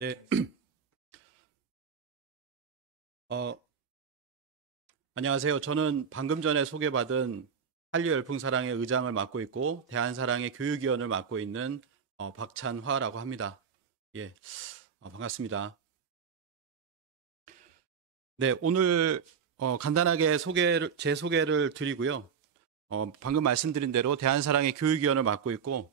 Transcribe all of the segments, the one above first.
네, 어, 안녕하세요. 저는 방금 전에 소개받은 한류열풍사랑의 의장을 맡고 있고, 대한사랑의 교육위원을 맡고 있는 박찬화라고 합니다. 예, 반갑습니다. 네, 오늘 간단하게 제 소개를 드리고요. 방금 말씀드린 대로 대한사랑의 교육위원을 맡고 있고,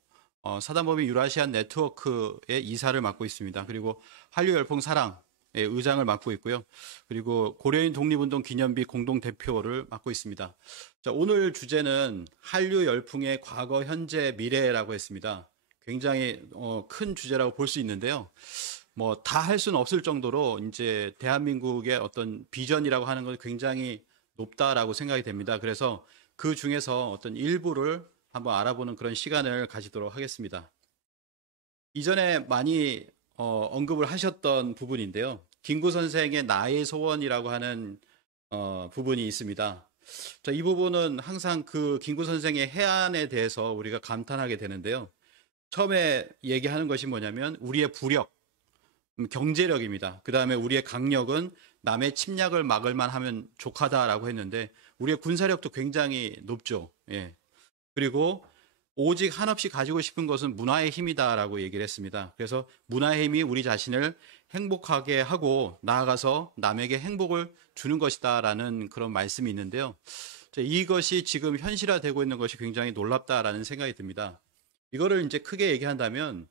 사단법인 유라시안 네트워크의 이사를 맡고 있습니다. 그리고 한류열풍사랑의 의장을 맡고 있고요. 그리고 고려인 독립운동 기념비 공동대표를 맡고 있습니다. 자, 오늘 주제는 한류열풍의 과거, 현재, 미래라고 했습니다. 굉장히 큰 주제라고 볼 수 있는데요. 뭐 다 할 수는 없을 정도로 이제 대한민국의 어떤 비전이라고 하는 건 굉장히 높다라고 생각이 됩니다. 그래서 그 중에서 어떤 일부를 한번 알아보는 그런 시간을 가지도록 하겠습니다. 이전에 많이 언급을 하셨던 부분인데요. 김구 선생의 나의 소원이라고 하는 부분이 있습니다. 자, 이 부분은 항상 그 김구 선생의 해안에 대해서 우리가 감탄하게 되는데요. 처음에 얘기하는 것이 뭐냐면 우리의 부력, 경제력입니다. 그 다음에 우리의 강력은 남의 침략을 막을 만하면 족하다라고 했는데 우리의 군사력도 굉장히 높죠. 예. 그리고 오직 한없이 가지고 싶은 것은 문화의 힘이다라고 얘기를 했습니다. 그래서 문화의 힘이 우리 자신을 행복하게 하고 나아가서 남에게 행복을 주는 것이다라는 그런 말씀이 있는데요. 이것이 지금 현실화되고 있는 것이 굉장히 놀랍다라는 생각이 듭니다. 이거를 이제 크게 얘기한다면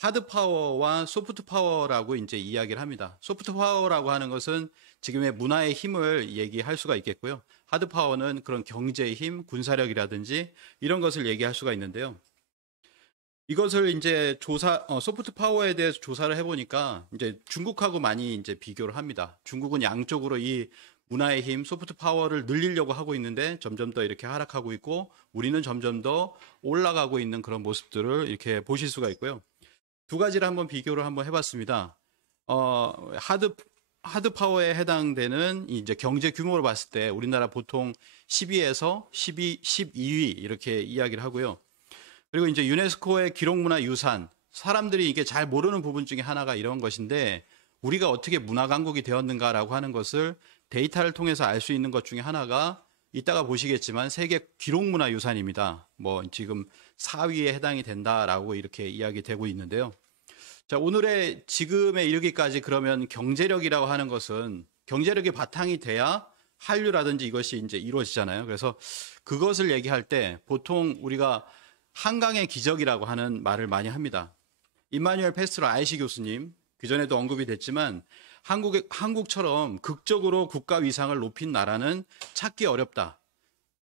하드 파워와 소프트 파워라고 이제 이야기를 합니다. 소프트 파워라고 하는 것은 지금의 문화의 힘을 얘기할 수가 있겠고요. 하드 파워는 그런 경제의 힘, 군사력이라든지 이런 것을 얘기할 수가 있는데요. 이것을 이제 소프트 파워에 대해서 조사를 해보니까 이제 중국하고 많이 이제 비교를 합니다. 중국은 양쪽으로 이 문화의 힘, 소프트 파워를 늘리려고 하고 있는데 점점 더 이렇게 하락하고 있고 우리는 점점 더 올라가고 있는 그런 모습들을 이렇게 보실 수가 있고요. 두 가지를 한번 비교를 한번 해봤습니다. 하드 파워에 해당되는 이제 경제 규모로 봤을 때 우리나라 보통 10위에서 12위 이렇게 이야기를 하고요. 그리고 이제 유네스코의 기록문화유산, 사람들이 이게 잘 모르는 부분 중에 하나가 이런 것인데 우리가 어떻게 문화강국이 되었는가라고 하는 것을 데이터를 통해서 알 수 있는 것 중에 하나가 이따가 보시겠지만 세계 기록문화유산입니다. 뭐 지금 4위에 해당이 된다라고 이렇게 이야기되고 있는데요. 자, 오늘의 지금에 이르기까지 그러면 경제력이라고 하는 것은 경제력이 바탕이 돼야 한류라든지 이것이 이제 이루어지잖아요. 그래서 그것을 얘기할 때 보통 우리가 한강의 기적이라고 하는 말을 많이 합니다. 임마누엘 페스트로 아이시 교수님, 그전에도 언급이 됐지만 한국처럼 극적으로 국가 위상을 높인 나라는 찾기 어렵다.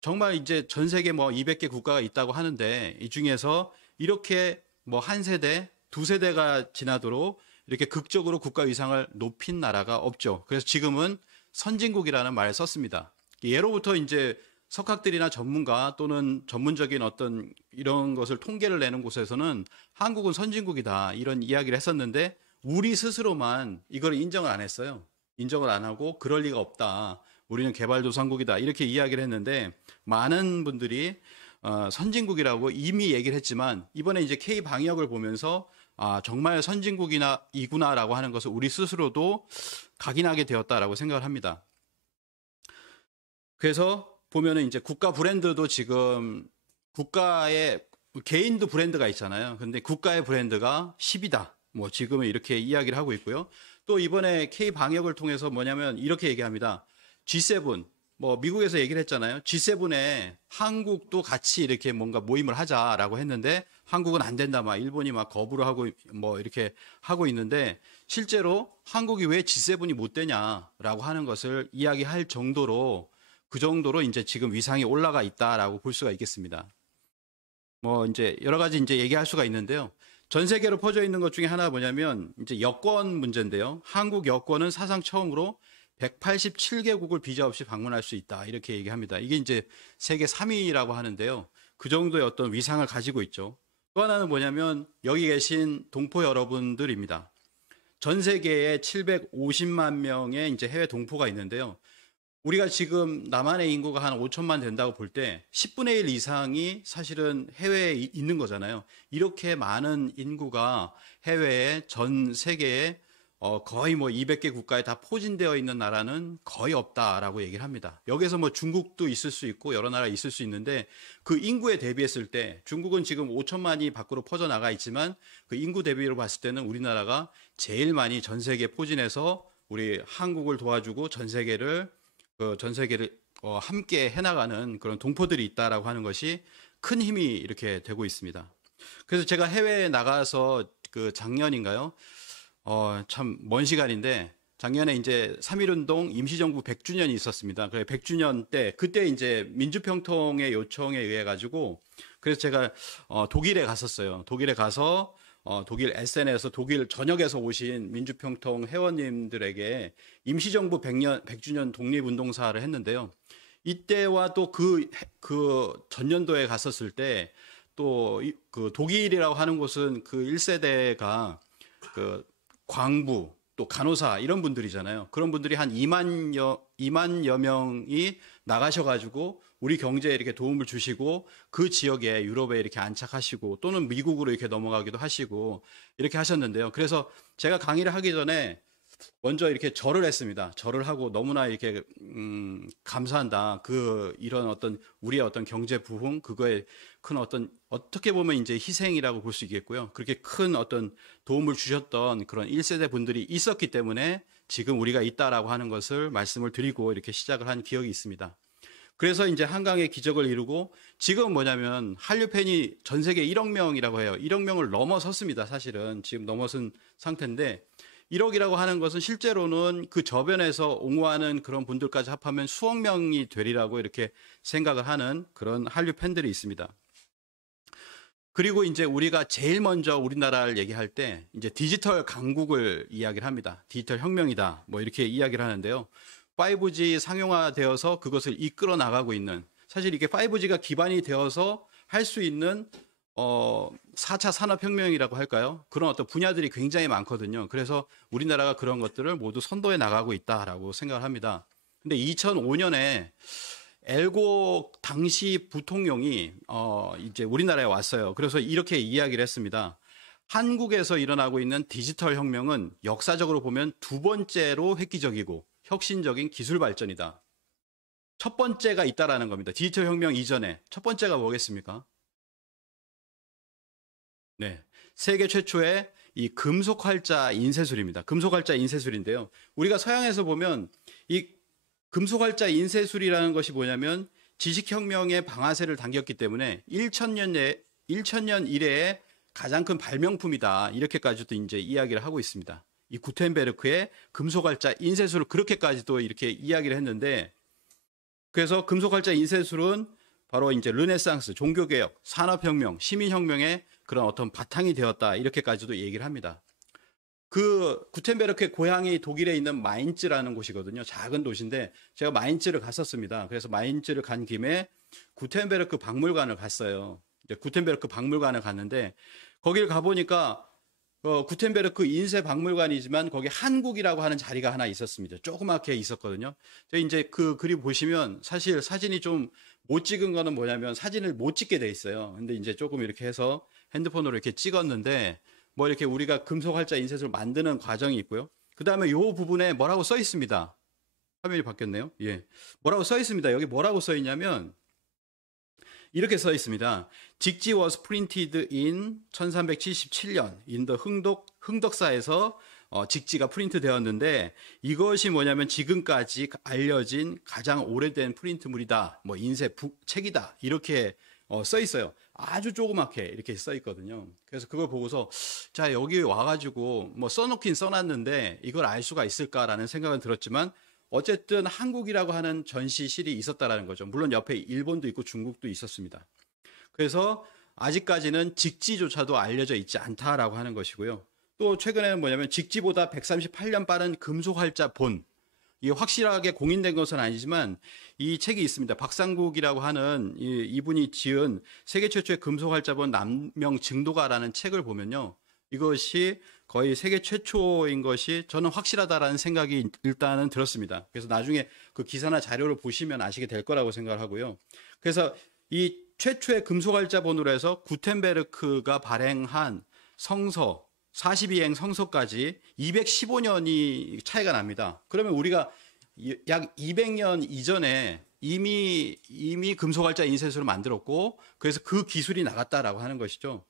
정말 이제 전 세계 뭐 200개 국가가 있다고 하는데 이 중에서 이렇게 뭐 한 세대, 두 세대가 지나도록 이렇게 극적으로 국가 위상을 높인 나라가 없죠. 그래서 지금은 선진국이라는 말을 썼습니다. 예로부터 이제 석학들이나 전문가 또는 전문적인 어떤 이런 것을 통계를 내는 곳에서는 한국은 선진국이다 이런 이야기를 했었는데 우리 스스로만 이걸 인정을 안 했어요. 인정을 안 하고 그럴 리가 없다. 우리는 개발도상국이다. 이렇게 이야기를 했는데 많은 분들이 선진국이라고 이미 얘기를 했지만 이번에 이제 K 방역을 보면서 정말 선진국이구나라고 하는 것을 우리 스스로도 각인하게 되었다라고 생각을 합니다. 그래서 보면은 이제 국가 브랜드도 지금 국가의 개인도 브랜드가 있잖아요. 근데 국가의 브랜드가 10이다. 뭐 지금은 이렇게 이야기를 하고 있고요. 또 이번에 K 방역을 통해서 뭐냐면 이렇게 얘기합니다. G7 뭐 미국에서 얘기를 했잖아요. G7에 한국도 같이 이렇게 뭔가 모임을 하자라고 했는데 한국은 안 된다 막 일본이 막 거부를 하고 뭐 이렇게 하고 있는데 실제로 한국이 왜 G7이 못 되냐라고 하는 것을 이야기할 정도로 그 정도로 이제 지금 위상이 올라가 있다라고 볼 수가 있겠습니다. 뭐 이제 여러 가지 이제 얘기할 수가 있는데요. 전 세계로 퍼져 있는 것 중에 하나가 뭐냐면 이제 여권 문제인데요. 한국 여권은 사상 처음으로 187개국을 비자 없이 방문할 수 있다. 이렇게 얘기합니다. 이게 이제 세계 3위라고 하는데요. 그 정도의 어떤 위상을 가지고 있죠. 또 하나는 뭐냐면 여기 계신 동포 여러분들입니다. 전 세계에 750만 명의 이제 해외 동포가 있는데요. 우리가 지금 남한의 인구가 한 5천만 된다고 볼 때 10분의 1 이상이 사실은 해외에 있는 거잖아요. 이렇게 많은 인구가 해외에 전 세계에 거의 뭐 200개 국가에 다 포진되어 있는 나라는 거의 없다라고 얘기를 합니다. 여기서 뭐 중국도 있을 수 있고 여러 나라 있을 수 있는데 그 인구에 대비했을 때 중국은 지금 5천만이 밖으로 퍼져나가 있지만 그 인구 대비로 봤을 때는 우리나라가 제일 많이 전 세계에 포진해서 우리 한국을 도와주고 전 세계를 함께 해나가는 그런 동포들이 있다라고 하는 것이 큰 힘이 이렇게 되고 있습니다. 그래서 제가 해외에 나가서 그 작년인가요? 참 먼 시간인데 작년에 이제 3.1운동 임시정부 100주년이 있었습니다. 그래 100주년 때 그때 이제 민주평통의 요청에 의해 가지고 그래서 제가 독일에 갔었어요. 독일에 가서 독일 에센에서 독일 전역에서 오신 민주평통 회원님들에게 임시정부 100주년 독립운동사를 했는데요. 이때와 또 그 전년도에 갔었을 때 또 그 독일이라고 하는 곳은 그 1세대가 그 광부 또 간호사 이런 분들이잖아요. 그런 분들이 한 2만여 명이 나가셔가지고 우리 경제에 이렇게 도움을 주시고 그 지역에 유럽에 이렇게 안착하시고 또는 미국으로 이렇게 넘어가기도 하시고 이렇게 하셨는데요. 그래서 제가 강의를 하기 전에 먼저 이렇게 절을 했습니다. 절을 하고 너무나 이렇게 감사한다. 이런 어떤 우리의 어떤 경제 부흥 그거에 큰 어떻게 보면 이제 희생이라고 볼 수 있겠고요. 그렇게 큰 어떤 도움을 주셨던 그런 1세대 분들이 있었기 때문에 지금 우리가 있다라고 하는 것을 말씀을 드리고 이렇게 시작을 한 기억이 있습니다. 그래서 이제 한강의 기적을 이루고 지금 뭐냐면 한류 팬이 전 세계 1억 명이라고 해요. 1억 명을 넘어섰습니다. 사실은 지금 넘어선 상태인데 1억이라고 하는 것은 실제로는 그 저변에서 옹호하는 그런 분들까지 합하면 수억 명이 되리라고 이렇게 생각을 하는 그런 한류 팬들이 있습니다. 그리고 이제 우리가 제일 먼저 우리나라를 얘기할 때 이제 디지털 강국을 이야기를 합니다. 디지털 혁명이다. 뭐 이렇게 이야기를 하는데요. 5G 상용화되어서 그것을 이끌어 나가고 있는 사실 이게 5G가 기반이 되어서 할 수 있는 4차 산업혁명이라고 할까요? 그런 어떤 분야들이 굉장히 많거든요. 그래서 우리나라가 그런 것들을 모두 선도해 나가고 있다라고 생각을 합니다. 근데 2005년에 엘고 당시 부통령이 이제 우리나라에 왔어요. 그래서 이렇게 이야기를 했습니다. 한국에서 일어나고 있는 디지털 혁명은 역사적으로 보면 두 번째로 획기적이고 혁신적인 기술 발전이다. 첫 번째가 있다라는 겁니다. 디지털 혁명 이전에 첫 번째가 뭐겠습니까? 네. 세계 최초의 이 금속 활자 인쇄술입니다. 금속 활자 인쇄술인데요. 우리가 서양에서 보면 이 금속 활자 인쇄술이라는 것이 뭐냐면 지식혁명의 방아쇠를 당겼기 때문에 1000년 이래에 가장 큰 발명품이다. 이렇게까지도 이제 이야기를 하고 있습니다. 이 구텐베르크의 금속 활자 인쇄술을 그렇게까지도 이렇게 이야기를 했는데 그래서 금속 활자 인쇄술은 바로 이제 르네상스, 종교개혁, 산업혁명, 시민혁명의 그런 어떤 바탕이 되었다. 이렇게까지도 얘기를 합니다. 그 구텐베르크의 고향이 독일에 있는 마인츠라는 곳이거든요. 작은 도시인데 제가 마인츠를 갔었습니다. 그래서 마인츠를 간 김에 구텐베르크 박물관을 갔어요. 이제 구텐베르크 박물관을 갔는데 거기를 가보니까 구텐베르크 인쇄 박물관이지만 거기 한국이라고 하는 자리가 하나 있었습니다. 조그맣게 있었거든요. 이제 그 그림 보시면 사실 사진이 좀 못 찍은 거는 뭐냐면 사진을 못 찍게 돼 있어요. 근데 이제 조금 이렇게 해서 핸드폰으로 이렇게 찍었는데 뭐 이렇게 우리가 금속 활자 인쇄술을 만드는 과정이 있고요. 그 다음에 요 부분에 뭐라고 써 있습니다. 화면이 바뀌었네요. 예. 뭐라고 써 있습니다. 여기 뭐라고 써 있냐면 이렇게 써 있습니다. 직지 was printed in 1377년 in the 흥덕사에서 직지가 프린트 되었는데 이것이 뭐냐면 지금까지 알려진 가장 오래된 프린트물이다. 뭐 인쇄 책이다. 이렇게 써 있어요. 아주 조그맣게 이렇게 써 있거든요. 그래서 그걸 보고서 자 여기 와가지고 뭐 써놓긴 써놨는데 이걸 알 수가 있을까라는 생각은 들었지만 어쨌든 한국이라고 하는 전시실이 있었다라는 거죠. 물론 옆에 일본도 있고 중국도 있었습니다. 그래서 아직까지는 직지조차도 알려져 있지 않다라고 하는 것이고요. 또 최근에는 뭐냐면 직지보다 138년 빠른 금속 활자 본 이게 확실하게 공인된 것은 아니지만 이 책이 있습니다. 박상국이라고 하는 이분이 지은 세계 최초의 금속 활자본 남명 증도가라는 책을 보면요. 이것이 거의 세계 최초인 것이 저는 확실하다라는 생각이 일단은 들었습니다. 그래서 나중에 그 기사나 자료를 보시면 아시게 될 거라고 생각을 하고요. 그래서 이 최초의 금속활자본으로 해서 구텐베르크가 발행한 성서 42행 성서까지 215년이 차이가 납니다. 그러면 우리가 약 200년 이전에 이미 금속활자 인쇄소를 만들었고 그래서 그 기술이 나갔다라고 하는 것이죠.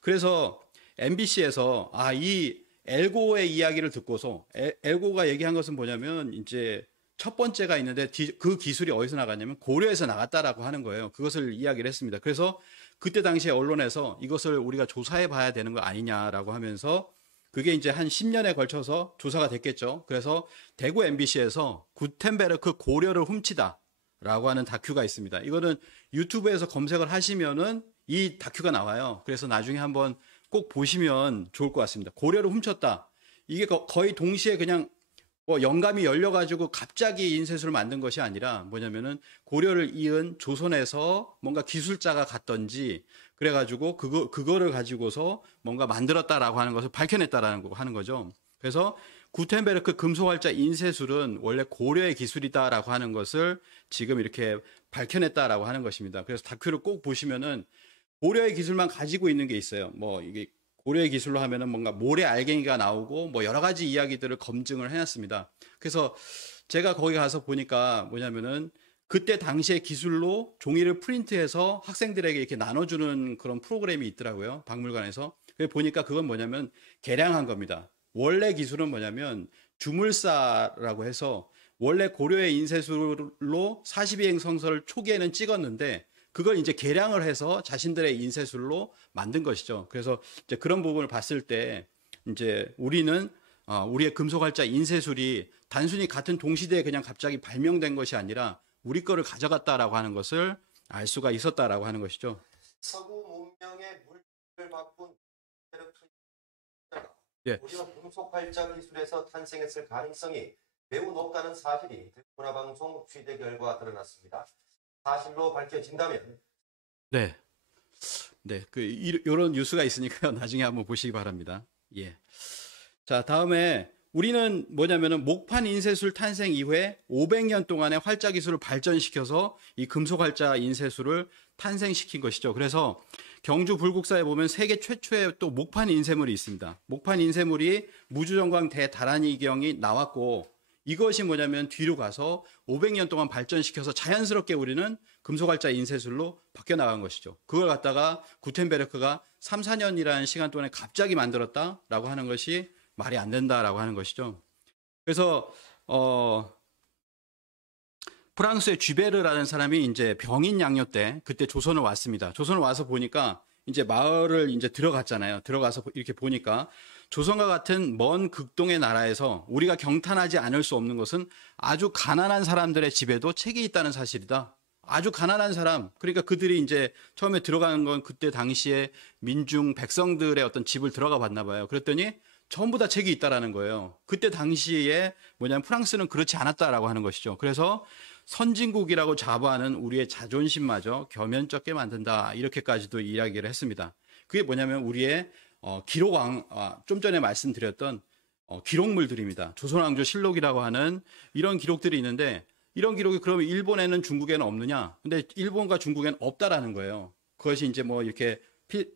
그래서 MBC에서 이 엘고의 이야기를 듣고서 엘고가 얘기한 것은 뭐냐면 이제 첫 번째가 있는데 그 기술이 어디서 나갔냐면 고려에서 나갔다라고 하는 거예요. 그것을 이야기를 했습니다. 그래서 그때 당시에 언론에서 이것을 우리가 조사해 봐야 되는 거 아니냐라고 하면서 그게 이제 한 10년에 걸쳐서 조사가 됐겠죠. 그래서 대구 MBC에서 구텐베르크 고려를 훔치다라고 하는 다큐가 있습니다. 이거는 유튜브에서 검색을 하시면은 이 다큐가 나와요. 그래서 나중에 한번 꼭 보시면 좋을 것 같습니다. 고려를 훔쳤다. 이게 거의 동시에 그냥 영감이 열려가지고 갑자기 인쇄소를 만든 것이 아니라 뭐냐면은 고려를 이은 조선에서 뭔가 기술자가 갔던지 그래가지고 그거를 가지고서 뭔가 만들었다라고 하는 것을 밝혀냈다라는 거 하는 거죠. 그래서 구텐베르크 금속활자 인쇄술은 원래 고려의 기술이다라고 하는 것을 지금 이렇게 밝혀냈다라고 하는 것입니다. 그래서 다큐를 꼭 보시면은 고려의 기술만 가지고 있는 게 있어요. 뭐 이게 고려의 기술로 하면은 뭔가 모래 알갱이가 나오고 뭐 여러 가지 이야기들을 검증을 해놨습니다. 그래서 제가 거기 가서 보니까 뭐냐면은 그때 당시의 기술로 종이를 프린트해서 학생들에게 이렇게 나눠주는 그런 프로그램이 있더라고요. 박물관에서. 보니까 그건 뭐냐면 개량한 겁니다. 원래 기술은 뭐냐면 주물사라고 해서 원래 고려의 인쇄술로 42행 성서를 초기에는 찍었는데 그걸 이제 개량을 해서 자신들의 인쇄술로 만든 것이죠. 그래서 이제 그런 부분을 봤을 때 이제 우리는 우리의 금속활자 인쇄술이 단순히 같은 동시대에 그냥 갑자기 발명된 것이 아니라 우리 거를 가져갔다라고 하는 것을 알 수가 있었다라고 하는 것이죠. 서구 문명의 물질을 바꾼 예. 고려 금속활자 기술에서 탄생했을 가능성이 매우 높다는 사실이 문화방송 취재 결과 드러났습니다. 사실로 밝혀진다면 네. 이런 뉴스가 있으니까요. 나중에 한번 보시기 바랍니다. 예. 자, 다음에 우리는 뭐냐면은 목판 인쇄술 탄생 이후에 500년 동안의 활자 기술을 발전시켜서 이 금속 활자 인쇄술을 탄생시킨 것이죠. 그래서 경주 불국사에 보면 세계 최초의 또 목판 인쇄물이 있습니다. 목판 인쇄물이 무주정광 대다란이경이 나왔고 이것이 뭐냐면 뒤로 가서 500년 동안 발전시켜서 자연스럽게 우리는 금속활자 인쇄술로 바뀌어 나간 것이죠. 그걸 갖다가 구텐베르크가 3, 4년이라는 시간 동안에 갑자기 만들었다라고 하는 것이 말이 안 된다라고 하는 것이죠. 그래서 프랑스의 쥐베르라는 사람이 이제 병인 양요 때 그때 조선을 왔습니다. 조선을 와서 보니까 이제 마을을 이제 들어갔잖아요. 들어가서 이렇게 보니까 조선과 같은 먼 극동의 나라에서 우리가 경탄하지 않을 수 없는 것은 아주 가난한 사람들의 집에도 책이 있다는 사실이다. 아주 가난한 사람, 그러니까 그들이 이제 처음에 들어가는 건 그때 당시에 민중 백성들의 어떤 집을 들어가 봤나 봐요. 그랬더니 전부 다 책이 있다라는 거예요. 그때 당시에 뭐냐면 프랑스는 그렇지 않았다라고 하는 것이죠. 그래서 선진국이라고 자부하는 우리의 자존심마저 겸연쩍게 만든다. 이렇게까지도 이야기를 했습니다. 그게 뭐냐면 우리의 좀 전에 말씀드렸던 기록물들입니다. 조선왕조 실록이라고 하는 이런 기록들이 있는데 이런 기록이 그러면 일본에는 중국에는 없느냐? 근데 일본과 중국에는 없다라는 거예요. 그것이 이제 뭐 이렇게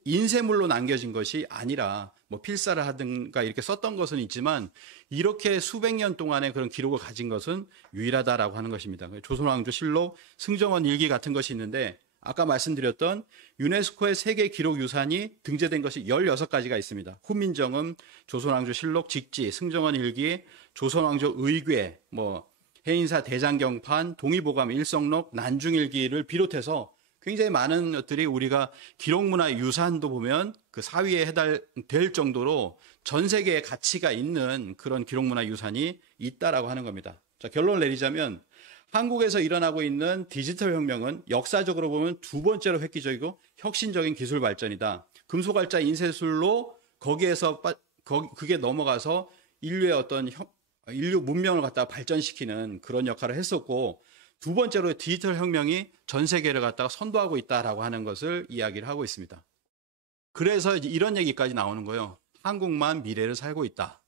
인쇄물로 남겨진 것이 아니라 뭐 필사를 하든가 이렇게 썼던 것은 있지만 이렇게 수백 년 동안의 그런 기록을 가진 것은 유일하다라고 하는 것입니다. 조선왕조 실록, 승정원 일기 같은 것이 있는데 아까 말씀드렸던 유네스코의 세계 기록 유산이 등재된 것이 16가지가 있습니다. 훈민정음, 조선왕조 실록, 직지, 승정원 일기, 조선왕조 의궤, 뭐 해인사 대장경판, 동의보감 일성록, 난중일기를 비롯해서 굉장히 많은 것들이 우리가 기록문화 유산도 보면 그 4위에 해당될 정도로 전 세계에 가치가 있는 그런 기록문화 유산이 있다라고 하는 겁니다. 자, 결론을 내리자면 한국에서 일어나고 있는 디지털 혁명은 역사적으로 보면 두 번째로 획기적이고 혁신적인 기술 발전이다. 금속활자 인쇄술로 거기에서 그게 넘어가서 인류의 어떤 인류 문명을 갖다가 발전시키는 그런 역할을 했었고 두 번째로 디지털 혁명이 전 세계를 갖다가 선도하고 있다라고 하는 것을 이야기를 하고 있습니다. 그래서 이런 얘기까지 나오는 거예요. 한국만 미래를 살고 있다.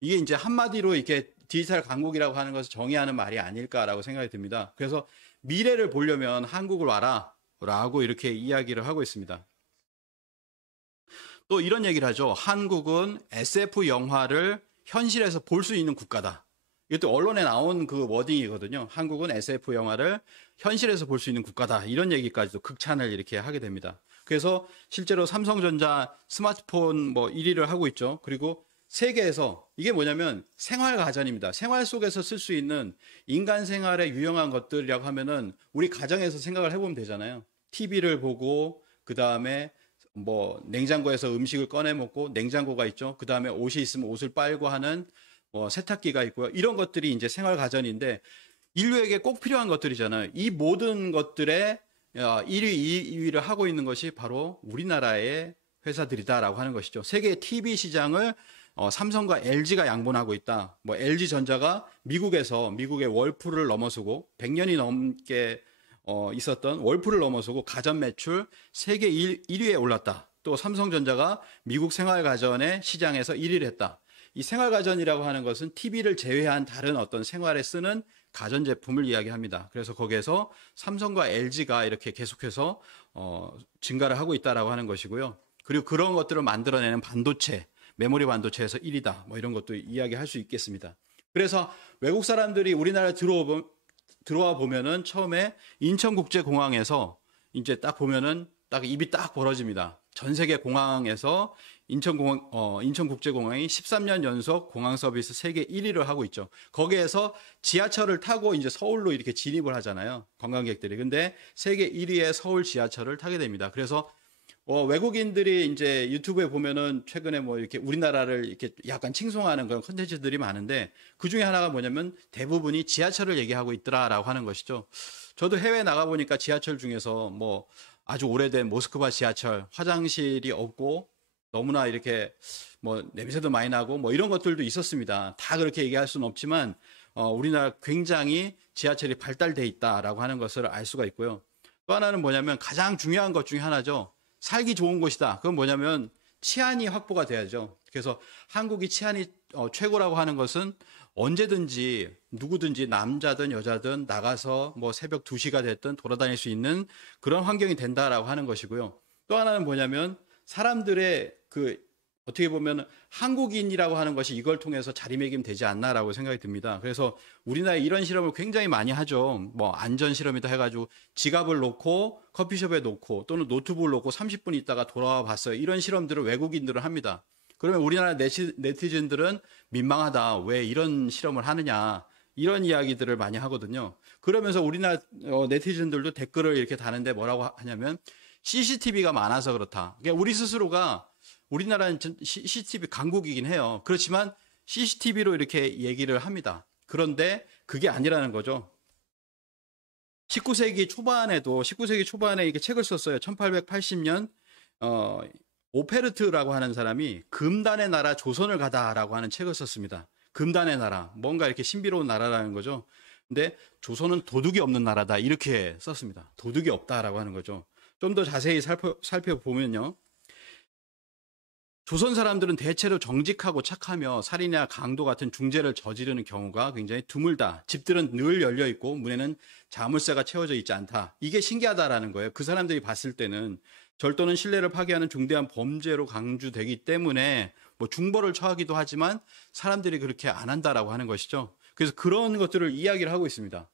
이게 이제 한마디로 이렇게 디지털 강국이라고 하는 것을 정의하는 말이 아닐까라고 생각이 듭니다. 그래서 미래를 보려면 한국을 와라 라고 이렇게 이야기를 하고 있습니다. 또 이런 얘기를 하죠. 한국은 SF 영화를 현실에서 볼 수 있는 국가다. 이것도 언론에 나온 그 워딩이거든요. 한국은 SF 영화를 현실에서 볼 수 있는 국가다. 이런 얘기까지도 극찬을 이렇게 하게 됩니다. 그래서 실제로 삼성전자 스마트폰 1위를 하고 있죠. 그리고 세계에서 이게 뭐냐면 생활 가전입니다. 생활 속에서 쓸 수 있는 인간 생활에 유용한 것들이라고 하면은 우리 가정에서 생각을 해보면 되잖아요. TV를 보고 그 다음에 냉장고에서 음식을 꺼내 먹고 냉장고가 있죠. 그 다음에 옷이 있으면 옷을 빨고 하는 세탁기가 있고요. 이런 것들이 이제 생활 가전인데 인류에게 꼭 필요한 것들이잖아요. 이 모든 것들의 1위, 2위를 하고 있는 것이 바로 우리나라의 회사들이다라고 하는 것이죠. 세계 TV 시장을 삼성과 LG가 양분하고 있다. LG전자가 미국의 월풀을 넘어서고 100년이 넘게 있었던 월풀을 넘어서고 가전 매출 세계 1위에 올랐다. 또 삼성전자가 미국 생활가전의 시장에서 1위를 했다. 이 생활가전이라고 하는 것은 TV를 제외한 다른 어떤 생활에 쓰는 가전제품을 이야기합니다. 그래서 거기에서 삼성과 LG가 이렇게 계속해서 증가를 하고 있다라고 하는 것이고요. 그리고 그런 것들을 만들어내는 반도체, 메모리 반도체에서 1위다. 이런 것도 이야기할 수 있겠습니다. 그래서 외국 사람들이 우리나라에 들어와 보면은 처음에 인천국제공항에서 이제 딱 보면은 딱 입이 딱 벌어집니다. 전 세계 공항에서 인천국제공항이 13년 연속 공항 서비스 세계 1위를 하고 있죠. 거기에서 지하철을 타고 이제 서울로 이렇게 진입을 하잖아요. 관광객들이. 근데 세계 1위의 서울 지하철을 타게 됩니다. 그래서 외국인들이 이제 유튜브에 보면은 최근에 이렇게 우리나라를 이렇게 약간 칭송하는 그런 콘텐츠들이 많은데 그 중에 하나가 뭐냐면 대부분이 지하철을 얘기하고 있더라라고 하는 것이죠. 저도 해외에 나가보니까 지하철 중에서 아주 오래된 모스크바 지하철, 화장실이 없고 너무나 이렇게 냄새도 많이 나고 이런 것들도 있었습니다. 다 그렇게 얘기할 수는 없지만 우리나라 굉장히 지하철이 발달돼 있다라고 하는 것을 알 수가 있고요. 또 하나는 뭐냐면 가장 중요한 것 중에 하나죠. 살기 좋은 곳이다. 그건 뭐냐면 치안이 확보가 돼야죠. 그래서 한국이 치안이 최고라고 하는 것은 언제든지 누구든지 남자든 여자든 나가서 새벽 2시가 됐든 돌아다닐 수 있는 그런 환경이 된다라고 하는 것이고요. 또 하나는 뭐냐면 사람들의 어떻게 보면 한국인이라고 하는 것이 이걸 통해서 자리매김되지 않나라고 생각이 듭니다. 그래서 우리나라에 이런 실험을 굉장히 많이 하죠. 안전 실험이다 해가지고 지갑을 놓고 커피숍에 놓고 또는 노트북을 놓고 30분 있다가 돌아와 봤어요. 이런 실험들을 외국인들은 합니다. 그러면 우리나라 네티즌들은 민망하다. 왜 이런 실험을 하느냐. 이런 이야기들을 많이 하거든요. 그러면서 우리나라 네티즌들도 댓글을 이렇게 다는데 뭐라고 하냐면 CCTV가 많아서 그렇다. 그러니까 우리 스스로가 우리나라는 CCTV 강국이긴 해요. 그렇지만 CCTV로 이렇게 얘기를 합니다. 그런데 그게 아니라는 거죠. 19세기 초반에 이렇게 책을 썼어요. 1880년 오페르트라고 하는 사람이 금단의 나라 조선을 가다라고 하는 책을 썼습니다. 금단의 나라, 뭔가 이렇게 신비로운 나라라는 거죠. 근데 조선은 도둑이 없는 나라다 이렇게 썼습니다. 도둑이 없다라고 하는 거죠. 좀 더 자세히 살펴보면요. 조선 사람들은 대체로 정직하고 착하며 살인이나 강도 같은 중죄를 저지르는 경우가 굉장히 드물다. 집들은 늘 열려 있고 문에는 자물쇠가 채워져 있지 않다. 이게 신기하다라는 거예요. 그 사람들이 봤을 때는 절도는 신뢰를 파괴하는 중대한 범죄로 강조되기 때문에 중벌을 처하기도 하지만 사람들이 그렇게 안 한다라고 하는 것이죠. 그래서 그런 것들을 이야기를 하고 있습니다.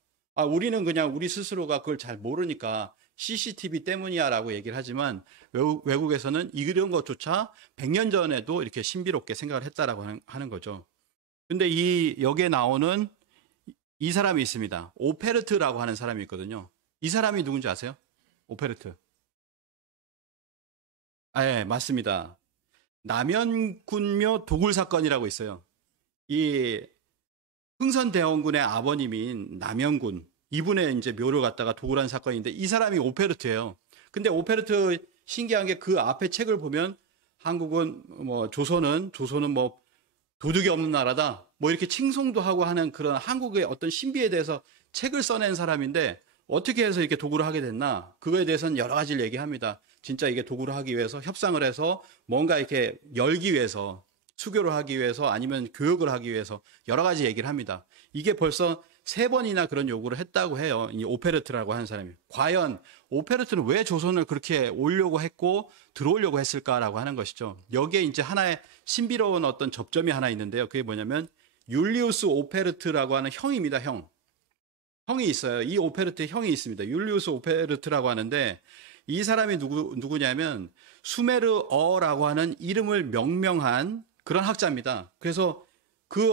우리는 그냥 우리 스스로가 그걸 잘 모르니까 CCTV 때문이야라고 얘기를 하지만 외국에서는 이런 것조차 100년 전에도 이렇게 신비롭게 생각을 했다라고 하는 거죠. 근데 여기에 나오는 이 사람이 있습니다. 오페르트라고 하는 사람이 있거든요. 이 사람이 누군지 아세요? 오페르트. 네, 맞습니다. 남연군묘 도굴 사건이라고 있어요. 이 흥선대원군의 아버님인 남연군, 이분의 이제 묘를 갖다가 도굴한 사건인데 이 사람이 오페르트예요. 근데 오페르트 신기한 게 그 앞에 책을 보면 한국은 조선은 도둑이 없는 나라다. 이렇게 칭송도 하고 하는 그런 한국의 어떤 신비에 대해서 책을 써낸 사람인데 어떻게 해서 이렇게 도굴을 하게 됐나? 그거에 대해서는 여러 가지를 얘기합니다. 진짜 이게 도구를 하기 위해서 협상을 해서 뭔가 이렇게 열기 위해서 수교를 하기 위해서 아니면 교육을 하기 위해서 여러 가지 얘기를 합니다. 이게 벌써 3번이나 그런 요구를 했다고 해요. 이 오페르트라고 하는 사람이. 과연 오페르트는 왜 조선을 그렇게 오려고 했고 들어오려고 했을까라고 하는 것이죠. 여기에 이제 하나의 신비로운 어떤 접점이 하나 있는데요. 그게 뭐냐면 율리우스 오페르트라고 하는 형입니다. 형이 있어요. 이 오페르트의 형이 있습니다. 율리우스 오페르트라고 하는데 이 사람이 누구냐면 수메르어라고 하는 이름을 명명한 그런 학자입니다. 그래서 그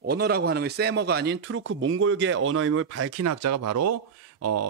언어라고 하는 것이 세머가 아닌 투르크 몽골계 언어임을 밝힌 학자가 바로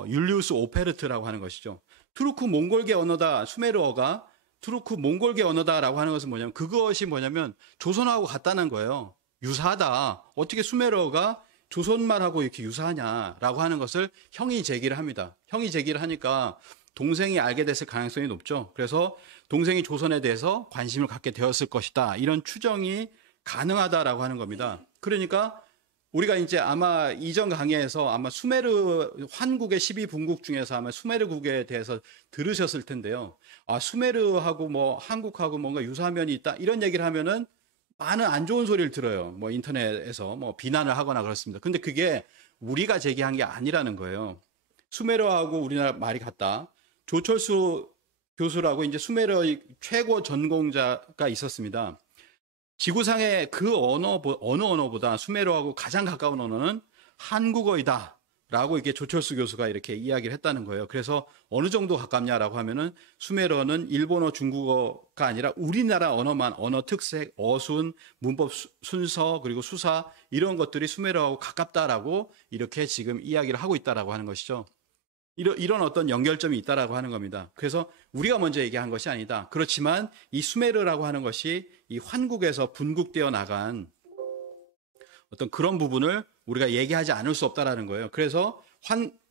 율리우스 오페르트라고 하는 것이죠. 투르크 몽골계 언어다, 수메르어가 투르크 몽골계 언어다라고 하는 것은 뭐냐면 그것이 뭐냐면 조선하고 같다는 거예요. 유사하다. 어떻게 수메르어가 조선말하고 이렇게 유사하냐라고 하는 것을 형이 제기를 합니다. 형이 제기를 하니까 동생이 알게 됐을 가능성이 높죠. 그래서 동생이 조선에 대해서 관심을 갖게 되었을 것이다. 이런 추정이 가능하다라고 하는 겁니다. 그러니까 우리가 이제 아마 이전 강의에서 아마 수메르 환국의 12분국 중에서 아마 수메르국에 대해서 들으셨을 텐데요. 아, 수메르하고 뭐 한국하고 뭔가 유사한 면이 있다. 이런 얘기를 하면은 많은 안 좋은 소리를 들어요. 뭐 인터넷에서 뭐 비난을 하거나 그렇습니다. 근데 그게 우리가 제기한 게 아니라는 거예요. 수메르하고 우리나라 말이 같다. 조철수 교수라고 이제 수메르의 최고 전공자가 있었습니다. 지구상의 그 어느 언어보다 수메르하고 가장 가까운 언어는 한국어이다. 라고 이렇게 조철수 교수가 이렇게 이야기를 했다는 거예요. 그래서 어느 정도 가깝냐라고 하면은 수메르어는 일본어, 중국어가 아니라 우리나라 언어만, 언어 특색, 어순, 문법 순서, 그리고 수사, 이런 것들이 수메르어하고 가깝다라고 이렇게 지금 이야기를 하고 있다라고 하는 것이죠. 이런 어떤 연결점이 있다라고 하는 겁니다. 그래서 우리가 먼저 얘기한 것이 아니다. 그렇지만 이 수메르라고 하는 것이 이 환국에서 분국되어 나간 어떤 그런 부분을 우리가 얘기하지 않을 수 없다라는 거예요. 그래서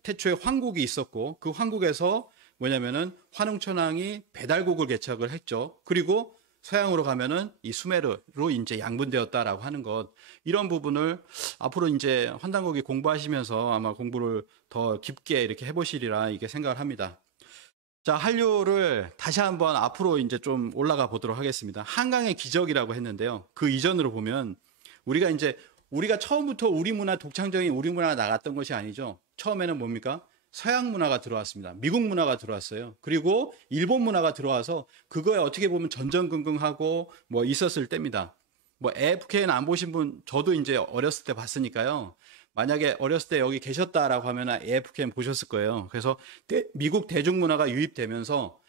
태초에 황국이 있었고 그 황국에서 뭐냐면은 환웅천왕이 배달국을 개척을 했죠. 그리고 서양으로 가면은 이 수메르로 이제 양분되었다라고 하는 것, 이런 부분을 앞으로 이제 환단고기 공부하시면서 아마 공부를 더 깊게 이렇게 해보시리라 이게 생각을 합니다. 자, 한류를 다시 한번 앞으로 이제 좀 올라가 보도록 하겠습니다. 한강의 기적이라고 했는데요. 그 이전으로 보면 우리가 처음부터 우리 문화, 독창적인 우리 문화가 나갔던 것이 아니죠. 처음에는 뭡니까? 서양 문화가 들어왔습니다. 미국 문화가 들어왔어요. 그리고 일본 문화가 들어와서 그거에 어떻게 보면 전전긍긍하고 뭐 있었을 때입니다. 뭐 AFK는 안 보신 분, 저도 이제 어렸을 때 봤으니까요. 만약에 어렸을 때 여기 계셨다라고 하면 AFK는 보셨을 거예요. 그래서 미국 대중문화가 유입되면서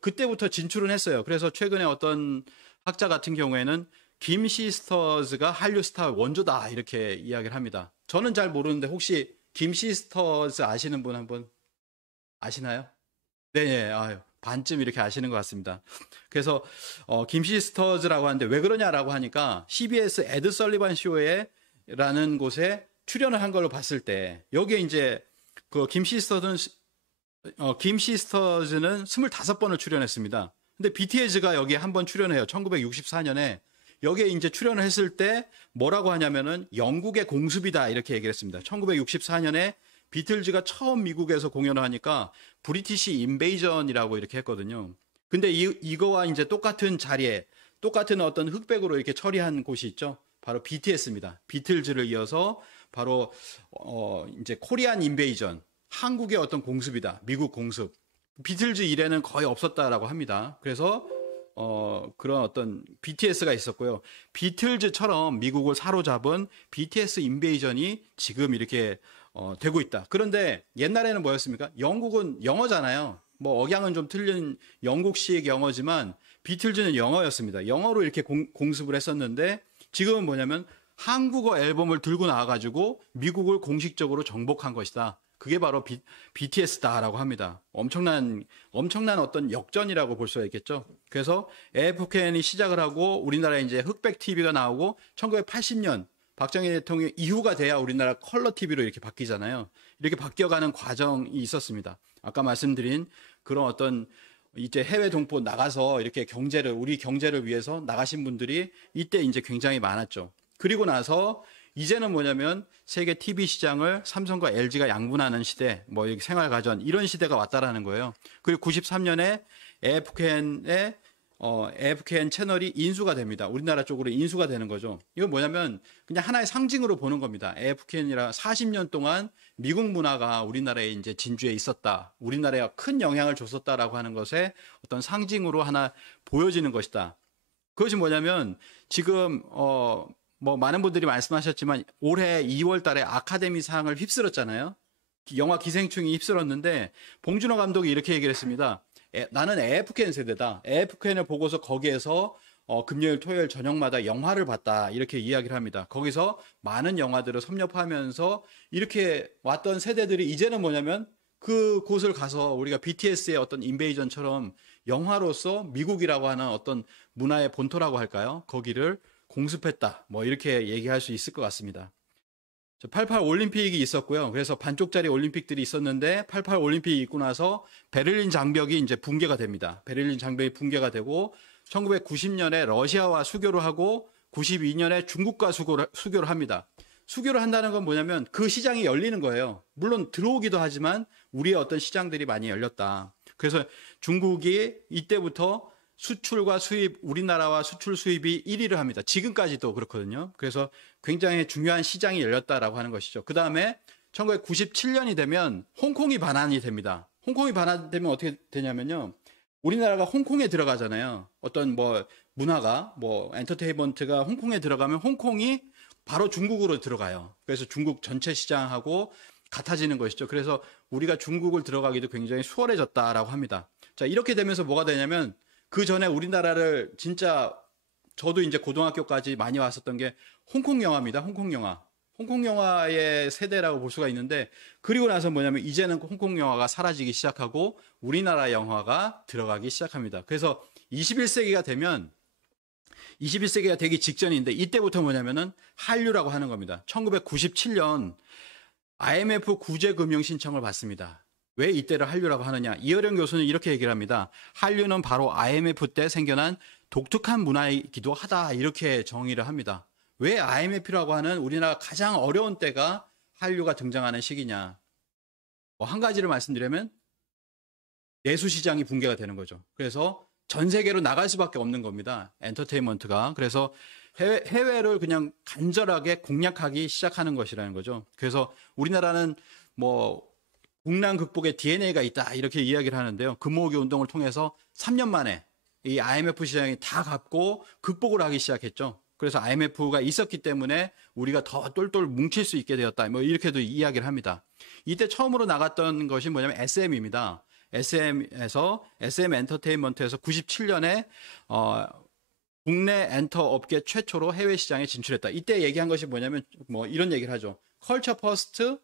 그때부터 진출은 했어요. 그래서 최근에 어떤 학자 같은 경우에는 김 시스터즈가 한류 스타 원조다 이렇게 이야기를 합니다. 저는 잘 모르는데 혹시 김 시스터즈 아시는 분 한번 아시나요? 네, 반쯤 이렇게 아시는 것 같습니다. 그래서 김 시스터즈라고 하는데 왜 그러냐라고 하니까 CBS 에드 설리반 쇼에라는 곳에 출연을 한 걸로 봤을 때 여기에 이제 그 김 시스터즈는 25번을 출연했습니다. 근데 BTS가 여기에 한 번 출연해요. 1964년에. 여기에 이제 출연을 했을 때 뭐라고 하냐면은 영국의 공습이다 이렇게 얘기를 했습니다. 1964년에 비틀즈가 처음 미국에서 공연을 하니까 브리티시 인베이전이라고 이렇게 했거든요. 근데 이거와 이제 똑같은 자리에 똑같은 어떤 흑백으로 이렇게 처리한 곳이 있죠. 바로 BTS입니다. 비틀즈를 이어서 바로 이제 코리안 인베이전, 한국의 어떤 공습이다. 미국 공습. 비틀즈 이래는 거의 없었다라고 합니다. 그래서 그런 어떤 BTS가 있었고요. 비틀즈처럼 미국을 사로잡은 BTS 인베이전이 지금 이렇게 되고 있다. 그런데 옛날에는 뭐였습니까? 영국은 영어잖아요. 뭐 억양은 좀 틀린 영국식 영어지만 비틀즈는 영어였습니다. 영어로 이렇게 공습을 했었는데 지금은 뭐냐면 한국어 앨범을 들고 나와가지고 미국을 공식적으로 정복한 것이다. 그게 바로 BTS다라고 합니다. 엄청난 어떤 역전이라고 볼 수가 있겠죠. 그래서 AFKN이 시작을 하고 우리나라에 이제 흑백 TV가 나오고 1980년 박정희 대통령 이후가 돼야 우리나라 컬러 TV로 이렇게 바뀌잖아요. 이렇게 바뀌어가는 과정이 있었습니다. 아까 말씀드린 그런 어떤 이제 해외 동포 나가서 이렇게 우리 경제를 위해서 나가신 분들이 이때 이제 굉장히 많았죠. 그리고 나서 이제는 뭐냐면 세계 TV 시장을 삼성과 LG가 양분하는 시대, 뭐 생활가전 이런 시대가 왔다라는 거예요. 그리고 93년에 AFKN 채널이 인수가 됩니다. 우리나라 쪽으로 인수가 되는 거죠. 이건 뭐냐면 그냥 하나의 상징으로 보는 겁니다. AFKN이라 40년 동안 미국 문화가 우리나라에 이제 진주에 있었다. 우리나라에 큰 영향을 줬었다라고 하는 것에 어떤 상징으로 하나 보여지는 것이다. 그것이 뭐냐면 지금 뭐 많은 분들이 말씀하셨지만 올해 2월 달에 아카데미상을 휩쓸었잖아요. 영화 기생충이 휩쓸었는데 봉준호 감독이 이렇게 얘기를 했습니다. 나는 AFKN 세대다. AFKN을 보고서 거기에서 금요일, 토요일 저녁마다 영화를 봤다. 이렇게 이야기를 합니다. 거기서 많은 영화들을 섭렵하면서 이렇게 왔던 세대들이 이제는 뭐냐면 그곳을 가서 우리가 BTS의 어떤 인베이전처럼 영화로서 미국이라고 하는 어떤 문화의 본토라고 할까요? 거기를 공습했다. 뭐 이렇게 얘기할 수 있을 것 같습니다. 88 올림픽이 있었고요. 그래서 반쪽짜리 올림픽들이 있었는데 88 올림픽이 있고 나서 베를린 장벽이 이제 붕괴가 됩니다. 베를린 장벽이 붕괴가 되고 1990년에 러시아와 수교를 하고 92년에 중국과 수교를 합니다. 수교를 한다는 건 뭐냐면 그 시장이 열리는 거예요. 물론 들어오기도 하지만 우리의 어떤 시장들이 많이 열렸다. 그래서 중국이 이때부터 수출과 수입, 우리나라와 수출 수입이 1위를 합니다. 지금까지도 그렇거든요. 그래서 굉장히 중요한 시장이 열렸다라고 하는 것이죠. 그 다음에 1997년이 되면 홍콩이 반환이 됩니다. 홍콩이 반환되면 어떻게 되냐면요. 우리나라가 홍콩에 들어가잖아요. 어떤 뭐 문화가, 뭐 엔터테인먼트가 홍콩에 들어가면 홍콩이 바로 중국으로 들어가요. 그래서 중국 전체 시장하고 같아지는 것이죠. 그래서 우리가 중국을 들어가기도 굉장히 수월해졌다라고 합니다. 자, 이렇게 되면서 뭐가 되냐면 그 전에 우리나라를 진짜 저도 이제 고등학교까지 많이 왔었던 게 홍콩 영화입니다. 홍콩 영화. 홍콩 영화의 세대라고 볼 수가 있는데 그리고 나서 뭐냐면 이제는 홍콩 영화가 사라지기 시작하고 우리나라 영화가 들어가기 시작합니다. 그래서 21세기가 되기 직전인데 이때부터 뭐냐면은 한류라고 하는 겁니다. 1997년 IMF 구제금융 신청을 받습니다. 왜 이때를 한류라고 하느냐? 이어령 교수는 이렇게 얘기를 합니다. 한류는 바로 IMF 때 생겨난 독특한 문화이기도 하다. 이렇게 정의를 합니다. 왜 IMF라고 하는 우리나라 가장 어려운 때가 한류가 등장하는 시기냐? 한 가지를 말씀드리면 내수 시장이 붕괴가 되는 거죠. 그래서 전 세계로 나갈 수밖에 없는 겁니다. 엔터테인먼트가. 그래서 해외를 그냥 간절하게 공략하기 시작하는 것이라는 거죠. 그래서 우리나라는 뭐 국난 극복의 DNA가 있다 이렇게 이야기를 하는데요. 금모으기 운동을 통해서 3년 만에 이 IMF 시장이 다 갚고 극복을 하기 시작했죠. 그래서 IMF가 있었기 때문에 우리가 더 똘똘 뭉칠 수 있게 되었다. 뭐 이렇게도 이야기를 합니다. 이때 처음으로 나갔던 것이 뭐냐면 SM입니다. SM 엔터테인먼트에서 97년에 국내 엔터 업계 최초로 해외 시장에 진출했다. 이때 얘기한 것이 뭐냐면 뭐 이런 얘기를 하죠. 컬처 퍼스트,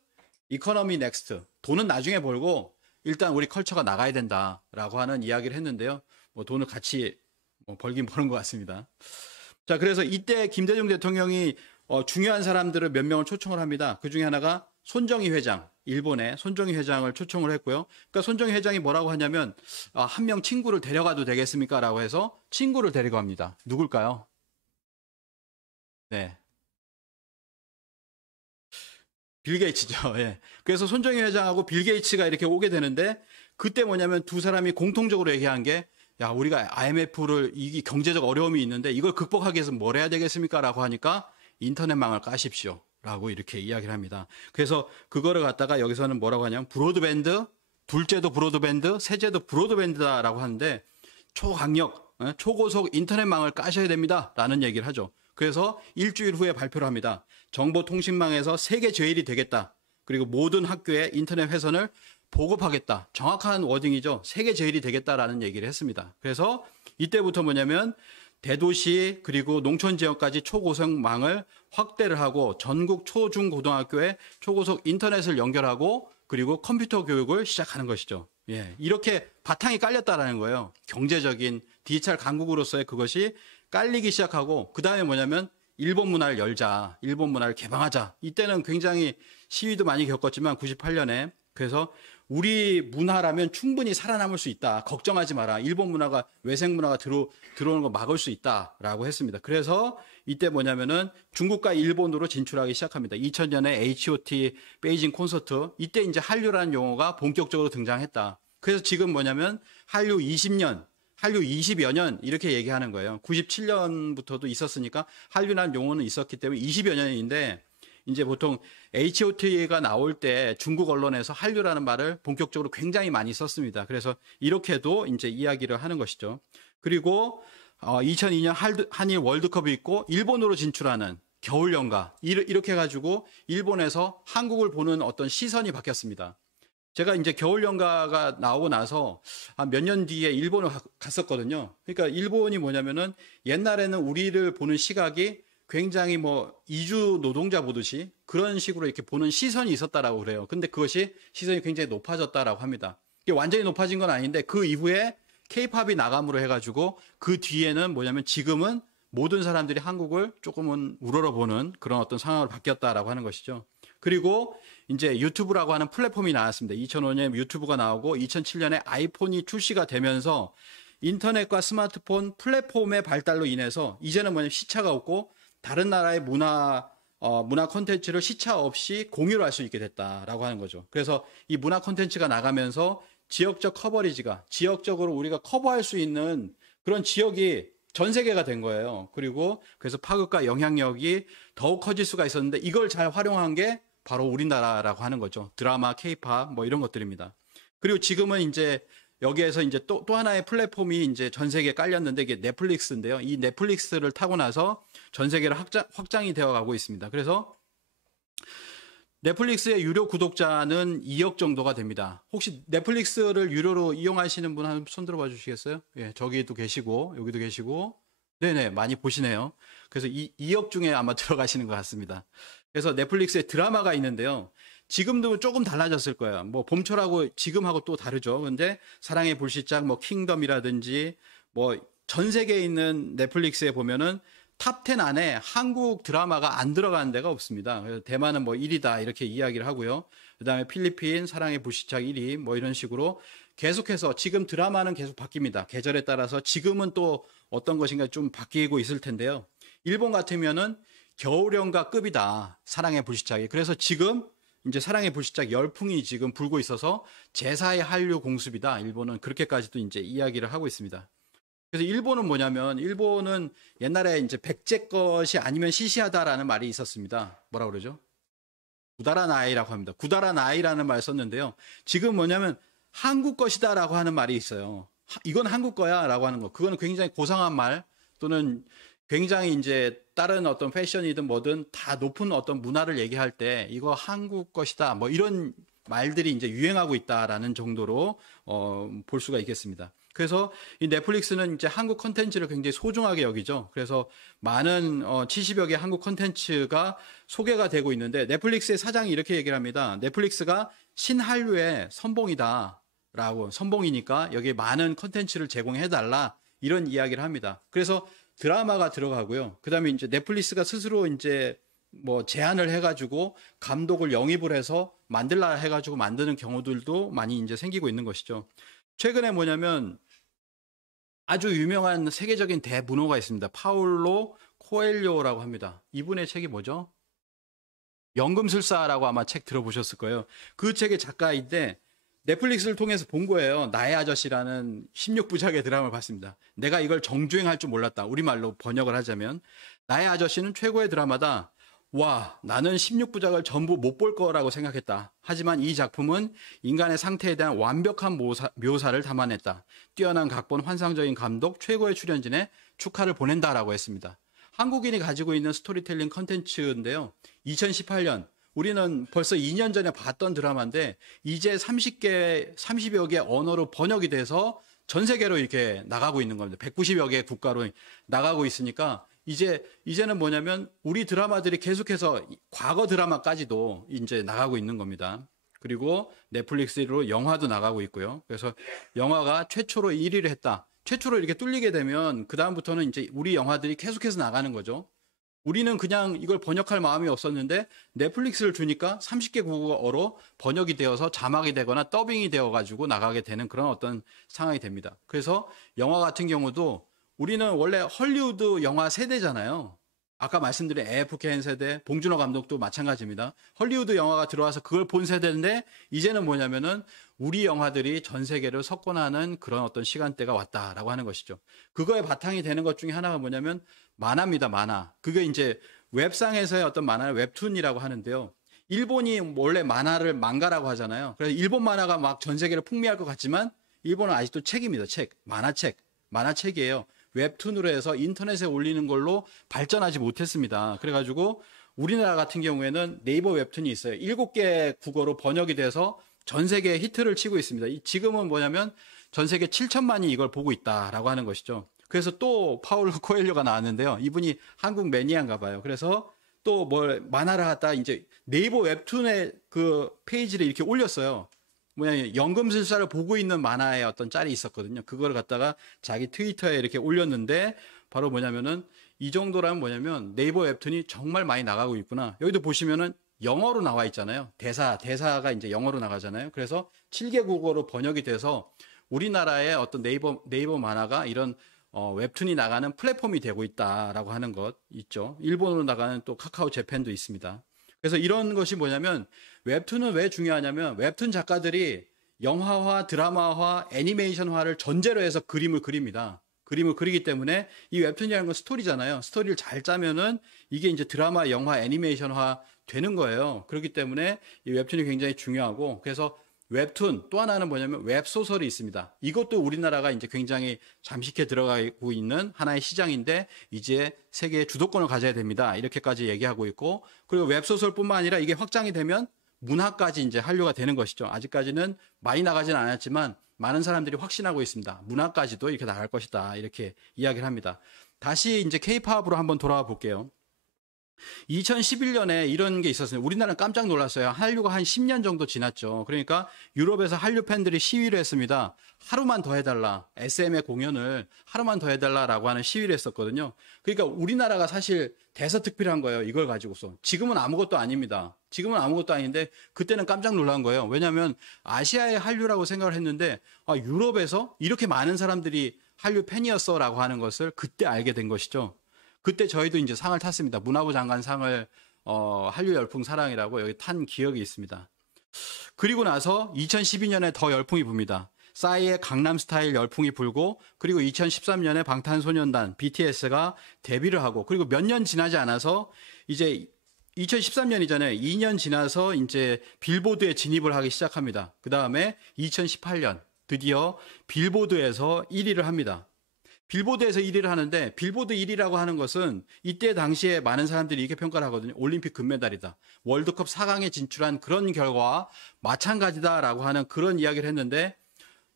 이코노미 넥스트. 돈은 나중에 벌고 일단 우리 컬처가 나가야 된다라고 하는 이야기를 했는데요. 뭐 돈을 같이 벌긴 버는 것 같습니다. 자, 그래서 이때 김대중 대통령이 중요한 사람들을 몇 명을 초청을 합니다. 그 중에 하나가 손정희 회장, 일본의 손정희 회장을 초청을 했고요. 그러니까 손정희 회장이 뭐라고 하냐면 한 명 친구를 데려가도 되겠습니까? 라고 해서 친구를 데리고 갑니다. 누굴까요? 네. 빌 게이츠죠. 예. 그래서 손정희 회장하고 빌 게이츠가 이렇게 오게 되는데 그때 뭐냐면 두 사람이 공통적으로 얘기한 게 야, 우리가 IMF를 이게 경제적 어려움이 있는데 이걸 극복하기 위해서 뭘 해야 되겠습니까? 라고 하니까 인터넷망을 까십시오. 라고 이렇게 이야기를 합니다. 그래서 그거를 갖다가 여기서는 뭐라고 하냐면 브로드밴드, 둘째도 브로드밴드, 셋째도 브로드밴드다라고 하는데 초강력, 초고속 인터넷망을 까셔야 됩니다. 라는 얘기를 하죠. 그래서 일주일 후에 발표를 합니다. 정보통신망에서 세계 제일이 되겠다. 그리고 모든 학교에 인터넷 회선을 보급하겠다. 정확한 워딩이죠. 세계 제일이 되겠다라는 얘기를 했습니다. 그래서 이때부터 뭐냐면 대도시 그리고 농촌 지역까지 초고속망을 확대를 하고 전국 초중고등학교에 초고속 인터넷을 연결하고 그리고 컴퓨터 교육을 시작하는 것이죠. 예, 이렇게 바탕이 깔렸다라는 거예요. 경제적인 디지털 강국으로서의 그것이 깔리기 시작하고 그 다음에 뭐냐면 일본 문화를 열자, 일본 문화를 개방하자. 이때는 굉장히 시위도 많이 겪었지만 98년에 그래서 우리 문화라면 충분히 살아남을 수 있다. 걱정하지 마라. 일본 문화가 외생 문화가 들어오는 거 막을 수 있다라고 했습니다. 그래서 이때 뭐냐면은 중국과 일본으로 진출하기 시작합니다. 2000년에 H.O.T. 베이징 콘서트 이때 이제 한류라는 용어가 본격적으로 등장했다. 그래서 지금 뭐냐면 한류 20년, 한류 20여 년 이렇게 얘기하는 거예요. 97년부터도 있었으니까 한류라는 용어는 있었기 때문에 20여 년인데 이제 보통 H.O.T가 나올 때 중국 언론에서 한류라는 말을 본격적으로 굉장히 많이 썼습니다. 그래서 이렇게도 이제 이야기를 하는 것이죠. 그리고 2002년 한일 월드컵이 있고 일본으로 진출하는 겨울연가 이렇게 해가지고 일본에서 한국을 보는 어떤 시선이 바뀌었습니다. 제가 이제 겨울연가가 나오고 나서 몇 년 뒤에 일본을 갔었거든요. 그러니까 일본이 뭐냐면은 옛날에는 우리를 보는 시각이 굉장히 뭐 이주 노동자 보듯이 그런 식으로 이렇게 보는 시선이 있었다라고 그래요. 근데 그것이 시선이 굉장히 높아졌다라고 합니다. 이게 완전히 높아진 건 아닌데 그 이후에 케이팝이 나감으로 해가지고 그 뒤에는 뭐냐면 지금은 모든 사람들이 한국을 조금은 우러러보는 그런 어떤 상황으로 바뀌었다라고 하는 것이죠. 그리고 이제 유튜브라고 하는 플랫폼이 나왔습니다. 2005년에 유튜브가 나오고 2007년에 아이폰이 출시가 되면서 인터넷과 스마트폰 플랫폼의 발달로 인해서 이제는 뭐냐면 시차가 없고 다른 나라의 문화 콘텐츠를 시차 없이 공유를 할 수 있게 됐다라고 하는 거죠. 그래서 이 문화 콘텐츠가 나가면서 지역적 커버리지가 지역적으로 우리가 커버할 수 있는 그런 지역이 전 세계가 된 거예요. 그리고 그래서 파급과 영향력이 더욱 커질 수가 있었는데 이걸 잘 활용한 게 바로 우리나라라고 하는 거죠. 드라마, 케이팝 뭐 이런 것들입니다. 그리고 지금은 이제 여기에서 이제 또 하나의 플랫폼이 이제 전 세계에 깔렸는데 이게 넷플릭스인데요. 이 넷플릭스를 타고 나서 전 세계로 확장이 되어 가고 있습니다. 그래서 넷플릭스의 유료 구독자는 2억 정도가 됩니다. 혹시 넷플릭스를 유료로 이용하시는 분 한 손 들어봐 주시겠어요? 예, 저기도 계시고 여기도 계시고 네네 많이 보시네요. 그래서 2억 중에 아마 들어가시는 것 같습니다. 그래서 넷플릭스에 드라마가 있는데요. 지금도 조금 달라졌을 거예요. 뭐 봄철하고 지금하고 또 다르죠. 근데 사랑의 불시착, 뭐 킹덤이라든지 뭐 전 세계에 있는 넷플릭스에 보면은 탑 10 안에 한국 드라마가 안 들어가는 데가 없습니다. 그래서 대만은 뭐 1위다 이렇게 이야기를 하고요. 그다음에 필리핀 사랑의 불시착 1위 뭐 이런 식으로 계속해서 지금 드라마는 계속 바뀝니다. 계절에 따라서 지금은 또 어떤 것인가 좀 바뀌고 있을 텐데요. 일본 같으면은 겨울연가급이다. 사랑의 불시착이. 그래서 지금 이제 사랑의 불시착 열풍이 지금 불고 있어서 제4의 한류 공습이다. 일본은 그렇게까지도 이제 이야기를 하고 있습니다. 그래서 일본은 뭐냐면 일본은 옛날에 이제 백제 것이 아니면 시시하다라는 말이 있었습니다. 뭐라 그러죠? 구다란 아이라고 합니다. 구다란 아이라는 말 썼는데요. 지금 뭐냐면 한국 것이다라고 하는 말이 있어요. 이건 한국 거야라고 하는 거. 그거는 굉장히 고상한 말 또는 굉장히 이제 다른 어떤 패션이든 뭐든 다 높은 어떤 문화를 얘기할 때 이거 한국 것이다. 뭐 이런 말들이 이제 유행하고 있다라는 정도로 볼 수가 있겠습니다. 그래서 이 넷플릭스는 이제 한국 콘텐츠를 굉장히 소중하게 여기죠. 그래서 많은 70여 개 한국 콘텐츠가 소개가 되고 있는데 넷플릭스의 사장이 이렇게 얘기를 합니다. 넷플릭스가 신한류의 선봉이다라고 선봉이니까 여기에 많은 콘텐츠를 제공해달라 이런 이야기를 합니다. 그래서 드라마가 들어가고요. 그다음에 이제 넷플릭스가 스스로 이제 뭐 제안을 해가지고 감독을 영입을 해서 만들라 해가지고 만드는 경우들도 많이 이제 생기고 있는 것이죠. 최근에 뭐냐면 아주 유명한 세계적인 대문호가 있습니다. 파울로 코엘료라고 합니다. 이분의 책이 뭐죠? 연금술사라고 아마 책 들어보셨을 거예요. 그 책의 작가인데 넷플릭스를 통해서 본 거예요. 나의 아저씨라는 16부작의 드라마를 봤습니다. 내가 이걸 정주행할 줄 몰랐다. 우리말로 번역을 하자면 나의 아저씨는 최고의 드라마다. 와, 나는 16부작을 전부 못 볼 거라고 생각했다. 하지만 이 작품은 인간의 상태에 대한 완벽한 묘사를 담아냈다. 뛰어난 각본, 환상적인 감독, 최고의 출연진에 축하를 보낸다라고 했습니다. 한국인이 가지고 있는 스토리텔링 컨텐츠인데요. 2018년 우리는 벌써 2년 전에 봤던 드라마인데 이제 30여 개 언어로 번역이 돼서 전 세계로 이렇게 나가고 있는 겁니다. 190여 개 국가로 나가고 있으니까 이제는 뭐냐면 우리 드라마들이 계속해서 과거 드라마까지도 이제 나가고 있는 겁니다. 그리고 넷플릭스로 영화도 나가고 있고요. 그래서 영화가 최초로 1위를 했다. 최초로 이렇게 뚫리게 되면 그다음부터는 이제 우리 영화들이 계속해서 나가는 거죠. 우리는 그냥 이걸 번역할 마음이 없었는데 넷플릭스를 주니까 30개 국어로 번역이 되어서 자막이 되거나 더빙이 되어가지고 나가게 되는 그런 어떤 상황이 됩니다. 그래서 영화 같은 경우도 우리는 원래 헐리우드 영화 세대잖아요. 아까 말씀드린 AFKN 세대, 봉준호 감독도 마찬가지입니다. 헐리우드 영화가 들어와서 그걸 본 세대인데 이제는 뭐냐면은 우리 영화들이 전 세계를 석권하는 그런 어떤 시간대가 왔다라고 하는 것이죠. 그거의 바탕이 되는 것 중에 하나가 뭐냐면 만화입니다, 만화. 그게 이제 웹상에서의 어떤 만화를 웹툰이라고 하는데요. 일본이 원래 만화를 망가라고 하잖아요. 그래서 일본 만화가 막 전 세계를 풍미할 것 같지만 일본은 아직도 책입니다, 책. 만화책. 만화책이에요. 웹툰으로 해서 인터넷에 올리는 걸로 발전하지 못했습니다. 그래가지고 우리나라 같은 경우에는 네이버 웹툰이 있어요. 7개 국어로 번역이 돼서 전 세계에 히트를 치고 있습니다. 지금은 뭐냐면 전 세계 7천만이 이걸 보고 있다라고 하는 것이죠. 그래서 또 파울로 코엘료가 나왔는데요. 이분이 한국 매니아인가 봐요. 그래서 또 뭘 만화를 갖다 이제 네이버 웹툰의 그 페이지를 이렇게 올렸어요. 뭐냐, 연금술사를 보고 있는 만화의 어떤 짤이 있었거든요. 그걸 갖다가 자기 트위터에 이렇게 올렸는데 바로 뭐냐면은 이 정도라면 뭐냐면 네이버 웹툰이 정말 많이 나가고 있구나. 여기도 보시면은 영어로 나와 있잖아요. 대사가 이제 영어로 나가잖아요. 그래서 7개 국어로 번역이 돼서 우리나라의 어떤 네이버 만화가 이런 웹툰이 나가는 플랫폼이 되고 있다라고 하는 것 있죠. 일본으로 나가는 또 카카오 재팬도 있습니다. 그래서 이런 것이 뭐냐면 웹툰은 왜 중요하냐면 웹툰 작가들이 영화화, 드라마화, 애니메이션화를 전제로 해서 그림을 그립니다. 그림을 그리기 때문에 이 웹툰이라는 건 스토리잖아요. 스토리를 잘 짜면은 이게 이제 드라마, 영화, 애니메이션화 되는 거예요. 그렇기 때문에 이 웹툰이 굉장히 중요하고 그래서 웹툰 또 하나는 뭐냐면 웹소설이 있습니다. 이것도 우리나라가 이제 굉장히 잠식해 들어가고 있는 하나의 시장인데 이제 세계의 주도권을 가져야 됩니다. 이렇게까지 얘기하고 있고 그리고 웹소설뿐만 아니라 이게 확장이 되면 문화까지 이제 한류가 되는 것이죠. 아직까지는 많이 나가지는 않았지만 많은 사람들이 확신하고 있습니다. 문화까지도 이렇게 나갈 것이다. 이렇게 이야기를 합니다. 다시 이제 K-팝으로 한번 돌아와 볼게요. 2011년에 이런 게 있었어요. 우리나라는 깜짝 놀랐어요. 한류가 한 10년 정도 지났죠. 그러니까 유럽에서 한류 팬들이 시위를 했습니다. 하루만 더 해달라. SM의 공연을 하루만 더 해달라라고 하는 시위를 했었거든요. 그러니까 우리나라가 사실 대서특필한 거예요. 이걸 가지고서. 지금은 아무것도 아닙니다. 지금은 아무것도 아닌데 그때는 깜짝 놀란 거예요. 왜냐하면 아시아의 한류라고 생각을 했는데 유럽에서 이렇게 많은 사람들이 한류 팬이었어라고 하는 것을 그때 알게 된 것이죠. 그때 저희도 이제 상을 탔습니다. 문화부 장관 상을 한류 열풍 사랑이라고 여기 탄 기억이 있습니다. 그리고 나서 2012년에 더 열풍이 붑니다. 싸이의 강남 스타일 열풍이 불고 그리고 2013년에 방탄소년단 BTS가 데뷔를 하고 그리고 몇 년 지나지 않아서 이제 2013년이잖아요. 2년 지나서 이제 빌보드에 진입을 하기 시작합니다. 그 다음에 2018년 드디어 빌보드에서 1위를 합니다. 빌보드에서 1위를 하는데 빌보드 1위라고 하는 것은 이때 당시에 많은 사람들이 이렇게 평가를 하거든요. 올림픽 금메달이다. 월드컵 4강에 진출한 그런 결과와 마찬가지다라고 하는 그런 이야기를 했는데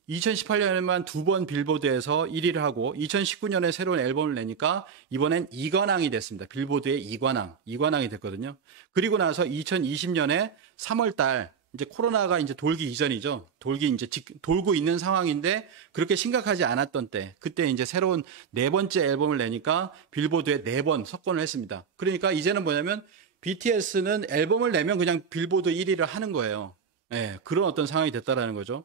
2018년에만 2번 빌보드에서 1위를 하고 2019년에 새로운 앨범을 내니까 이번엔 2관왕이 됐습니다. 빌보드의 2관왕이 됐거든요. 그리고 나서 2020년에 3월 달 이제 코로나가 이제 돌기 이전이죠. 돌고 있는 상황인데 그렇게 심각하지 않았던 때 그때 이제 새로운 4번째 앨범을 내니까 빌보드에 4번 석권을 했습니다. 그러니까 이제는 뭐냐면 BTS는 앨범을 내면 그냥 빌보드 1위를 하는 거예요. 네, 그런 어떤 상황이 됐다라는 거죠.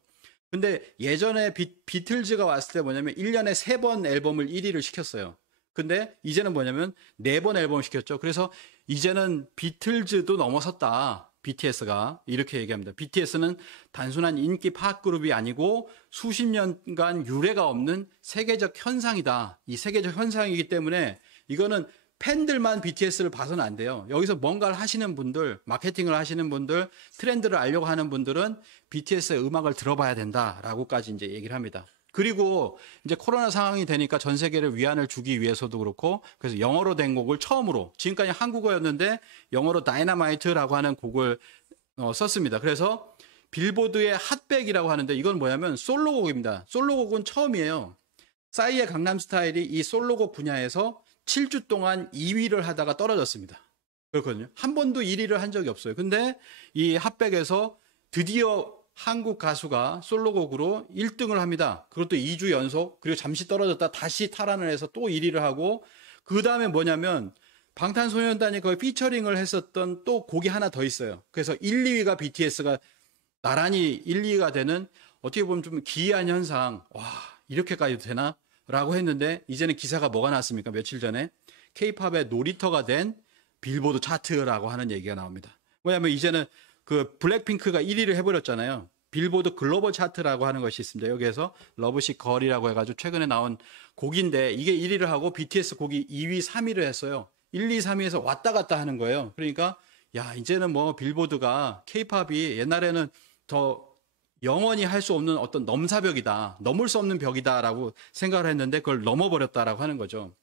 근데 예전에 비틀즈가 왔을 때 뭐냐면 1년에 3번 앨범을 1위를 시켰어요. 근데 이제는 뭐냐면 4번 앨범을 시켰죠. 그래서 이제는 비틀즈도 넘어섰다. BTS가 이렇게 얘기합니다. BTS는 단순한 인기 팝 그룹이 아니고 수십 년간 유례가 없는 세계적 현상이다. 이 세계적 현상이기 때문에 이거는 팬들만 BTS를 봐서는 안 돼요. 여기서 뭔가를 하시는 분들, 마케팅을 하시는 분들, 트렌드를 알려고 하는 분들은 BTS의 음악을 들어봐야 된다라고까지 이제 얘기를 합니다. 그리고 이제 코로나 상황이 되니까 전 세계를 위안을 주기 위해서도 그렇고 그래서 영어로 된 곡을 처음으로 지금까지 한국어였는데 영어로 다이너마이트라고 하는 곡을 썼습니다. 그래서 빌보드의 핫백이라고 하는데 이건 뭐냐면 솔로곡입니다. 솔로곡은 처음이에요. 싸이의 강남스타일이 이 솔로곡 분야에서 7주 동안 2위를 하다가 떨어졌습니다. 그렇거든요. 한 번도 1위를 한 적이 없어요. 근데 이 핫백에서 드디어 한국 가수가 솔로곡으로 1등을 합니다. 그것도 2주 연속, 그리고 잠시 떨어졌다 다시 탈환을 해서 또 1위를 하고, 그 다음에 뭐냐면, 방탄소년단이 거의 피처링을 했었던 또 곡이 하나 더 있어요. 그래서 1, 2위가 BTS가 나란히 1, 2위가 되는 어떻게 보면 좀 기이한 현상. 와, 이렇게까지 되나? 라고 했는데 이제는 기사가 뭐가 났습니까? 며칠 전에 K-팝의 놀이터가 된 빌보드 차트라고 하는 얘기가 나옵니다. 뭐냐면 이제는 그 블랙핑크가 1위를 해버렸잖아요. 빌보드 글로벌 차트라고 하는 것이 있습니다. 여기에서 러브식 걸이라고 해가지고 최근에 나온 곡인데 이게 1위를 하고 BTS 곡이 2위, 3위를 했어요. 1, 2, 3위에서 왔다 갔다 하는 거예요. 그러니까 야, 이제는 뭐 빌보드가 K-팝이 옛날에는 더 영원히 할 수 없는 어떤 넘사벽이다. 넘을 수 없는 벽이다라고 생각을 했는데 그걸 넘어버렸다라고 하는 거죠.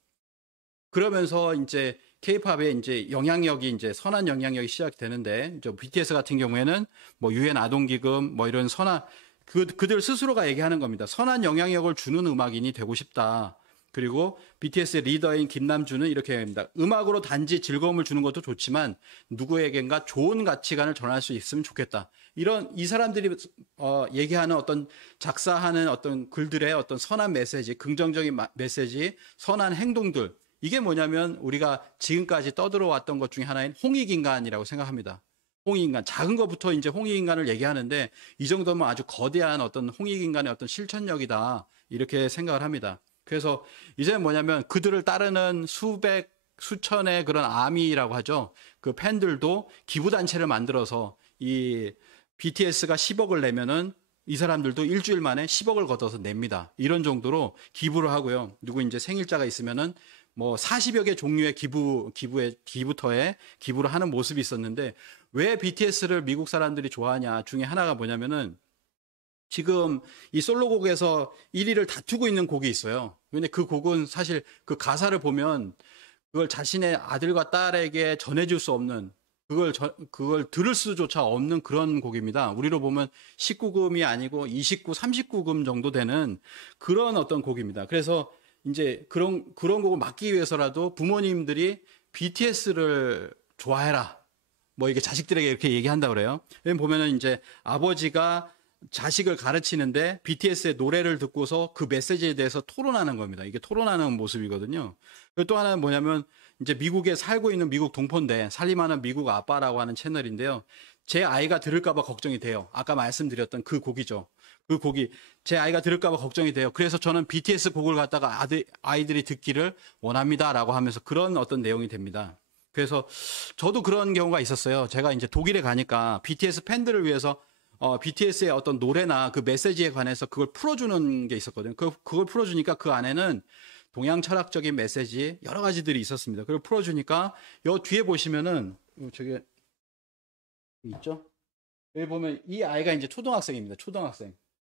그러면서 이제 K-팝의 이제 영향력이 이제 선한 영향력이 시작되는데, BTS 같은 경우에는 뭐 유엔 아동기금 뭐 이런 선한 그들 스스로가 얘기하는 겁니다. 선한 영향력을 주는 음악인이 되고 싶다. 그리고 BTS의 리더인 김남주는 이렇게 얘기합니다. 음악으로 단지 즐거움을 주는 것도 좋지만 누구에겐가 좋은 가치관을 전할 수 있으면 좋겠다. 이런 이 사람들이 얘기하는 어떤 작사하는 어떤 글들의 어떤 선한 메시지, 긍정적인 메시지, 선한 행동들, 이게 뭐냐면 우리가 지금까지 떠들어왔던 것 중에 하나인 홍익인간이라고 생각합니다. 홍익인간, 작은 것부터 이제 홍익인간을 얘기하는데 이 정도면 아주 거대한 어떤 홍익인간의 어떤 실천력이다, 이렇게 생각을 합니다. 그래서 이제 뭐냐면 그들을 따르는 수백, 수천의 그런 아미라고 하죠. 그 팬들도 기부단체를 만들어서 이 BTS가 10억을 내면은 이 사람들도 일주일 만에 10억을 걷어서 냅니다. 이런 정도로 기부를 하고요. 누구 이제 생일자가 있으면은 뭐 40여 개 종류의 기부터에 기부를 하는 모습이 있었는데, 왜 BTS를 미국 사람들이 좋아하냐 중에 하나가 뭐냐면은 지금 이 솔로곡에서 1위를 다투고 있는 곡이 있어요. 근데 그 곡은 사실 그 가사를 보면 그걸 자신의 아들과 딸에게 전해줄 수 없는, 그걸 들을 수조차 없는 그런 곡입니다. 우리로 보면 19금이 아니고 29, 39금 정도 되는 그런 어떤 곡입니다. 그래서 이제 그런 곡을 막기 위해서라도 부모님들이 BTS를 좋아해라, 뭐 이게 자식들에게 이렇게 얘기한다 그래요. 보면은 이제 아버지가 자식을 가르치는데 BTS의 노래를 듣고서 그 메시지에 대해서 토론하는 겁니다. 이게 토론하는 모습이거든요. 그리고 또 하나는 뭐냐면 이제 미국에 살고 있는 미국 동포인데 살림하는 미국 아빠라고 하는 채널인데요. 제 아이가 들을까봐 걱정이 돼요. 아까 말씀드렸던 그 곡이죠. 그 곡이 제 아이가 들을까봐 걱정이 돼요. 그래서 저는 BTS 곡을 갖다가 아이들이 듣기를 원합니다라고 하면서 그런 어떤 내용이 됩니다. 그래서 저도 그런 경우가 있었어요. 제가 이제 독일에 가니까 BTS 팬들을 위해서 BTS의 어떤 노래나 그 메시지에 관해서 그걸 풀어주는 게 있었거든요. 그걸 풀어주니까 그 안에는 동양 철학적인 메시지 여러 가지들이 있었습니다. 그걸 풀어주니까 요 뒤에 보시면은 저게 있죠? 여기 보면 이 아이가 이제 초등학생입니다.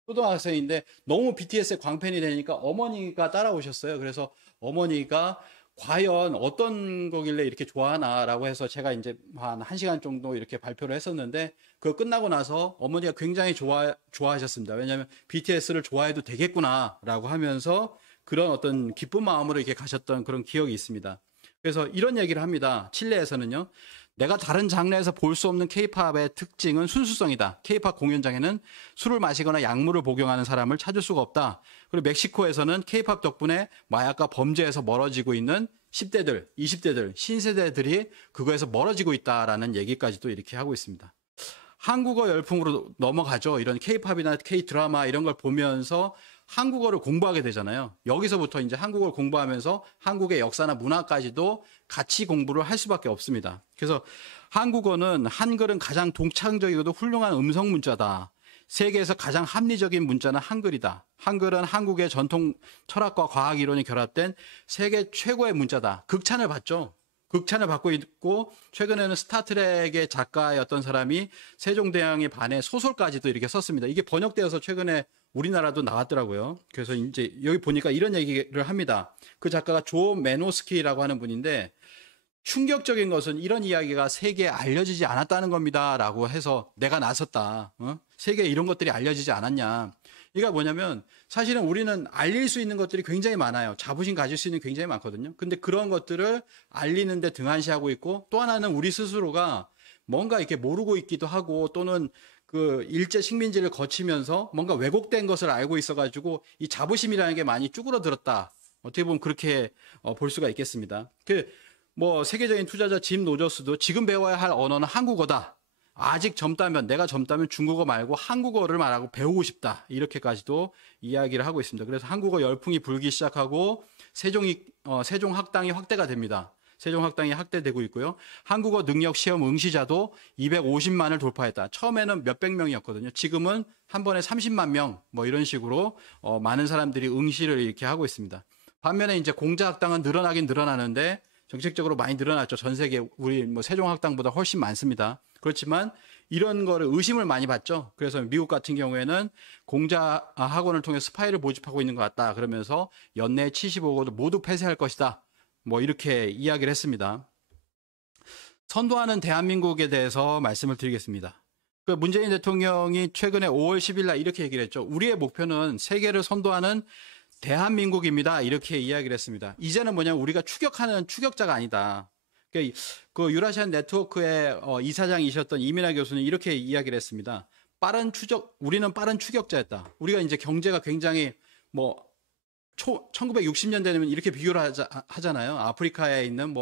초등학생인데 너무 BTS의 광팬이 되니까 어머니가 따라오셨어요. 그래서 어머니가 과연 어떤 거길래 이렇게 좋아하나라고 해서 제가 이제 한 1시간 정도 이렇게 발표를 했었는데, 그거 끝나고 나서 어머니가 굉장히 좋아하셨습니다. 왜냐하면 BTS를 좋아해도 되겠구나라고 하면서 그런 어떤 기쁜 마음으로 이렇게 가셨던 그런 기억이 있습니다. 그래서 이런 얘기를 합니다. 칠레에서는요. 내가 다른 장르에서 볼 수 없는 K-팝의 특징은 순수성이다. K-팝 공연장에는 술을 마시거나 약물을 복용하는 사람을 찾을 수가 없다. 그리고 멕시코에서는 K-팝 덕분에 마약과 범죄에서 멀어지고 있는 10대들, 20대들, 신세대들이 그거에서 멀어지고 있다라는 얘기까지도 이렇게 하고 있습니다. 한국어 열풍으로 넘어가죠. 이런 K-팝이나 K-드라마 이런 걸 보면서 한국어를 공부하게 되잖아요. 여기서부터 이제 한국어를 공부하면서 한국의 역사나 문화까지도 같이 공부를 할 수밖에 없습니다. 그래서 한국어는 한글은 가장 동창적이고도 훌륭한 음성 문자다. 세계에서 가장 합리적인 문자는 한글이다. 한글은 한국의 전통 철학과 과학 이론이 결합된 세계 최고의 문자다. 극찬을 받죠. 극찬을 받고 있고, 최근에는 스타트rek의 작가였던 사람이 세종대왕에 반해 소설까지도 이렇게 썼습니다. 이게 번역되어서 최근에 우리나라도 나왔더라고요. 그래서 이제 여기 보니까 이런 얘기를 합니다. 그 작가가 조 메노스키라고 하는 분인데, 충격적인 것은 이런 이야기가 세계에 알려지지 않았다는 겁니다. 라고 해서 내가 나섰다. 세계에 이런 것들이 알려지지 않았냐. 이게 뭐냐면 사실은 우리는 알릴 수 있는 것들이 굉장히 많아요. 자부심 가질 수 있는 게 굉장히 많거든요. 근데 그런 것들을 알리는데 등한시하고 있고, 또 하나는 우리 스스로가 뭔가 이렇게 모르고 있기도 하고, 또는 그 일제 식민지를 거치면서 뭔가 왜곡된 것을 알고 있어가지고 이 자부심이라는 게 많이 쭈그러들었다. 어떻게 보면 그렇게 볼 수가 있겠습니다. 뭐 세계적인 투자자 짐 노저스도 지금 배워야 할 언어는 한국어다. 아직 젊다면, 내가 젊다면 중국어 말고 한국어를 말하고 배우고 싶다. 이렇게까지도 이야기를 하고 있습니다. 그래서 한국어 열풍이 불기 시작하고 세종 학당이 확대가 됩니다. 세종 학당이 확대되고 있고요. 한국어 능력 시험 응시자도 250만을 돌파했다. 처음에는 몇백 명이었거든요. 지금은 한 번에 30만 명, 뭐 이런 식으로 많은 사람들이 응시를 이렇게 하고 있습니다. 반면에 이제 공자 학당은 늘어나긴 늘어나는데 정책적으로 많이 늘어났죠. 전 세계 우리 뭐 세종 학당보다 훨씬 많습니다. 그렇지만 이런 거를 의심을 많이 받죠. 그래서 미국 같은 경우에는 공자 학원을 통해 스파이를 모집하고 있는 것 같다. 그러면서 연내 75곳을 모두 폐쇄할 것이다. 뭐 이렇게 이야기를 했습니다. 선도하는 대한민국에 대해서 말씀을 드리겠습니다. 그 문재인 대통령이 최근에 5월 10일 날 이렇게 얘기를 했죠. 우리의 목표는 세계를 선도하는 대한민국입니다. 이렇게 이야기를 했습니다. 이제는 뭐냐면 우리가 추격하는 추격자가 아니다. 그 유라시안 네트워크의 이사장이셨던 이민하 교수는 이렇게 이야기를 했습니다. 우리는 빠른 추격자였다. 우리가 이제 경제가 굉장히 1960년대 되면 이렇게 비교를 하잖아요. 아프리카에 있는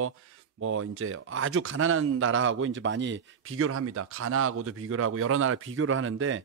이제 아주 가난한 나라하고 이제 많이 비교를 합니다. 가나하고도 비교를 하고 여러 나라 비교를 하는데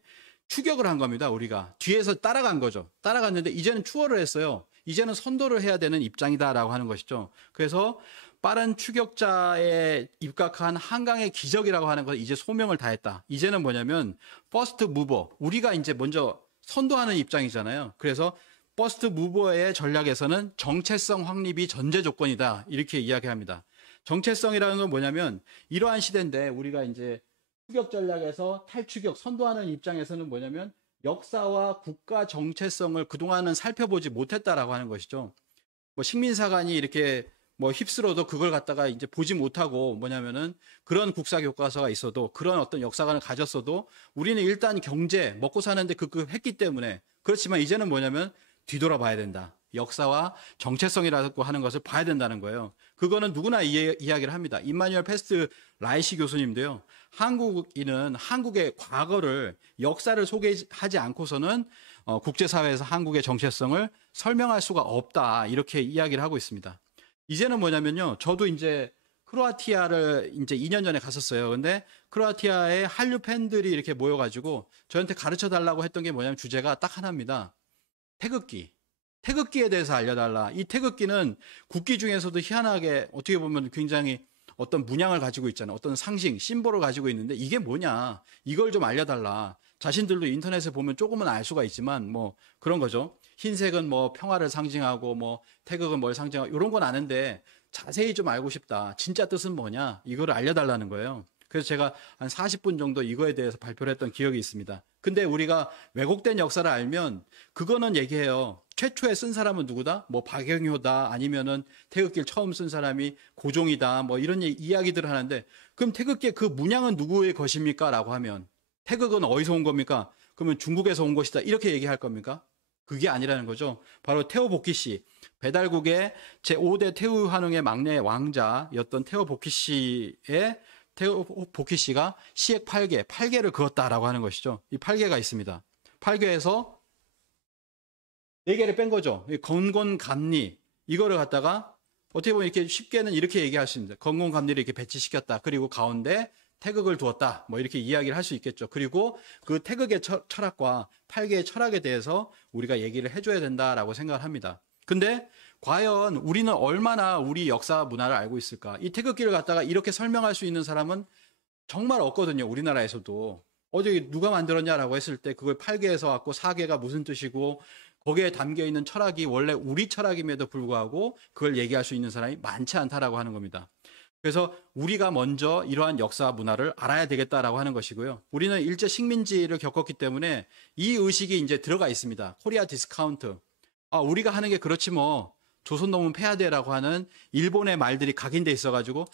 추격을 한 겁니다. 우리가 뒤에서 따라간 거죠. 따라갔는데 이제는 추월을 했어요. 이제는 선도를 해야 되는 입장이다라고 하는 것이죠. 그래서 빠른 추격자에 입각한 한강의 기적이라고 하는 건 이제 소명을 다했다. 이제는 뭐냐면 퍼스트 무버, 우리가 이제 먼저 선도하는 입장이잖아요. 그래서 퍼스트 무버의 전략에서는 정체성 확립이 전제 조건이다. 이렇게 이야기합니다. 정체성이라는 건 뭐냐면 이러한 시대인데 우리가 이제 추격 전략에서 탈추격 선도하는 입장에서는 뭐냐면 역사와 국가 정체성을 그동안은 살펴보지 못했다라고 하는 것이죠. 뭐 식민사관이 이렇게 휩쓸어도 그걸 갖다가 이제 보지 못하고 뭐냐면은 그런 국사 교과서가 있어도 그런 어떤 역사관을 가졌어도 우리는 일단 경제 먹고 사는데 했기 때문에 그렇지만 이제는 뭐냐면 뒤돌아봐야 된다. 역사와 정체성이라고 하는 것을 봐야 된다는 거예요. 그거는 누구나 이야기를 합니다. 임마누엘 페스트 라이시 교수님도요. 한국인은 한국의 과거를 역사를 소개하지 않고서는 국제사회에서 한국의 정체성을 설명할 수가 없다. 이렇게 이야기를 하고 있습니다. 이제는 뭐냐면요. 저도 이제 크로아티아를 이제 2년 전에 갔었어요. 근데 크로아티아에 한류 팬들이 이렇게 모여가지고 저한테 가르쳐 달라고 했던 게 뭐냐면 주제가 딱 하나입니다. 태극기. 태극기에 대해서 알려달라. 이 태극기는 국기 중에서도 희한하게 어떻게 보면 굉장히 어떤 문양을 가지고 있잖아요. 어떤 상징, 심볼을 가지고 있는데 이게 뭐냐. 이걸 좀 알려달라. 자신들도 인터넷에 보면 조금은 알 수가 있지만 그런 거죠. 흰색은 평화를 상징하고 태극은 뭘 상징하고 이런 건 아는데 자세히 좀 알고 싶다. 진짜 뜻은 뭐냐. 이거를 알려달라는 거예요. 그래서 제가 한 40분 정도 이거에 대해서 발표를 했던 기억이 있습니다. 근데 우리가 왜곡된 역사를 알면 그거는 얘기해요. 최초에 쓴 사람은 누구다? 박영효다. 아니면은 태극기를 처음 쓴 사람이 고종이다. 이런 이야기들을 하는데 그럼 태극기의 그 문양은 누구의 것입니까? 라고 하면 태극은 어디서 온 겁니까? 그러면 중국에서 온 것이다. 이렇게 얘기할 겁니까? 그게 아니라는 거죠. 바로 태호복희 씨. 배달국의 제5대 태우환웅의 막내 왕자였던 태호복희 씨가 시액 8개를 그었다라고 하는 것이죠. 이 8개가 있습니다. 8개에서 4개를 뺀 거죠. 건곤감리 이거를 갖다가 어떻게 보면 이렇게 쉽게는 이렇게 얘기할 수 있습니다. 건곤감리를 이렇게 배치시켰다. 그리고 가운데 태극을 두었다. 이렇게 이야기를 할 수 있겠죠. 그리고 그 태극의 철학과 8개의 철학에 대해서 우리가 얘기를 해줘야 된다라고 생각을 합니다. 근데 과연 우리는 얼마나 우리 역사 문화를 알고 있을까? 이 태극기를 갖다가 이렇게 설명할 수 있는 사람은 정말 없거든요. 우리나라에서도. 어제 누가 만들었냐라고 했을 때 그걸 8개에서 왔고 4개가 무슨 뜻이고 거기에 담겨있는 철학이 원래 우리 철학임에도 불구하고 그걸 얘기할 수 있는 사람이 많지 않다라고 하는 겁니다. 그래서 우리가 먼저 이러한 역사 문화를 알아야 되겠다라고 하는 것이고요. 우리는 일제 식민지를 겪었기 때문에 이 의식이 이제 들어가 있습니다. 코리아 디스카운트. 우리가 하는 게 그렇지 조선 놈은 패야돼라고 하는 일본의 말들이 각인돼 있어가지고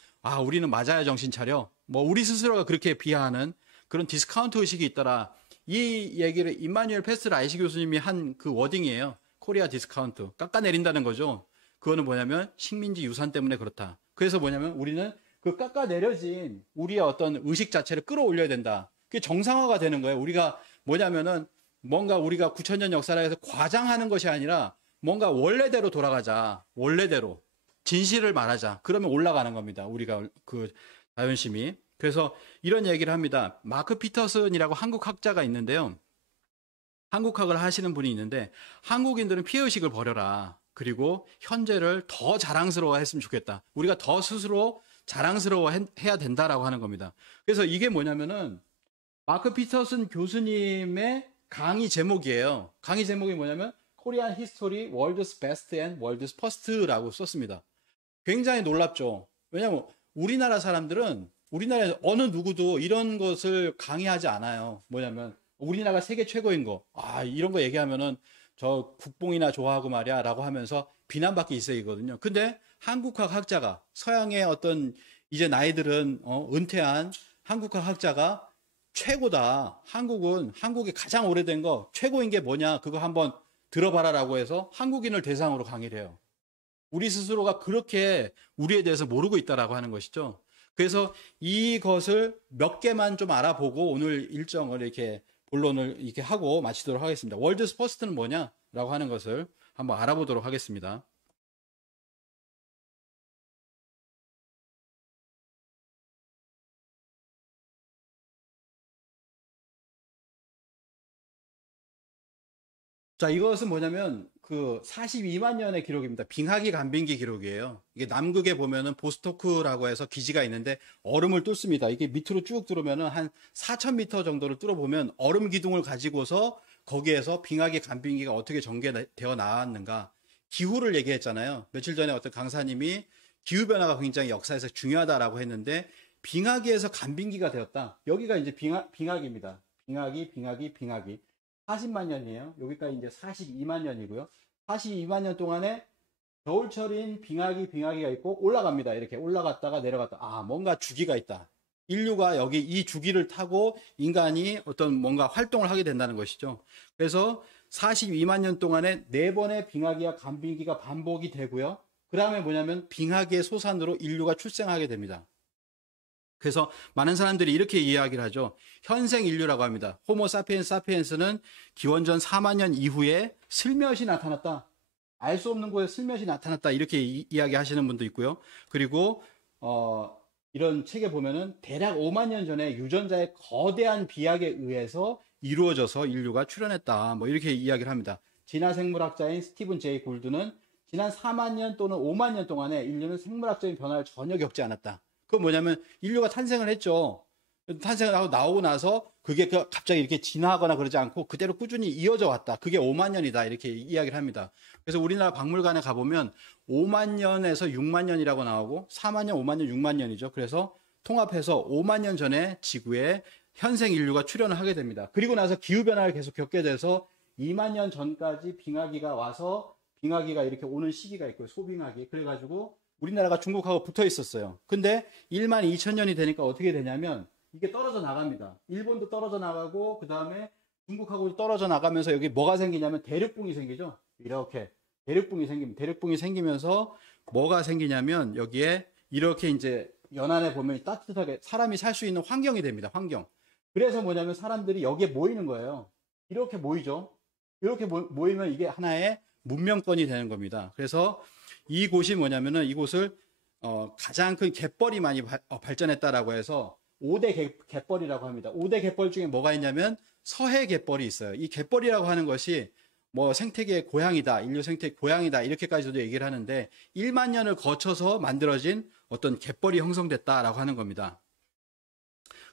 우리는 맞아야 정신 차려. 우리 스스로가 그렇게 비하하는 그런 디스카운트 의식이 있더라. 이 얘기를 임마누엘 페스트 라이시 교수님이 한 그 워딩이에요. 코리아 디스카운트. 깎아내린다는 거죠. 그거는 뭐냐면 식민지 유산 때문에 그렇다. 그래서 뭐냐면 우리는 그 깎아내려진 우리의 어떤 의식 자체를 끌어올려야 된다. 그게 정상화가 되는 거예요. 우리가 뭐냐면은 뭔가 우리가 9,000년 역사라 해서 과장하는 것이 아니라 뭔가 원래대로 돌아가자. 원래대로. 진실을 말하자. 그러면 올라가는 겁니다. 우리가 그 자존심이. 그래서 이런 얘기를 합니다. 마크 피터슨이라고 한국 학자가 있는데요. 한국학을 하시는 분이 있는데 한국인들은 피해의식을 버려라. 그리고 현재를 더 자랑스러워 했으면 좋겠다. 우리가 더 스스로 자랑스러워 해야 된다라고 하는 겁니다. 그래서 이게 뭐냐면은 마크 피터슨 교수님의 강의 제목이에요. 강의 제목이 뭐냐면 Korean History World's Best and World's First라고 썼습니다. 굉장히 놀랍죠. 왜냐하면 우리나라 사람들은 우리나라에 어느 누구도 이런 것을 강의하지 않아요. 뭐냐면 우리나라가 세계 최고인 거. 이런 거 얘기하면은 저 국뽕이나 좋아하고 말이야 라고 하면서 비난받기 일쑤이거든요. 근데 한국학 학자가 서양의 어떤 이제 나이들은 은퇴한 한국학 학자가 최고다. 한국에 가장 오래된 거 최고인 게 뭐냐 그거 한번 들어봐라 라고 해서 한국인을 대상으로 강의를 해요. 우리 스스로가 그렇게 우리에 대해서 모르고 있다라고 하는 것이죠. 그래서 이것을 몇 개만 좀 알아보고 오늘 일정을 이렇게 본론을 이렇게 하고 마치도록 하겠습니다. 월드스 퍼스트는 뭐냐라고 하는 것을 한번 알아보도록 하겠습니다. 자, 이것은 뭐냐면 그 42만 년의 기록입니다. 빙하기 간빙기 기록이에요. 이게 남극에 보면은 보스토크라고 해서 기지가 있는데 얼음을 뚫습니다. 이게 밑으로 쭉 뚫으면은 한 4,000m 정도를 뚫어보면 얼음 기둥을 가지고서 거기에서 빙하기 간빙기가 어떻게 전개되어 나왔는가. 기후를 얘기했잖아요. 며칠 전에 어떤 강사님이 기후변화가 굉장히 역사에서 중요하다라고 했는데 빙하기에서 간빙기가 되었다. 여기가 이제 빙하기입니다. 빙하기. 40만 년이에요. 여기까지 이제 42만 년이고요. 42만 년 동안에 겨울철인 빙하기가 있고 올라갑니다. 이렇게 올라갔다가 내려갔다. 뭔가 주기가 있다. 인류가 여기 이 주기를 타고 인간이 어떤 뭔가 활동을 하게 된다는 것이죠. 그래서 42만 년 동안에 4번의 빙하기와 간빙기가 반복이 되고요. 그 다음에 뭐냐면 빙하기의 소산으로 인류가 출생하게 됩니다. 그래서 많은 사람들이 이렇게 이야기를 하죠. 현생 인류라고 합니다. 호모 사피엔스는 기원전 4만 년 이후에 슬며시 나타났다. 알 수 없는 곳에 슬며시 나타났다. 이렇게 이야기하시는 분도 있고요. 그리고 이런 책에 보면은 대략 5만 년 전에 유전자의 거대한 비약에 의해서 이루어져서 인류가 출현했다. 뭐 이렇게 이야기를 합니다. 진화생물학자인 스티븐 제이 굴드는 지난 4만 년 또는 5만 년 동안에 인류는 생물학적인 변화를 전혀 겪지 않았다. 그건 뭐냐면 인류가 탄생을 했죠. 탄생을 하고 나오고 나서 그게 갑자기 이렇게 진화하거나 그러지 않고 그대로 꾸준히 이어져 왔다. 그게 5만 년이다. 이렇게 이야기를 합니다. 그래서 우리나라 박물관에 가보면 5만 년에서 6만 년이라고 나오고 4만 년, 5만 년, 6만 년이죠. 그래서 통합해서 5만 년 전에 지구에 현생 인류가 출현을 하게 됩니다. 그리고 나서 기후변화를 계속 겪게 돼서 2만 년 전까지 빙하기가 와서 빙하기가 이렇게 오는 시기가 있고요. 소빙하기. 그래가지고 우리나라가 중국하고 붙어 있었어요. 근데 1만 2천 년이 되니까 어떻게 되냐면 이게 떨어져 나갑니다. 일본도 떨어져 나가고 그 다음에 중국하고 떨어져 나가면서 여기 뭐가 생기냐면 대륙붕이 생기죠. 이렇게 대륙붕이 생기면서 뭐가 생기냐면 여기에 이렇게 이제 연안에 보면 따뜻하게 사람이 살 수 있는 환경이 됩니다. 환경. 그래서 뭐냐면 사람들이 여기에 모이는 거예요. 이렇게 모이죠. 이렇게 모이면 이게 하나의 문명권이 되는 겁니다. 그래서 이곳이 뭐냐면은 이곳을 가장 큰 갯벌이 많이 발전했다라고 해서 5대 갯벌이라고 합니다. 5대 갯벌 중에 뭐가 있냐면 서해 갯벌이 있어요. 이 갯벌이라고 하는 것이 뭐 생태계의 고향이다, 인류 생태계 고향이다 이렇게까지도 얘기를 하는데 1만 년을 거쳐서 만들어진 어떤 갯벌이 형성됐다라고 하는 겁니다.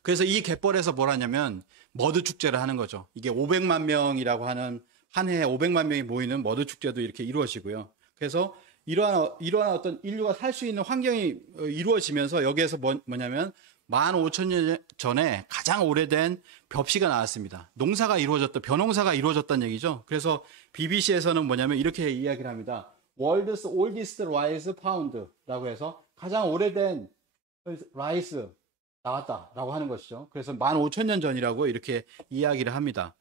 그래서 이 갯벌에서 뭘 하냐면 머드 축제를 하는 거죠. 이게 500만 명이라고 하는 한 해에 500만 명이 모이는 머드 축제도 이렇게 이루어지고요. 그래서 이러한 어떤 인류가 살 수 있는 환경이 이루어지면서 여기에서 뭐냐면 15,000년 전에 가장 오래된 벽시가 나왔습니다. 농사가 이루어졌다, 벼농사가 이루어졌다는 얘기죠. 그래서 BBC에서는 뭐냐면 이렇게 이야기를 합니다. World's oldest rice found라고 해서 가장 오래된 라이스 나왔다라고 하는 것이죠. 그래서 15,000년 전이라고 이렇게 이야기를 합니다.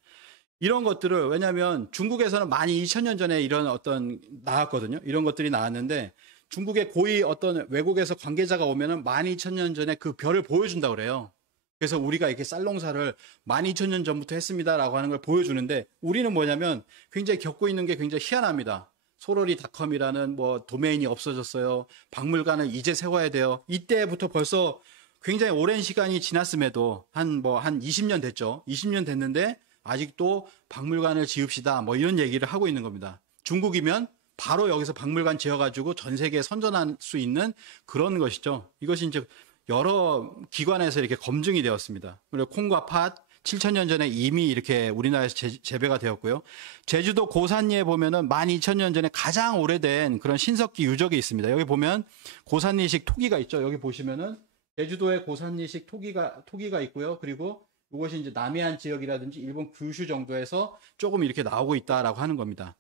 이런 것들을 왜냐하면 중국에서는 12,000년 전에 이런 어떤 나왔거든요. 이런 것들이 나왔는데 중국의 고위 어떤 외국에서 관계자가 오면은 12,000년 전에 그 별을 보여준다고 그래요. 그래서 우리가 이렇게 쌀농사를 12,000년 전부터 했습니다라고 하는 걸 보여주는데 우리는 뭐냐면 굉장히 겪고 있는 게 굉장히 희한합니다. 소로리닷컴이라는 뭐 도메인이 없어졌어요. 박물관을 이제 세워야 돼요. 이때부터 벌써 굉장히 오랜 시간이 지났음에도 한 20년 됐죠. 20년 됐는데 아직도 박물관을 지읍시다. 뭐 이런 얘기를 하고 있는 겁니다. 중국이면 바로 여기서 박물관 지어가지고 전 세계에 선전할 수 있는 그런 것이죠. 이것이 이제 여러 기관에서 이렇게 검증이 되었습니다. 그리고 콩과 팥 7,000년 전에 이미 이렇게 우리나라에서 재배가 되었고요. 제주도 고산리에 보면은 12,000년 전에 가장 오래된 그런 신석기 유적이 있습니다. 여기 보면 고산리식 토기가 있죠. 여기 보시면은 제주도에 고산리식 토기가 있고요. 그리고 이것이 이제 남해안 지역이라든지 일본 규슈 정도에서 조금 이렇게 나오고 있다라고 하는 겁니다.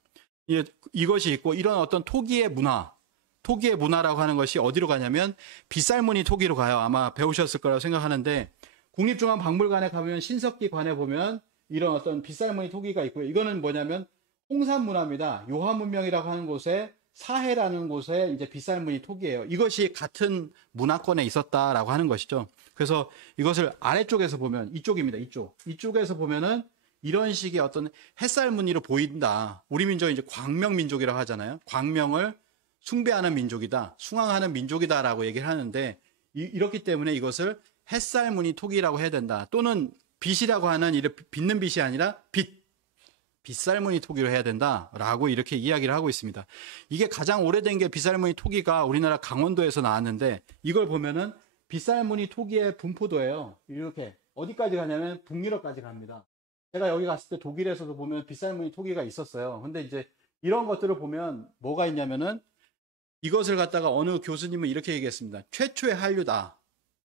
이것이 있고 이런 어떤 토기의 문화라고 하는 것이 어디로 가냐면 빗살무늬 토기로 가요. 아마 배우셨을 거라고 생각하는데 국립중앙박물관에 가면 신석기관에 보면 이런 어떤 빗살무늬 토기가 있고요. 이거는 뭐냐면 홍산 문화입니다. 요한문명이라고 하는 곳에 사해라는 곳에 이제 빗살무늬 토기예요. 이것이 같은 문화권에 있었다라고 하는 것이죠. 그래서 이것을 아래쪽에서 보면 이쪽입니다. 이쪽에서 보면은 이런 식의 어떤 햇살 무늬로 보인다. 우리 민족이 이제 광명 민족이라고 하잖아요. 광명을 숭배하는 민족이다. 숭앙하는 민족이다라고 얘기를 하는데 이렇기 때문에 이것을 햇살 무늬 토기라고 해야 된다. 또는 빛이라고 하는 이를 빛는 빛이 아니라 빗살무늬 토기로 해야 된다라고 이렇게 이야기를 하고 있습니다. 이게 가장 오래된 게 빗살무늬 토기가 우리나라 강원도에서 나왔는데 이걸 보면은 빗살무늬 토기의 분포도예요. 이렇게 어디까지 가냐면 북유럽까지 갑니다. 제가 여기 갔을 때 독일에서도 보면 빗살무늬 토기가 있었어요. 근데 이제 이런 것들을 보면 뭐가 있냐면은 이것을 갖다가 어느 교수님은 이렇게 얘기했습니다. 최초의 한류다.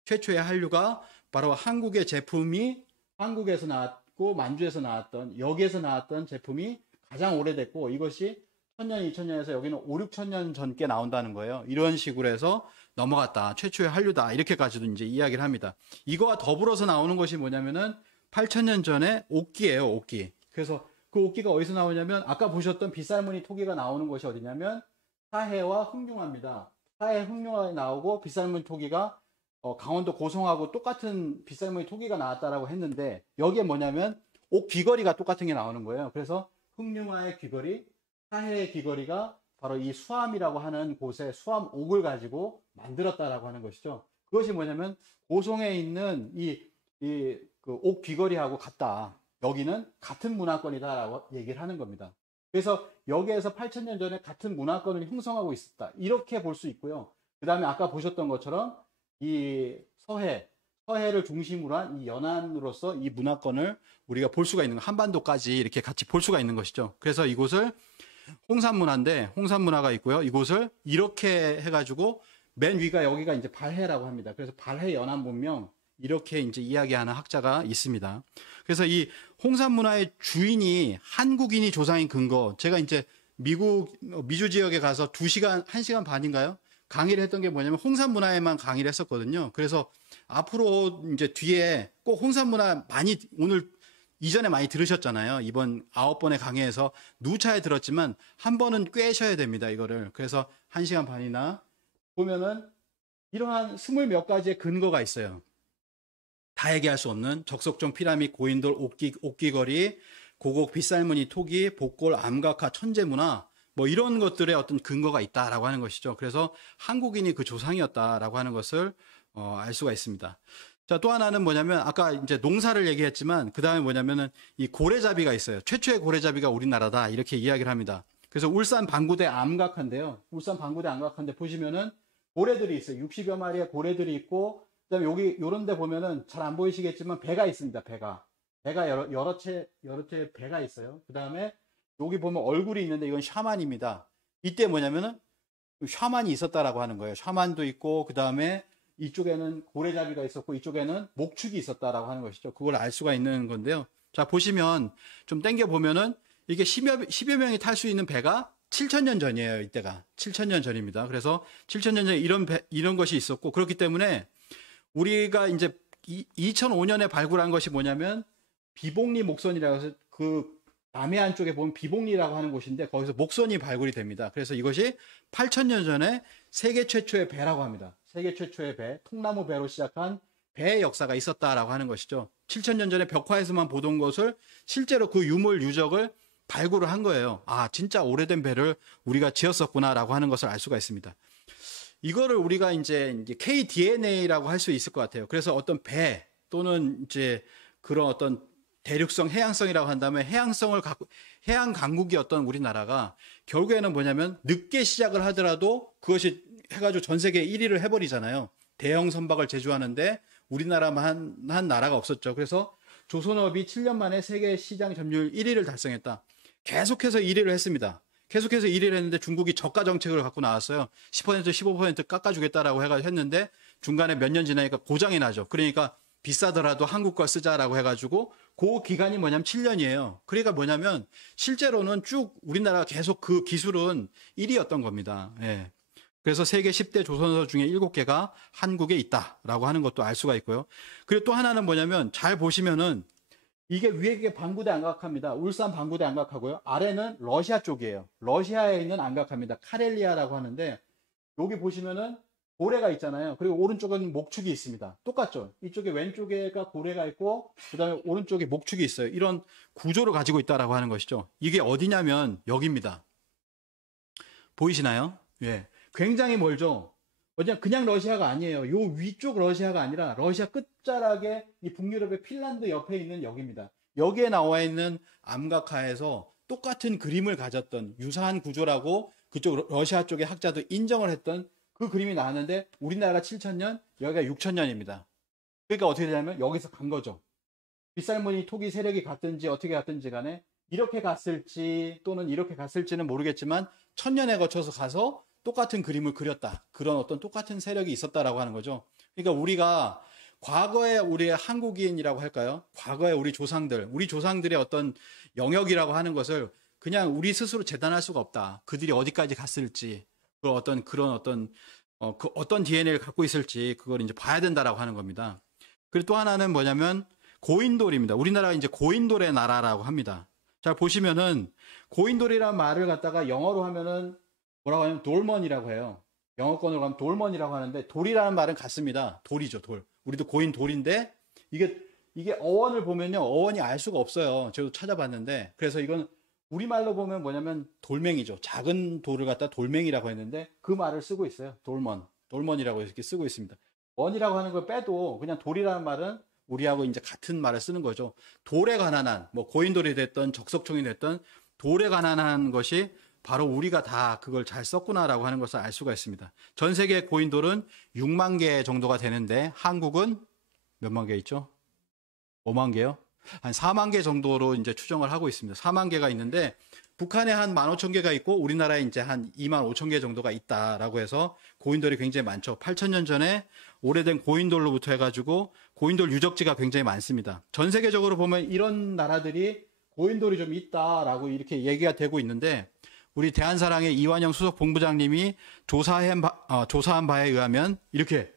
최초의 한류가 바로 한국의 제품이 한국에서 나왔고 만주에서 나왔던 여기에서 나왔던 제품이 가장 오래됐고 이것이 1000년, 2000년에서 여기는 5, 6000년 전께 나온다는 거예요. 이런 식으로 해서 넘어갔다. 최초의 한류다. 이렇게까지도 이제 이야기를 합니다. 이거와 더불어서 나오는 것이 뭐냐면은 8000년 전에 옥기예요. 옥기. 그래서 그 옥기가 어디서 나오냐면 아까 보셨던 빗살무늬 토기가 나오는 곳이 어디냐면 사해와 흑룡화입니다. 사해 흑룡화에 나오고 빗살무늬 토기가 강원도 고성하고 똑같은 빗살무늬 토기가 나왔다라고 했는데 여기에 뭐냐면 옥 귀걸이가 똑같은 게 나오는 거예요. 그래서 흑룡화의 귀걸이, 사해의 귀걸이가 바로 이 수암이라고 하는 곳에 수암 옥을 가지고 만들었다라고 하는 것이죠. 그것이 뭐냐면 고성에 있는 그 옥 귀걸이하고 같다. 여기는 같은 문화권이다라고 얘기를 하는 겁니다. 그래서 여기에서 8000년 전에 같은 문화권을 형성하고 있었다. 이렇게 볼 수 있고요. 그 다음에 아까 보셨던 것처럼 이 서해를 중심으로 한 이 연안으로서 이 문화권을 우리가 볼 수가 있는 거, 한반도까지 이렇게 같이 볼 수가 있는 것이죠. 그래서 이곳을 홍산문화인데 홍산문화가 있고요. 이곳을 이렇게 해가지고 맨 위가 여기가 이제 발해라고 합니다. 그래서 발해 연안 문명 이렇게 이제 이야기하는 학자가 있습니다. 그래서 이 홍산문화의 주인이 한국인이 조상인 근거, 제가 이제 미주 지역에 가서 1시간 반인가요? 강의를 했던 게 뭐냐면 홍산문화에만 강의를 했었거든요. 그래서 앞으로 이제 뒤에 꼭 홍산문화 오늘 이전에 많이 들으셨잖아요. 이번 9번의 강의에서 누차에 들었지만 한 번은 꿰셔야 됩니다. 이거를. 그래서 1시간 반이나 보면은 이러한 20몇 가지의 근거가 있어요. 다 얘기할 수 없는 적석종 피라밋, 고인돌, 옥기거리, 고곡, 빗살무늬, 토기, 복골, 암각화, 천재문화 뭐 이런 것들의 어떤 근거가 있다라고 하는 것이죠. 그래서 한국인이 그 조상이었다라고 하는 것을 알 수가 있습니다. 자, 또 하나는 뭐냐면 아까 이제 농사를 얘기했지만 그 다음에 뭐냐면은 이 고래잡이가 있어요. 최초의 고래잡이가 우리나라다 이렇게 이야기를 합니다. 그래서 울산 방구대 암각화인데요. 울산 방구대 암각화인데 보시면은 고래들이 있어요. 60여 마리의 고래들이 있고 그다음에 여기 요런 데 보면은 잘 안 보이시겠지만 배가 있습니다. 배가 여러 채 배가 있어요. 그다음에 여기 보면 얼굴이 있는데 이건 샤만입니다. 이때 뭐냐면은 샤만이 있었다라고 하는 거예요. 샤만도 있고 그다음에 이쪽에는 고래잡이가 있었고 이쪽에는 목축이 있었다라고 하는 것이죠. 그걸 알 수가 있는 건데요. 자, 보시면 좀 땡겨 보면은 이게 10여 명이 탈 수 있는 배가 7000년 전이에요. 이때가 7000년 전입니다. 그래서 7000년 전에 이런 것이 있었고 그렇기 때문에 우리가 이제 2005년에 발굴한 것이 뭐냐면 비복리 목선이라고 해서 그 남해안 쪽에 보면 비복리라고 하는 곳인데 거기서 목선이 발굴이 됩니다. 그래서 이것이 8000년 전에 세계 최초의 배라고 합니다. 세계 최초의 배, 통나무 배로 시작한 배의 역사가 있었다라고 하는 것이죠. 7000년 전에 벽화에서만 보던 것을 실제로 그 유물 유적을 발굴을 한 거예요. 아, 진짜 오래된 배를 우리가 지었었구나라고 하는 것을 알 수가 있습니다. 이거를 우리가 이제 KDNA라고 할 수 있을 것 같아요. 그래서 어떤 배 또는 이제 그런 어떤 대륙성, 해양성이라고 한다면 해양 강국이 어떤 우리나라가 결국에는 뭐냐면 늦게 시작을 하더라도 그것이 해가지고 전 세계 1위를 해버리잖아요. 대형 선박을 제조하는데 우리나라만 한 나라가 없었죠. 그래서 조선업이 7년 만에 세계 시장 점유율 1위를 달성했다. 계속해서 1위를 했습니다. 계속해서 1위를 했는데 중국이 저가 정책을 갖고 나왔어요. 10% 15% 깎아주겠다라고 해가지고 했는데 중간에 몇 년 지나니까 고장이 나죠. 그러니까 비싸더라도 한국 걸 쓰자라고 해가지고 그 기간이 뭐냐면 7년이에요. 그러니까 뭐냐면 실제로는 쭉 우리나라가 계속 그 기술은 1위였던 겁니다. 예. 그래서 세계 10대 조선소 중에 7개가 한국에 있다라고 하는 것도 알 수가 있고요. 그리고 또 하나는 뭐냐면 잘 보시면은 이게 위에 방구대 안각합니다. 울산 방구대 안각하고요. 아래는 러시아 쪽이에요. 러시아에 있는 안각합니다. 카렐리아라고 하는데 여기 보시면은 고래가 있잖아요. 그리고 오른쪽은 목축이 있습니다. 똑같죠? 이쪽에 왼쪽에가 고래가 있고 그다음에 오른쪽에 목축이 있어요. 이런 구조를 가지고 있다라고 하는 것이죠. 이게 어디냐면 여기입니다. 보이시나요? 예. 굉장히 멀죠? 그냥 러시아가 아니에요. 요 위쪽 러시아가 아니라 러시아 끝자락에 이 북유럽의 핀란드 옆에 있는 여기입니다. 여기에 나와 있는 암각하에서 똑같은 그림을 가졌던 유사한 구조라고 그쪽 러시아 쪽의 학자도 인정을 했던 그 그림이 나왔는데 우리나라가 7,000년, 여기가 6,000년입니다. 그러니까 어떻게 되냐면 여기서 간 거죠. 빗살무늬 토기 세력이 갔든지 어떻게 갔든지 간에 이렇게 갔을지 또는 이렇게 갔을지는 모르겠지만 1000년에 거쳐서 가서 똑같은 그림을 그렸다. 그런 어떤 똑같은 세력이 있었다라고 하는 거죠. 그러니까 우리가 과거에 우리의 한국인이라고 할까요? 과거에 우리 조상들의 어떤 영역이라고 하는 것을 그냥 우리 스스로 재단할 수가 없다. 그들이 어디까지 갔을지, 그 어떤 DNA를 갖고 있을지 그걸 이제 봐야 된다라고 하는 겁니다. 그리고 또 하나는 뭐냐면 고인돌입니다. 우리나라가 이제 고인돌의 나라라고 합니다. 잘 보시면은 고인돌이라는 말을 갖다가 영어로 하면은 뭐라고 하냐면 돌먼이라고 해요. 영어권으로 가면 돌먼이라고 하는데 돌이라는 말은 같습니다. 돌이죠, 돌. 우리도 고인 돌인데 이게 어원을 보면요. 어원이 알 수가 없어요. 저도 찾아봤는데 그래서 이건 우리말로 보면 뭐냐면 돌멩이죠. 작은 돌을 갖다 돌멩이라고 했는데 그 말을 쓰고 있어요. 돌먼이라고 이렇게 쓰고 있습니다. 먼이라고 하는 걸 빼도 그냥 돌이라는 말은 우리하고 이제 같은 말을 쓰는 거죠. 돌에 관한 한, 뭐 고인돌이 됐던 적석총이 됐던 돌에 관한 한 것이 바로 우리가 다 그걸 잘 썼구나라고 하는 것을 알 수가 있습니다. 전 세계 고인돌은 6만 개 정도가 되는데 한국은 몇만 개 있죠? 5만 개요? 한 4만 개 정도로 이제 추정을 하고 있습니다. 4만 개가 있는데 북한에 한 15,000개가 있고 우리나라에 이제 한 25,000개 정도가 있다라고 해서 고인돌이 굉장히 많죠. 8,000년 전에 오래된 고인돌로부터 해가지고 고인돌 유적지가 굉장히 많습니다. 전 세계적으로 보면 이런 나라들이 고인돌이 좀 있다라고 이렇게 얘기가 되고 있는데 우리 대한사랑의 이완영 수석 본부장님이 조사한 바에 의하면 이렇게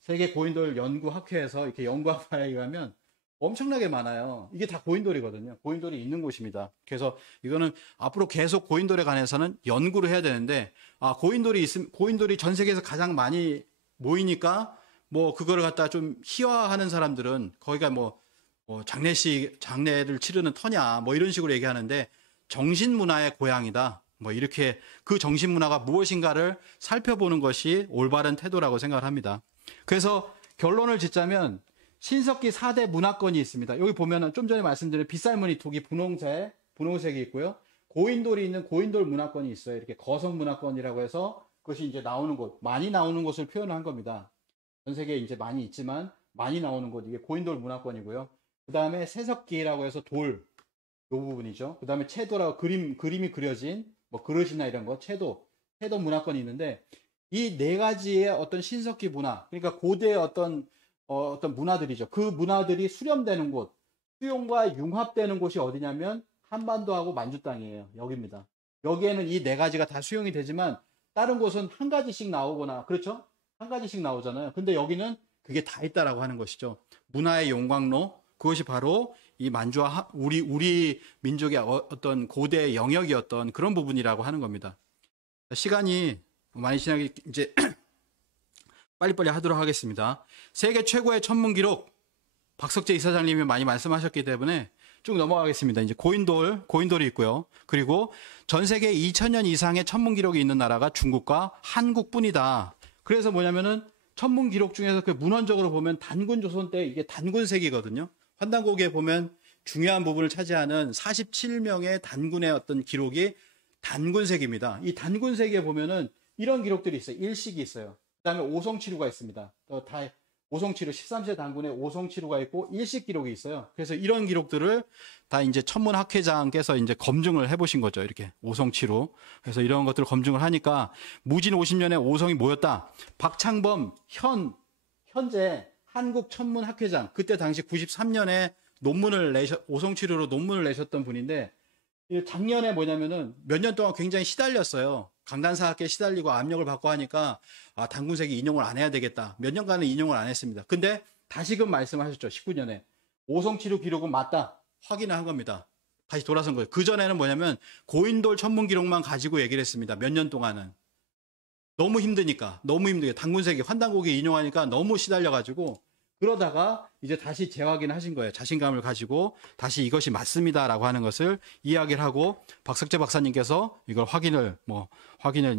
세계 고인돌 연구학회에서 이렇게 연구한 바에 의하면 엄청나게 많아요. 이게 다 고인돌이거든요. 고인돌이 있는 곳입니다. 그래서 이거는 앞으로 계속 고인돌에 관해서는 연구를 해야 되는데, 고인돌이 전 세계에서 가장 많이 모이니까, 뭐, 그거를 갖다 좀 희화하는 사람들은 거기가 장례를 치르는 터냐, 뭐 이런 식으로 얘기하는데, 정신문화의 고향이다. 뭐 이렇게 그 정신문화가 무엇인가를 살펴보는 것이 올바른 태도라고 생각을 합니다. 그래서 결론을 짓자면, 신석기 4대 문화권이 있습니다. 여기 보면은 좀 전에 말씀드린 빗살무늬 토기 분홍색이 있고요. 고인돌이 있는 고인돌 문화권이 있어요. 이렇게 거성 문화권이라고 해서 그것이 이제 나오는 곳, 많이 나오는 곳을 표현한 겁니다. 전 세계에 이제 많이 있지만 많이 나오는 곳, 이게 고인돌 문화권이고요. 그 다음에 세석기라고 해서 요 부분이죠. 그 다음에 채도라고 그림이 그려진 뭐 그릇이나 이런 거, 채도 문화권이 있는데 이 네 가지의 어떤 신석기 문화, 그러니까 고대의 어떤 문화들이죠. 그 문화들이 수렴되는 곳, 수용과 융합되는 곳이 어디냐면 한반도하고 만주 땅이에요. 여기입니다. 여기에는 이 네 가지가 다 수용이 되지만 다른 곳은 한 가지씩 나오거나, 그렇죠? 한 가지씩 나오잖아요. 근데 여기는 그게 다 있다라고 하는 것이죠. 문화의 용광로, 그것이 바로 이 만주와 우리 민족의 어떤 고대의 영역이었던 그런 부분이라고 하는 겁니다. 시간이 많이 지나기 이제 빨리빨리 하도록 하겠습니다. 세계 최고의 천문 기록 박석재 이사장님이 많이 말씀하셨기 때문에 쭉 넘어가겠습니다. 이제 고인돌이 있고요. 그리고 전 세계 2000년 이상의 천문 기록이 있는 나라가 중국과 한국뿐이다. 그래서 뭐냐면은 천문 기록 중에서 그 문헌적으로 보면 단군 조선 때 이게 단군색이거든요. 환단고기에 보면 중요한 부분을 차지하는 47명의 단군의 어떤 기록이 단군색입니다. 이 단군색에 보면은 이런 기록들이 있어요. 일식이 있어요. 그다음에 오성치루가 있습니다. 다 오성치루 13세 단군의 오성치루가 있고 일식 기록이 있어요. 그래서 이런 기록들을 다 이제 천문학회장께서 이제 검증을 해보신 거죠. 이렇게 오성치루. 그래서 이런 것들을 검증을 하니까 무진 50년에 오성이 모였다. 박창범 현재 한국 천문학회장 그때 당시 93년에 오성치루로 논문을 내셨던 분인데 작년에 뭐냐면은 몇 년 동안 굉장히 시달렸어요. 강간사학계에 시달리고 압력을 받고 하니까 단군색이 인용을 안 해야 되겠다. 몇 년간은 인용을 안 했습니다. 근데 다시금 말씀하셨죠. 19년에 오성치루 기록은 맞다. 확인을 한 겁니다. 다시 돌아선 거예요. 그전에는 뭐냐면 고인돌 천문 기록만 가지고 얘기를 했습니다. 몇 년 동안은. 너무 힘드니까 단군색이 환단고기 인용하니까 너무 시달려가지고 그러다가 이제 다시 재확인을 하신 거예요. 자신감을 가지고 다시 이것이 맞습니다라고 하는 것을 이야기를 하고 박석재 박사님께서 이걸 확인을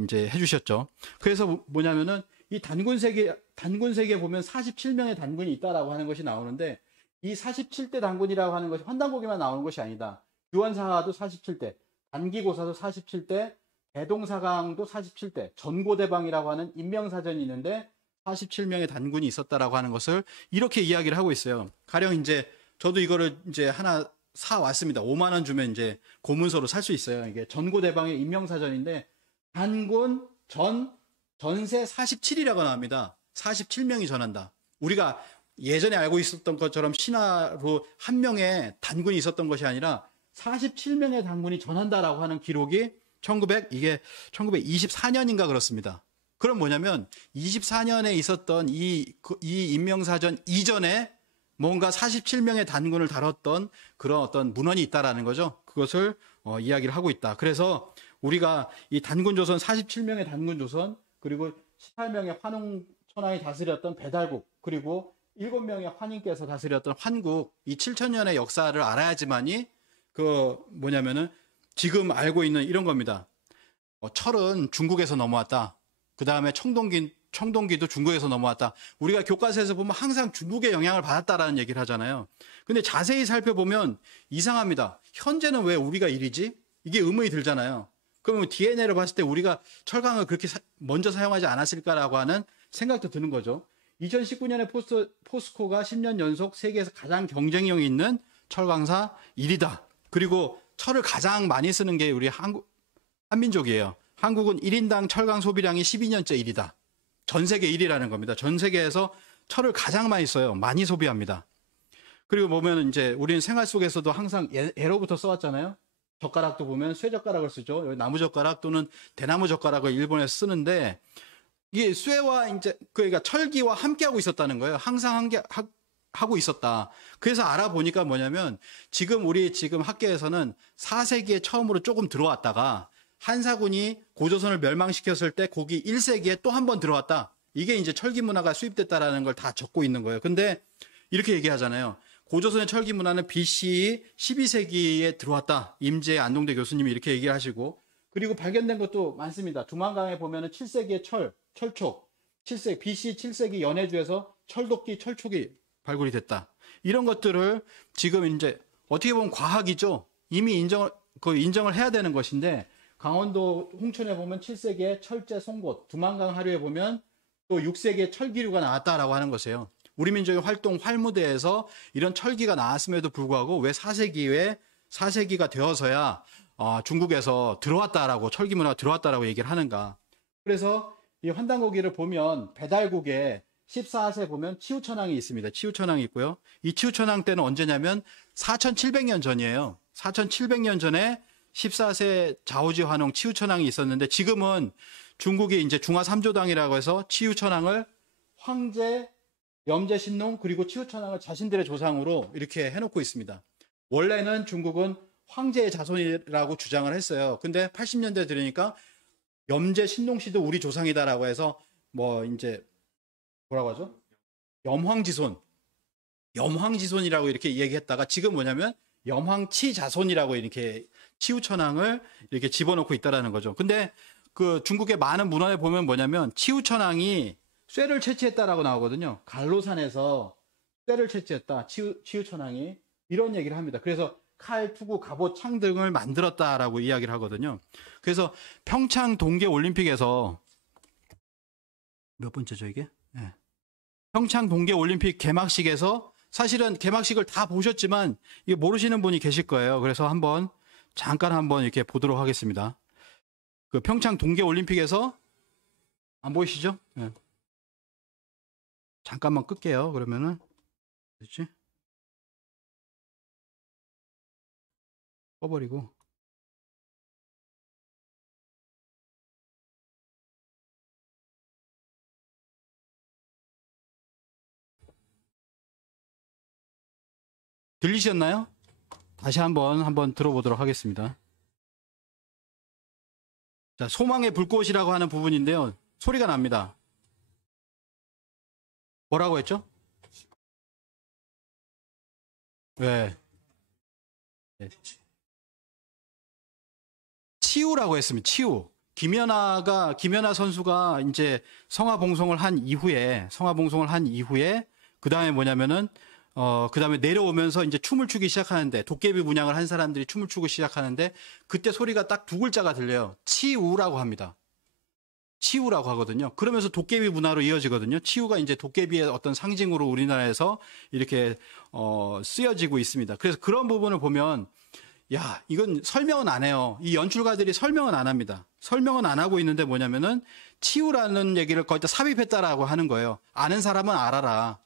이제 해주셨죠. 그래서 뭐냐면은 이 단군색에 보면 47명의 단군이 있다라고 하는 것이 나오는데 이 47대 단군이라고 하는 것이 환단고기만 나오는 것이 아니다. 유언사하도 47대, 단기고사도 47대, 대동사강도 47대, 전고대방이라고 하는 인명사전이 있는데 47명의 단군이 있었다라고 하는 것을 이렇게 이야기를 하고 있어요. 가령 이제 저도 이거를 이제 하나 사 왔습니다. 5만 원 주면 이제 고문서로 살 수 있어요. 이게 전고대방의 인명사전인데 단군 전세 47이라고 나옵니다. 47명이 전한다. 우리가 예전에 알고 있었던 것처럼 신화로 한 명의 단군이 있었던 것이 아니라 47명의 단군이 전한다라고 하는 기록이 1924년인가 그렇습니다. 그럼 뭐냐면 24년에 있었던 이 인명사전 이전에 뭔가 47명의 단군을 다뤘던 그런 어떤 문헌이 있다라는 거죠. 그것을 이야기를 하고 있다. 그래서 우리가 이 단군조선 47명의 단군조선 그리고 18명의 환웅천황이 다스렸던 배달국 그리고 7명의 환인께서 다스렸던 환국 이 7천년의 역사를 알아야지만이 뭐냐면은 지금 알고 있는 이런 겁니다. 철은 중국에서 넘어왔다. 그 다음에 청동기도 중국에서 넘어왔다. 우리가 교과서에서 보면 항상 중국의 영향을 받았다라는 얘기를 하잖아요. 근데 자세히 살펴보면 이상합니다. 현재는 왜 우리가 이리지? 이게 의문이 들잖아요. 그러면 DNA를 봤을 때 우리가 철강을 그렇게 먼저 사용하지 않았을까라고 하는 생각도 드는 거죠. 2019년에 포스코가 10년 연속 세계에서 가장 경쟁력이 있는 철강사 1위다. 그리고 철을 가장 많이 쓰는 게 우리 한민족이에요. 한국은 1인당 철강 소비량이 12년째 1위다. 전 세계 1위라는 겁니다. 전 세계에서 철을 가장 많이 써요. 많이 소비합니다. 그리고 보면 이제 우리는 생활 속에서도 항상 예로부터 써왔잖아요. 젓가락도 보면 쇠젓가락을 쓰죠. 나무젓가락 또는 대나무젓가락을 일본에서 쓰는데 이게 쇠와 이제 그러니까 철기와 함께하고 있었다는 거예요. 항상 하고 있었다. 그래서 알아보니까 뭐냐면 우리 학계에서는 4세기에 처음으로 조금 들어왔다가 한사군이 고조선을 멸망시켰을 때 거기 1세기에 또 한 번 들어왔다. 이게 이제 철기 문화가 수입됐다라는 걸 다 적고 있는 거예요. 근데 이렇게 얘기하잖아요. 고조선의 철기 문화는 BC 12세기에 들어왔다. 임재 안동대 교수님이 이렇게 얘기를 하시고 그리고 발견된 것도 많습니다. 두만강에 보면은 7세기의 철촉, BC 7세기 연해주에서 철도끼, 철촉이 발굴이 됐다. 이런 것들을 지금 이제 어떻게 보면 과학이죠. 이미 인정을 해야 되는 것인데 강원도 홍천에 보면 7세기에 철제 송곳, 두만강 하류에 보면 또 6세기에 철기류가 나왔다라고 하는 것이에요. 우리 민족의 활동 활무대에서 이런 철기가 나왔음에도 불구하고 왜 4세기가 되어서야 중국에서 들어왔다라고 철기 문화가 들어왔다라고 얘기를 하는가. 그래서 이 환단고기를 보면 배달국에 14세 보면 치우천왕이 있습니다. 치우천왕이 있고요. 이 치우천왕 때는 언제냐면 4700년 전이에요. 4700년 전에 14세 자오지 환웅 치우천왕이 있었는데 지금은 중국이 이제 중화 3조당이라고 해서 치우천왕을 황제, 염제신농 그리고 치우천왕을 자신들의 조상으로 이렇게 해놓고 있습니다. 원래는 중국은 황제의 자손이라고 주장을 했어요. 근데 80년대 들으니까 염제신농 씨도 우리 조상이다라고 해서 이제 뭐라고 하죠? 염황지손이라고 이렇게 얘기했다가 지금 뭐냐면 염황치 자손이라고 이렇게 치우천왕을 이렇게 집어넣고 있다라는 거죠. 근데 그 중국의 많은 문헌에 보면 뭐냐면 치우천왕이 쇠를 채취했다라고 나오거든요. 갈로산에서 쇠를 채취했다. 치우천왕이 이런 얘기를 합니다. 그래서 칼, 투구, 갑옷, 창 등을 만들었다라고 이야기를 하거든요. 그래서 평창 동계 올림픽에서 몇 번째죠 이게? 네. 평창 동계 올림픽 개막식에서 사실은 개막식을 다 보셨지만 이게 모르시는 분이 계실 거예요. 그래서 잠깐 한번 이렇게 보도록 하겠습니다. 그 평창 동계 올림픽에서 안 보이시죠? 네. 잠깐만 끌게요. 그러면은 됐지? 꺼버리고. 들리셨나요? 다시 한번 들어보도록 하겠습니다. 자, 소망의 불꽃이라고 하는 부분인데요. 소리가 납니다. 뭐라고 했죠? 왜? 네. 치우라고 했습니다. 치우. 김연아 선수가 이제 성화봉송을 한 이후에, 그 다음에 뭐냐면은, 그 다음에 내려오면서 이제 춤을 추기 시작하는데, 도깨비 문양을 한 사람들이 춤을 추기 시작하는데, 그때 소리가 딱 두 글자가 들려요. 치우라고 합니다. 치우라고 하거든요. 그러면서 도깨비 문화로 이어지거든요. 치우가 이제 도깨비의 어떤 상징으로 우리나라에서 이렇게, 쓰여지고 있습니다. 그래서 그런 부분을 보면, 야, 이건 설명은 안 해요. 이 연출가들이 설명은 안 합니다. 설명은 안 하고 있는데 뭐냐면은 치우라는 얘기를 거기다 삽입했다라고 하는 거예요. 아는 사람은 알아라.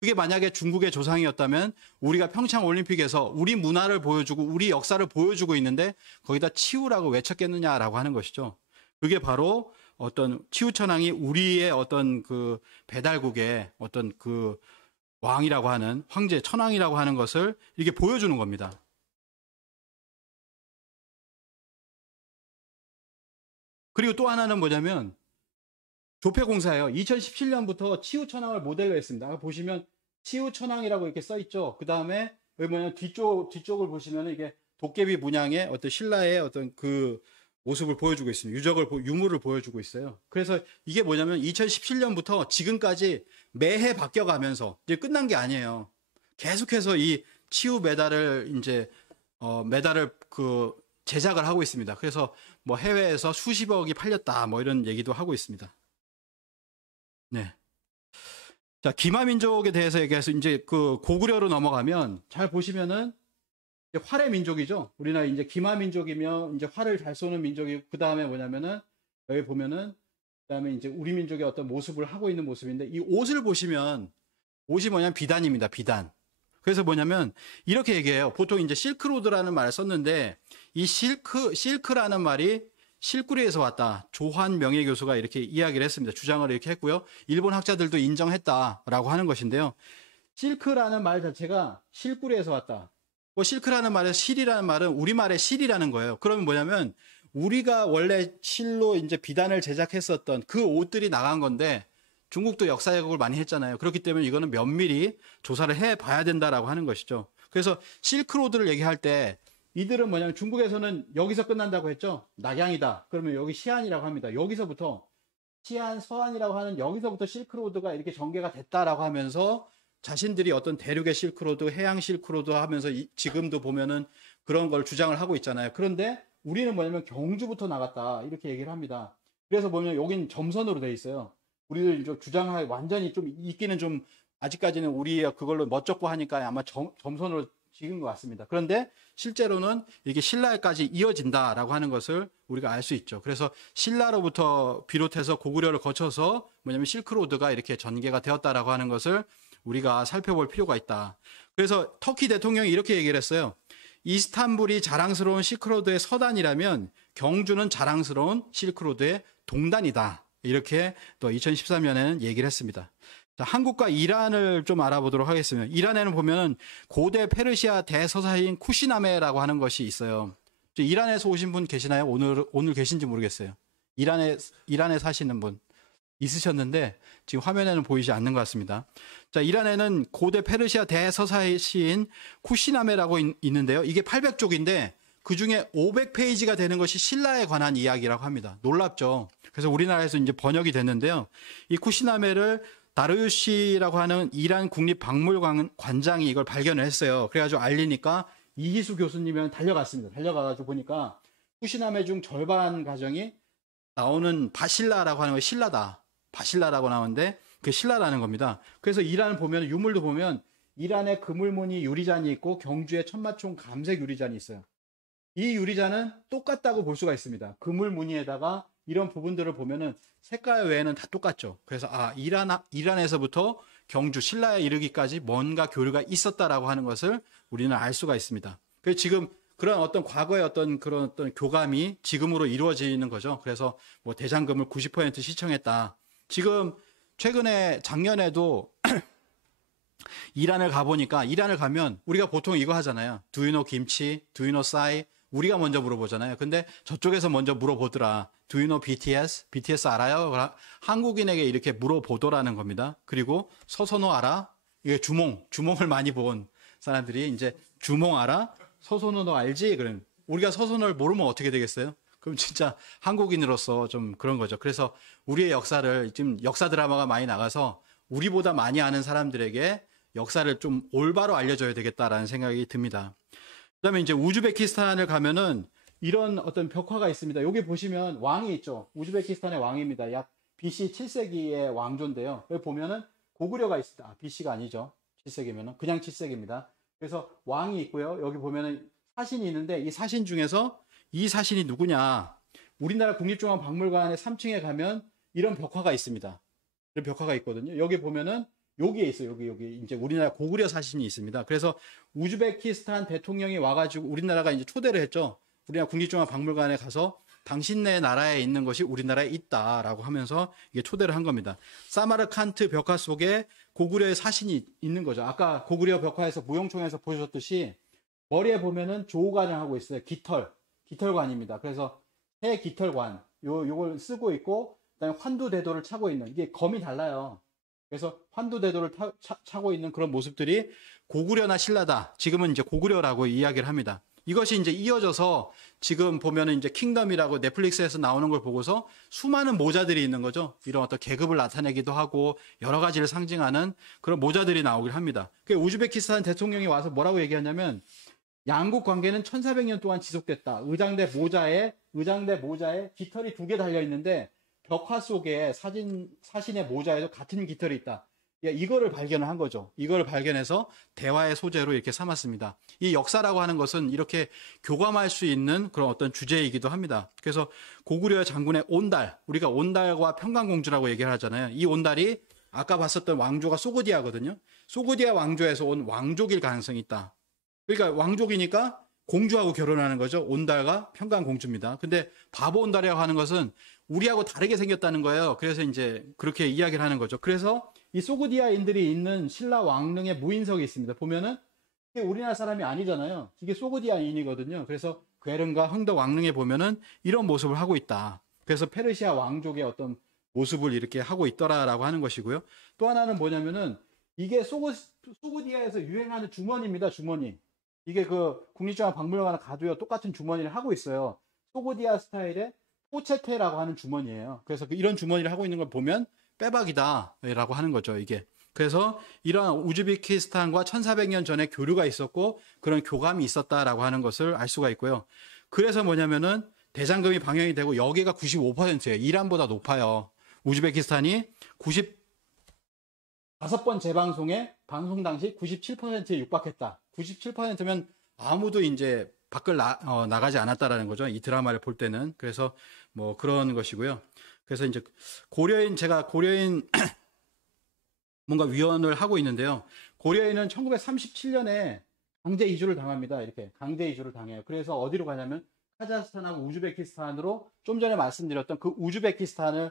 그게 만약에 중국의 조상이었다면 우리가 평창 올림픽에서 우리 문화를 보여주고 우리 역사를 보여주고 있는데 거기다 치우라고 외쳤겠느냐라고 하는 것이죠. 그게 바로 어떤 치우천왕이 우리의 어떤 그 배달국의 어떤 그 왕이라고 하는 황제 천왕이라고 하는 것을 이렇게 보여주는 겁니다. 그리고 또 하나는 뭐냐면 조폐공사예요. 2017년부터 치우천왕을 모델로 했습니다. 아까 보시면 치우천왕이라고 이렇게 써 있죠. 그 다음에 여기 뭐냐면 뒤쪽을 보시면 이게 도깨비 문양의 어떤 신라의 어떤 그 모습을 보여주고 있습니다. 유물을 보여주고 있어요. 그래서 이게 뭐냐면 2017년부터 지금까지 매해 바뀌어가면서 이제 끝난 게 아니에요. 계속해서 이 치우 메달을 이제 메달을 그 제작을 하고 있습니다. 그래서 뭐 해외에서 수십억이 팔렸다 뭐 이런 얘기도 하고 있습니다. 네. 자, 기마민족에 대해서 얘기해서 이제 그 고구려로 넘어가면 잘 보시면은 활의 민족이죠. 우리나라 이제 기마민족이며 이제 활을 잘 쏘는 민족이고 그 다음에 뭐냐면은 여기 보면은 그 다음에 이제 우리 민족의 어떤 모습을 하고 있는 모습인데 이 옷을 보시면 옷이 뭐냐면 비단입니다. 비단. 그래서 뭐냐면 이렇게 얘기해요. 보통 이제 실크로드라는 말을 썼는데 이 실크라는 말이 실구리에서 왔다. 조환 명예교수가 이렇게 이야기를 했습니다. 주장을 이렇게 했고요. 일본 학자들도 인정했다라고 하는 것인데요. 실크라는 말 자체가 실구리에서 왔다. 뭐 실크라는 말은 실이라는 말은 우리말의 실이라는 거예요. 그러면 뭐냐면 우리가 원래 실로 이제 비단을 제작했었던 그 옷들이 나간 건데 중국도 역사 왜곡을 많이 했잖아요. 그렇기 때문에 이거는 면밀히 조사를 해봐야 된다라고 하는 것이죠. 그래서 실크로드를 얘기할 때 이들은 뭐냐면 중국에서는 여기서 끝난다고 했죠. 낙양이다. 그러면 여기 시안이라고 합니다. 여기서부터 시안, 서안이라고 하는 여기서부터 실크로드가 이렇게 전개가 됐다라고 하면서 자신들이 어떤 대륙의 실크로드, 해양 실크로드 하면서 지금도 보면은 그런 걸 주장을 하고 있잖아요. 그런데 우리는 뭐냐면 경주부터 나갔다. 이렇게 얘기를 합니다. 그래서 보면 여긴 점선으로 돼 있어요. 우리들 주장할 완전히 좀 있기는 좀 아직까지는 우리 그걸로 멋쩍고 하니까 아마 점선으로 찍은 것 같습니다. 그런데 실제로는 이게 신라까지 이어진다라고 하는 것을 우리가 알 수 있죠. 그래서 신라로부터 비롯해서 고구려를 거쳐서 뭐냐면 실크로드가 이렇게 전개가 되었다라고 하는 것을 우리가 살펴볼 필요가 있다. 그래서 터키 대통령이 이렇게 얘기를 했어요. 이스탄불이 자랑스러운 실크로드의 서단이라면 경주는 자랑스러운 실크로드의 동단이다. 이렇게 또 2013년에는 얘기를 했습니다. 자, 한국과 이란을 좀 알아보도록 하겠습니다. 이란에는 보면은 고대 페르시아 대서사인 쿠시나메라고 하는 것이 있어요. 이란에서 오신 분 계시나요? 오늘 계신지 모르겠어요. 이란에 사시는 분. 있으셨는데 지금 화면에는 보이지 않는 것 같습니다. 자, 이란에는 고대 페르시아 대서사시인 쿠시나메라고 있는데요. 이게 800쪽인데 그중에 500페이지가 되는 것이 신라에 관한 이야기라고 합니다. 놀랍죠. 그래서 우리나라에서 이제 번역이 됐는데요. 이 쿠시나메를 다르유시라고 하는 이란 국립박물관장이 이걸 발견을 했어요. 그래가지고 알리니까 이희수 교수님이 달려갔습니다. 달려가가지고 보니까 쿠시나메 중 절반 가정이 나오는 바실라라고 하는 거 신라다. 바실라라고 나오는데 그 신라라는 겁니다. 그래서 이란을 보면 유물도 보면 이란에 그물무늬 유리잔이 있고 경주에 천마총 감색 유리잔이 있어요. 이 유리잔은 똑같다고 볼 수가 있습니다. 그물무늬에다가 이런 부분들을 보면은 색깔 외에는 다 똑같죠. 그래서 이란에서부터 경주 신라에 이르기까지 뭔가 교류가 있었다라고 하는 것을 우리는 알 수가 있습니다. 그래서 지금 그런 어떤 과거의 그런 교감이 지금으로 이루어지는 거죠. 그래서 뭐 대장금을 90% 시청했다. 지금 최근에 작년에도 이란을 가보니까 이란을 가면 우리가 보통 이거 하잖아요. Do you know 김치? Do you know 싸이? 우리가 먼저 물어보잖아요. 근데 저쪽에서 먼저 물어보더라. Do you know BTS? BTS 알아요? 한국인에게 이렇게 물어보더라는 겁니다. 그리고 서선호 알아? 이게 주몽을 많이 본 사람들이 이제 주몽 알아? 서선호 너 알지? 그럼 우리가 서선호를 모르면 어떻게 되겠어요? 그럼 진짜 한국인으로서 좀 그런 거죠. 그래서 우리의 역사를 지금 역사 드라마가 많이 나가서 우리보다 많이 아는 사람들에게 역사를 좀 올바로 알려줘야 되겠다라는 생각이 듭니다. 그다음에 이제 우즈베키스탄을 가면은 이런 어떤 벽화가 있습니다. 여기 보시면 왕이 있죠. 우즈베키스탄의 왕입니다. 약 BC 7세기의 왕조인데요. 여기 보면은 고구려가 있습니다. BC가 아니죠. 7세기면은 그냥 7세기입니다. 그래서 왕이 있고요. 여기 보면은 사신이 있는데 이 사신 중에서 이 사신이 누구냐? 우리나라 국립중앙박물관의 3층에 가면 이런 벽화가 있습니다. 이런 벽화가 있거든요. 여기 보면은 여기에 있어요. 여기 이제 우리나라 고구려 사신이 있습니다. 그래서 우즈베키스탄 대통령이 와가지고 우리나라가 이제 초대를 했죠. 우리나라 국립중앙박물관에 가서 당신네 나라에 있는 것이 우리나라에 있다라고 하면서 이게 초대를 한 겁니다. 사마르칸트 벽화 속에 고구려의 사신이 있는 거죠. 아까 고구려 벽화에서 무용총에서 보셨듯이 머리에 보면은 조우관을 하고 있어요. 깃털관입니다. 그래서 새 깃털관 요걸 쓰고 있고 그다음에 환두대도를 차고 있는 이게 검이 달라요. 그래서 환두대도를 차고 있는 그런 모습들이 고구려나 신라다. 지금은 이제 고구려라고 이야기를 합니다. 이것이 이제 이어져서 지금 보면은 이제 킹덤이라고 넷플릭스에서 나오는 걸 보고서 수많은 모자들이 있는 거죠. 이런 어떤 계급을 나타내기도 하고 여러 가지를 상징하는 그런 모자들이 나오긴 합니다. 그 우즈베키스탄 대통령이 와서 뭐라고 얘기하냐면 양국 관계는 1400년 동안 지속됐다. 의장대 모자에 깃털이 2개 달려 있는데 벽화 속에 사신의 모자에도 같은 깃털이 있다. 이거를 발견을 한 거죠. 이거를 발견해서 대화의 소재로 이렇게 삼았습니다. 이 역사라고 하는 것은 이렇게 교감할 수 있는 그런 어떤 주제이기도 합니다. 그래서 고구려 장군의 온달, 우리가 온달과 평강공주라고 얘기를 하잖아요. 이 온달이 아까 봤었던 왕조가 소고디아거든요. 소고디아 왕조에서 온 왕족일 가능성이 있다. 그러니까 왕족이니까 공주하고 결혼하는 거죠. 온달과 평강공주입니다. 근데 바보 온달이라고 하는 것은 우리하고 다르게 생겼다는 거예요. 그래서 이제 그렇게 이야기를 하는 거죠. 그래서 이 소고디아인들이 있는 신라 왕릉의 무인석이 있습니다. 보면은 이게 우리나라 사람이 아니잖아요. 이게 소고디아인이거든요. 그래서 괴릉과 흥덕 왕릉에 보면은 이런 모습을 하고 있다. 그래서 페르시아 왕족의 어떤 모습을 이렇게 하고 있더라라고 하는 것이고요. 또 하나는 뭐냐면은 이게 소고디아에서 유행하는 주머니입니다. 주머니. 이게 그 국립중앙박물관에 가도요. 똑같은 주머니를 하고 있어요. 소고디아 스타일의 포체테라고 하는 주머니예요. 그래서 이런 주머니를 하고 있는 걸 보면 빼박이다라고 하는 거죠, 이게. 그래서 이런 우즈베키스탄과 1400년 전에 교류가 있었고 그런 교감이 있었다라고 하는 것을 알 수가 있고요. 그래서 뭐냐면은 대장금이 방영이 되고 여기가 95%예요. 이란보다 높아요. 우즈베키스탄이 95번 재방송에 방송 당시 97%에 육박했다. 97%면 아무도 이제 밖을 나가지 않았다라는 거죠. 이 드라마를 볼 때는. 그래서 뭐 그런 것이고요. 그래서 이제 제가 고려인 뭔가 위원을 하고 있는데요. 고려인은 1937년에 강제 이주를 당합니다. 이렇게 강제 이주를 당해요. 그래서 어디로 가냐면 카자흐스탄하고 우즈베키스탄으로 좀 전에 말씀드렸던 그 우즈베키스탄의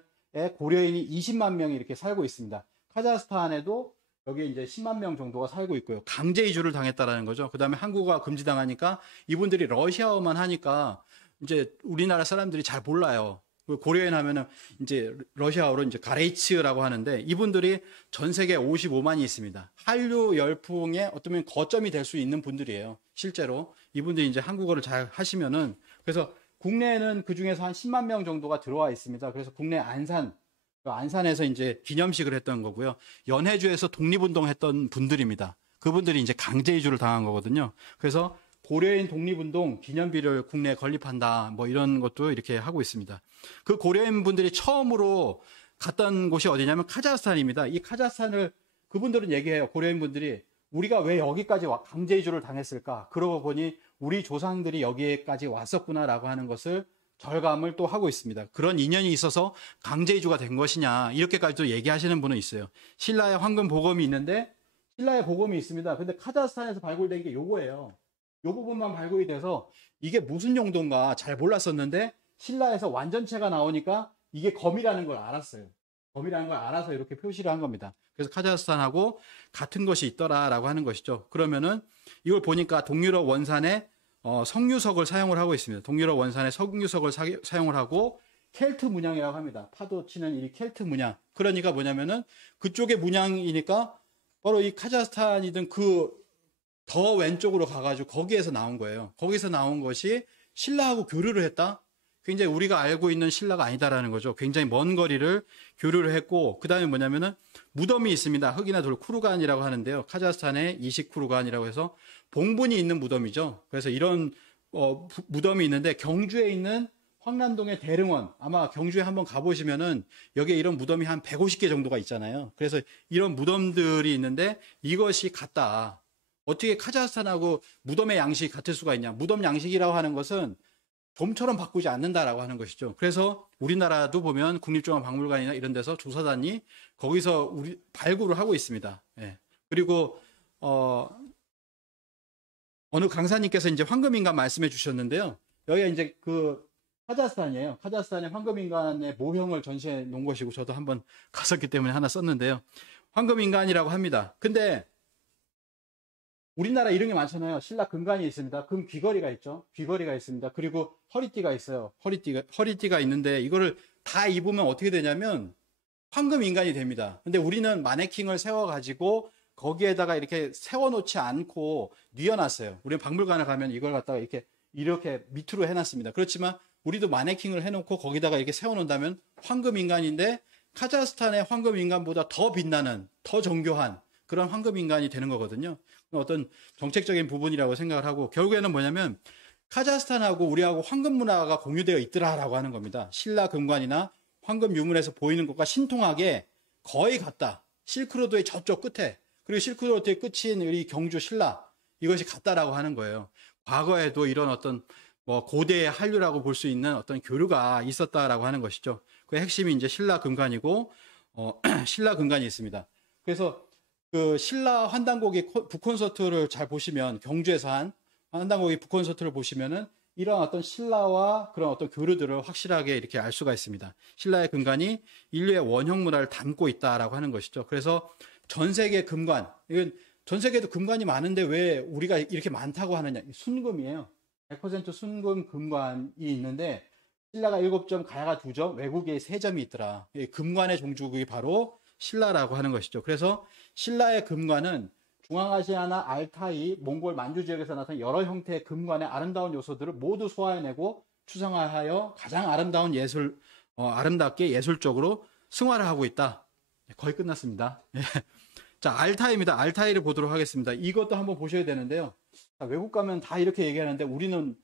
고려인이 20만 명이 이렇게 살고 있습니다. 카자흐스탄에도 여기 이제 10만 명 정도가 살고 있고요. 강제 이주를 당했다라는 거죠. 그 다음에 한국어가 금지당하니까 이분들이 러시아어만 하니까 이제 우리나라 사람들이 잘 몰라요. 고려인 하면은 이제 러시아어로 이제 가레이츠라고 하는데 이분들이 전 세계 55만이 있습니다. 한류 열풍의 어쩌면 거점이 될 수 있는 분들이에요. 실제로 이분들이 이제 한국어를 잘 하시면은 그래서 국내에는 그 중에서 한 10만 명 정도가 들어와 있습니다. 그래서 국내 안산에서 이제 기념식을 했던 거고요. 연해주에서 독립운동했던 분들입니다. 그분들이 이제 강제 이주를 당한 거거든요. 그래서 고려인 독립운동 기념비를 국내에 건립한다. 뭐 이런 것도 이렇게 하고 있습니다. 그 고려인 분들이 처음으로 갔던 곳이 어디냐면 카자흐스탄입니다. 이 카자흐스탄을 그분들은 얘기해요. 고려인 분들이 우리가 왜 여기까지 강제 이주를 당했을까? 그러고 보니 우리 조상들이 여기까지 왔었구나라고 하는 것을 절감을 또 하고 있습니다. 그런 인연이 있어서 강제 이주가 된 것이냐 이렇게까지도 얘기하시는 분은 있어요. 신라의 황금 보검이 있는데 신라의 보검이 있습니다. 근데 카자흐스탄에서 발굴된 게 요거예요. 요 부분만 발굴이 돼서 이게 무슨 용도인가 잘 몰랐었는데 신라에서 완전체가 나오니까 이게 검이라는 걸 알았어요. 검이라는 걸 알아서 이렇게 표시를 한 겁니다. 그래서 카자흐스탄하고 같은 것이 있더라라고 하는 것이죠. 그러면은 이걸 보니까 동유럽 원산에 석류석을 사용을 하고 있습니다. 동유럽 원산에 석류석을 사용을 하고 켈트 문양이라고 합니다. 파도 치는 이 켈트 문양. 그러니까 뭐냐면은 그쪽의 문양이니까 바로 이 카자흐스탄이든 그 더 왼쪽으로 가가지고 거기에서 나온 거예요. 거기서 나온 것이 신라하고 교류를 했다? 굉장히 우리가 알고 있는 신라가 아니다라는 거죠. 굉장히 먼 거리를 교류를 했고, 그 다음에 뭐냐면은 무덤이 있습니다. 흑이나 돌 쿠르간이라고 하는데요. 카자흐스탄의 이식 쿠르간이라고 해서 봉분이 있는 무덤이죠. 그래서 이런 무덤이 있는데 경주에 있는 황남동의 대릉원, 아마 경주에 한번 가보시면은 여기에 이런 무덤이 한 150개 정도가 있잖아요. 그래서 이런 무덤들이 있는데 이것이 같다. 어떻게 카자흐스탄하고 무덤의 양식이 같을 수가 있냐. 무덤 양식이라고 하는 것은 좀처럼 바꾸지 않는다라고 하는 것이죠. 그래서 우리나라도 보면 국립중앙박물관이나 이런 데서 조사단이 거기서 발굴을 하고 있습니다. 예. 그리고 어느 강사님께서 이제 황금인간 말씀해 주셨는데요. 여기가 이제 그 카자흐스탄이에요. 카자흐스탄의 황금인간의 모형을 전시해 놓은 것이고 저도 한번 갔었기 때문에 하나 썼는데요. 황금인간이라고 합니다. 근데 우리나라 이런 게 많잖아요. 신라 금관이 있습니다. 금 귀걸이가 있죠. 귀걸이가 있습니다. 그리고 허리띠가 있어요. 허리띠가 있는데 이거를 다 입으면 어떻게 되냐면 황금 인간이 됩니다. 근데 우리는 마네킹을 세워가지고 거기에다가 이렇게 세워놓지 않고 뉘어놨어요. 우리는 박물관에 가면 이걸 갖다가 이렇게 밑으로 해놨습니다. 그렇지만 우리도 마네킹을 해놓고 거기다가 이렇게 세워놓는다면 황금 인간인데 카자흐스탄의 황금 인간보다 더 빛나는, 더 정교한 그런 황금 인간이 되는 거거든요. 어떤 정책적인 부분이라고 생각을 하고 결국에는 뭐냐면 카자흐스탄하고 우리하고 황금 문화가 공유되어 있더라라고 하는 겁니다. 신라 금관이나 황금 유물에서 보이는 것과 신통하게 거의 같다. 실크로드의 저쪽 끝에 그리고 실크로드의 끝인 우리 경주 신라 이것이 같다라고 하는 거예요. 과거에도 이런 어떤 고대의 한류라고 볼 수 있는 어떤 교류가 있었다라고 하는 것이죠. 그 핵심이 이제 신라 금관이고 신라 금관이 있습니다. 그래서 그 신라 환단고기 북콘서트를 잘 보시면 경주에서 한 환단고기 북콘서트를 보시면은 이런 어떤 신라와 그런 어떤 교류들을 확실하게 이렇게 알 수가 있습니다. 신라의 금관이 인류의 원형 문화를 담고 있다라고 하는 것이죠. 그래서 전 세계 금관, 이건 전 세계도 금관이 많은데 왜 우리가 이렇게 많다고 하느냐? 순금이에요. 100% 순금 금관이 있는데 신라가 7점, 가야가 2점, 외국에 3점이 있더라. 금관의 종주국이 바로 신라라고 하는 것이죠. 그래서 신라의 금관은 중앙아시아나 알타이, 몽골, 만주 지역에서 나타난 여러 형태의 금관의 아름다운 요소들을 모두 소화해내고 추상화하여 가장 아름다운 아름답게 예술적으로 승화를 하고 있다. 거의 끝났습니다. 자, 알타이입니다. 알타이를 보도록 하겠습니다. 이것도 한번 보셔야 되는데요. 자, 외국 가면 다 이렇게 얘기하는데 우리는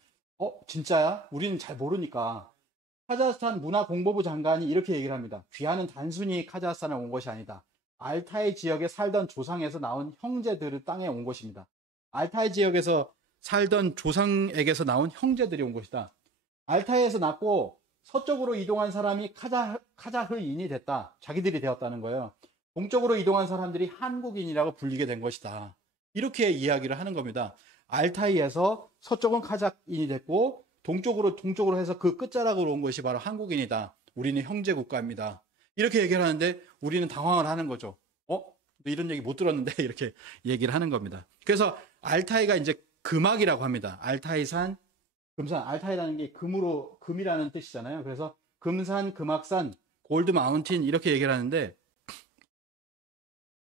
진짜야? 우리는 잘 모르니까. 카자흐스탄 문화공보부 장관이 이렇게 얘기를 합니다. 귀하는 단순히 카자흐스탄에 온 것이 아니다. 알타이 지역에 살던 조상에서 나온 형제들의 땅에 온 것입니다. 알타이 지역에서 살던 조상에게서 나온 형제들이 온 것이다. 알타이에서 낳고 서쪽으로 이동한 사람이 카자흐인이 됐다. 자기들이 되었다는 거예요. 동쪽으로 이동한 사람들이 한국인이라고 불리게 된 것이다. 이렇게 이야기를 하는 겁니다. 알타이에서 서쪽은 카자흐인이 됐고 동쪽으로 해서 그 끝자락으로 온 것이 바로 한국인이다. 우리는 형제 국가입니다. 이렇게 얘기를 하는데 우리는 당황을 하는 거죠. 이런 얘기 못 들었는데 이렇게 얘기를 하는 겁니다. 그래서 알타이가 이제 금악이라고 합니다. 알타이산, 금산, 알타이라는 게 금이라는 뜻이잖아요. 그래서 금산, 금악산, 골드 마운틴 이렇게 얘기를 하는데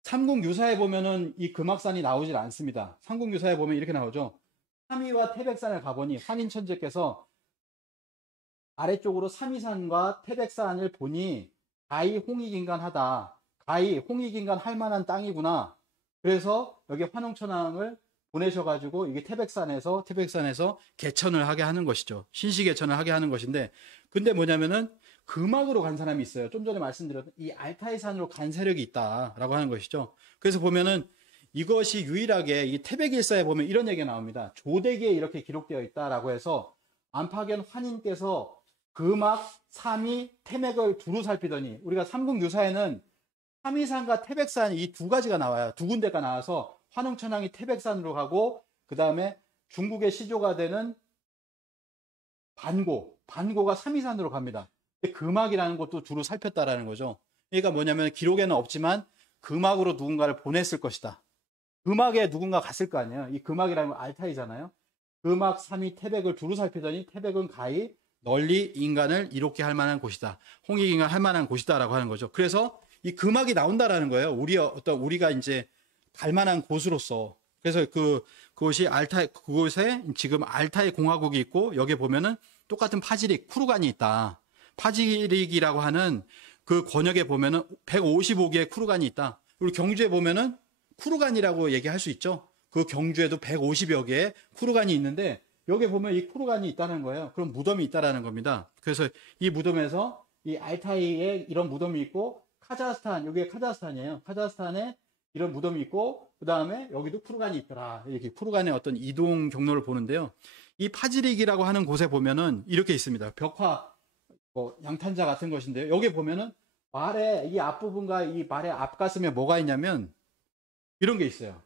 삼국유사에 보면은 이 금악산이 나오질 않습니다. 삼국유사에 보면 이렇게 나오죠. 삼위와 태백산을 가보니 환인천재께서 아래쪽으로 삼위산과 태백산을 보니 가히 홍익인간하다. 가히 홍익인간 할 만한 땅이구나. 그래서 여기 환웅천왕을 보내셔가지고 이게 태백산에서 개천을 하게 하는 것이죠. 신시개천을 하게 하는 것인데, 근데 뭐냐면은 금악으로 간 사람이 있어요. 좀 전에 말씀드렸던 이 알타이산으로 간 세력이 있다라고 하는 것이죠. 그래서 보면은 이것이 유일하게 이 태백일사에 보면 이런 얘기가 나옵니다. 조대기에 이렇게 기록되어 있다라고 해서 안파견 환인께서 금악, 삼위, 태맥을 두루 살피더니, 우리가 삼국유사에는 삼위산과 태백산 이 두 가지가 나와요. 두 군데가 나와서 환웅천왕이 태백산으로 가고 그 다음에 중국의 시조가 되는 반고가 삼위산으로 갑니다. 금악이라는 것도 두루 살폈다라는 거죠. 그러니까 뭐냐면 기록에는 없지만 금악으로 누군가를 보냈을 것이다. 금악에 누군가 갔을 거 아니에요. 이 금악이라는 건 알타이잖아요. 금악, 삼위, 태백을 두루 살피더니 태백은 가히 널리 인간을 이롭게 할 만한 곳이다. 홍익인간 할 만한 곳이다라고 하는 거죠. 그래서 이 금악이 나온다라는 거예요. 우리가 이제 갈 만한 곳으로서. 그래서 그곳이 그곳에 지금 알타이 공화국이 있고, 여기 보면은 똑같은 파지릭, 쿠르간이 있다. 파지릭이라고 하는 그 권역에 보면은 155개의 쿠르간이 있다. 그리고 경주에 보면은 쿠르간이라고 얘기할 수 있죠. 그 경주에도 150여 개의 쿠르간이 있는데, 여기 보면 이 쿠르간이 있다는 거예요. 그럼 무덤이 있다라는 겁니다. 그래서 이 무덤에서 이 알타이에 이런 무덤이 있고, 카자흐스탄, 여기가 카자흐스탄이에요. 카자흐스탄에 이런 무덤이 있고, 그 다음에 여기도 쿠르간이 있더라. 이렇게 쿠르간의 어떤 이동 경로를 보는데요. 이 파지릭이라고 하는 곳에 보면은 이렇게 있습니다. 벽화, 양탄자 같은 것인데요. 여기 보면은 말의 이 앞부분과 이 말의 앞가슴에 뭐가 있냐면 이런 게 있어요.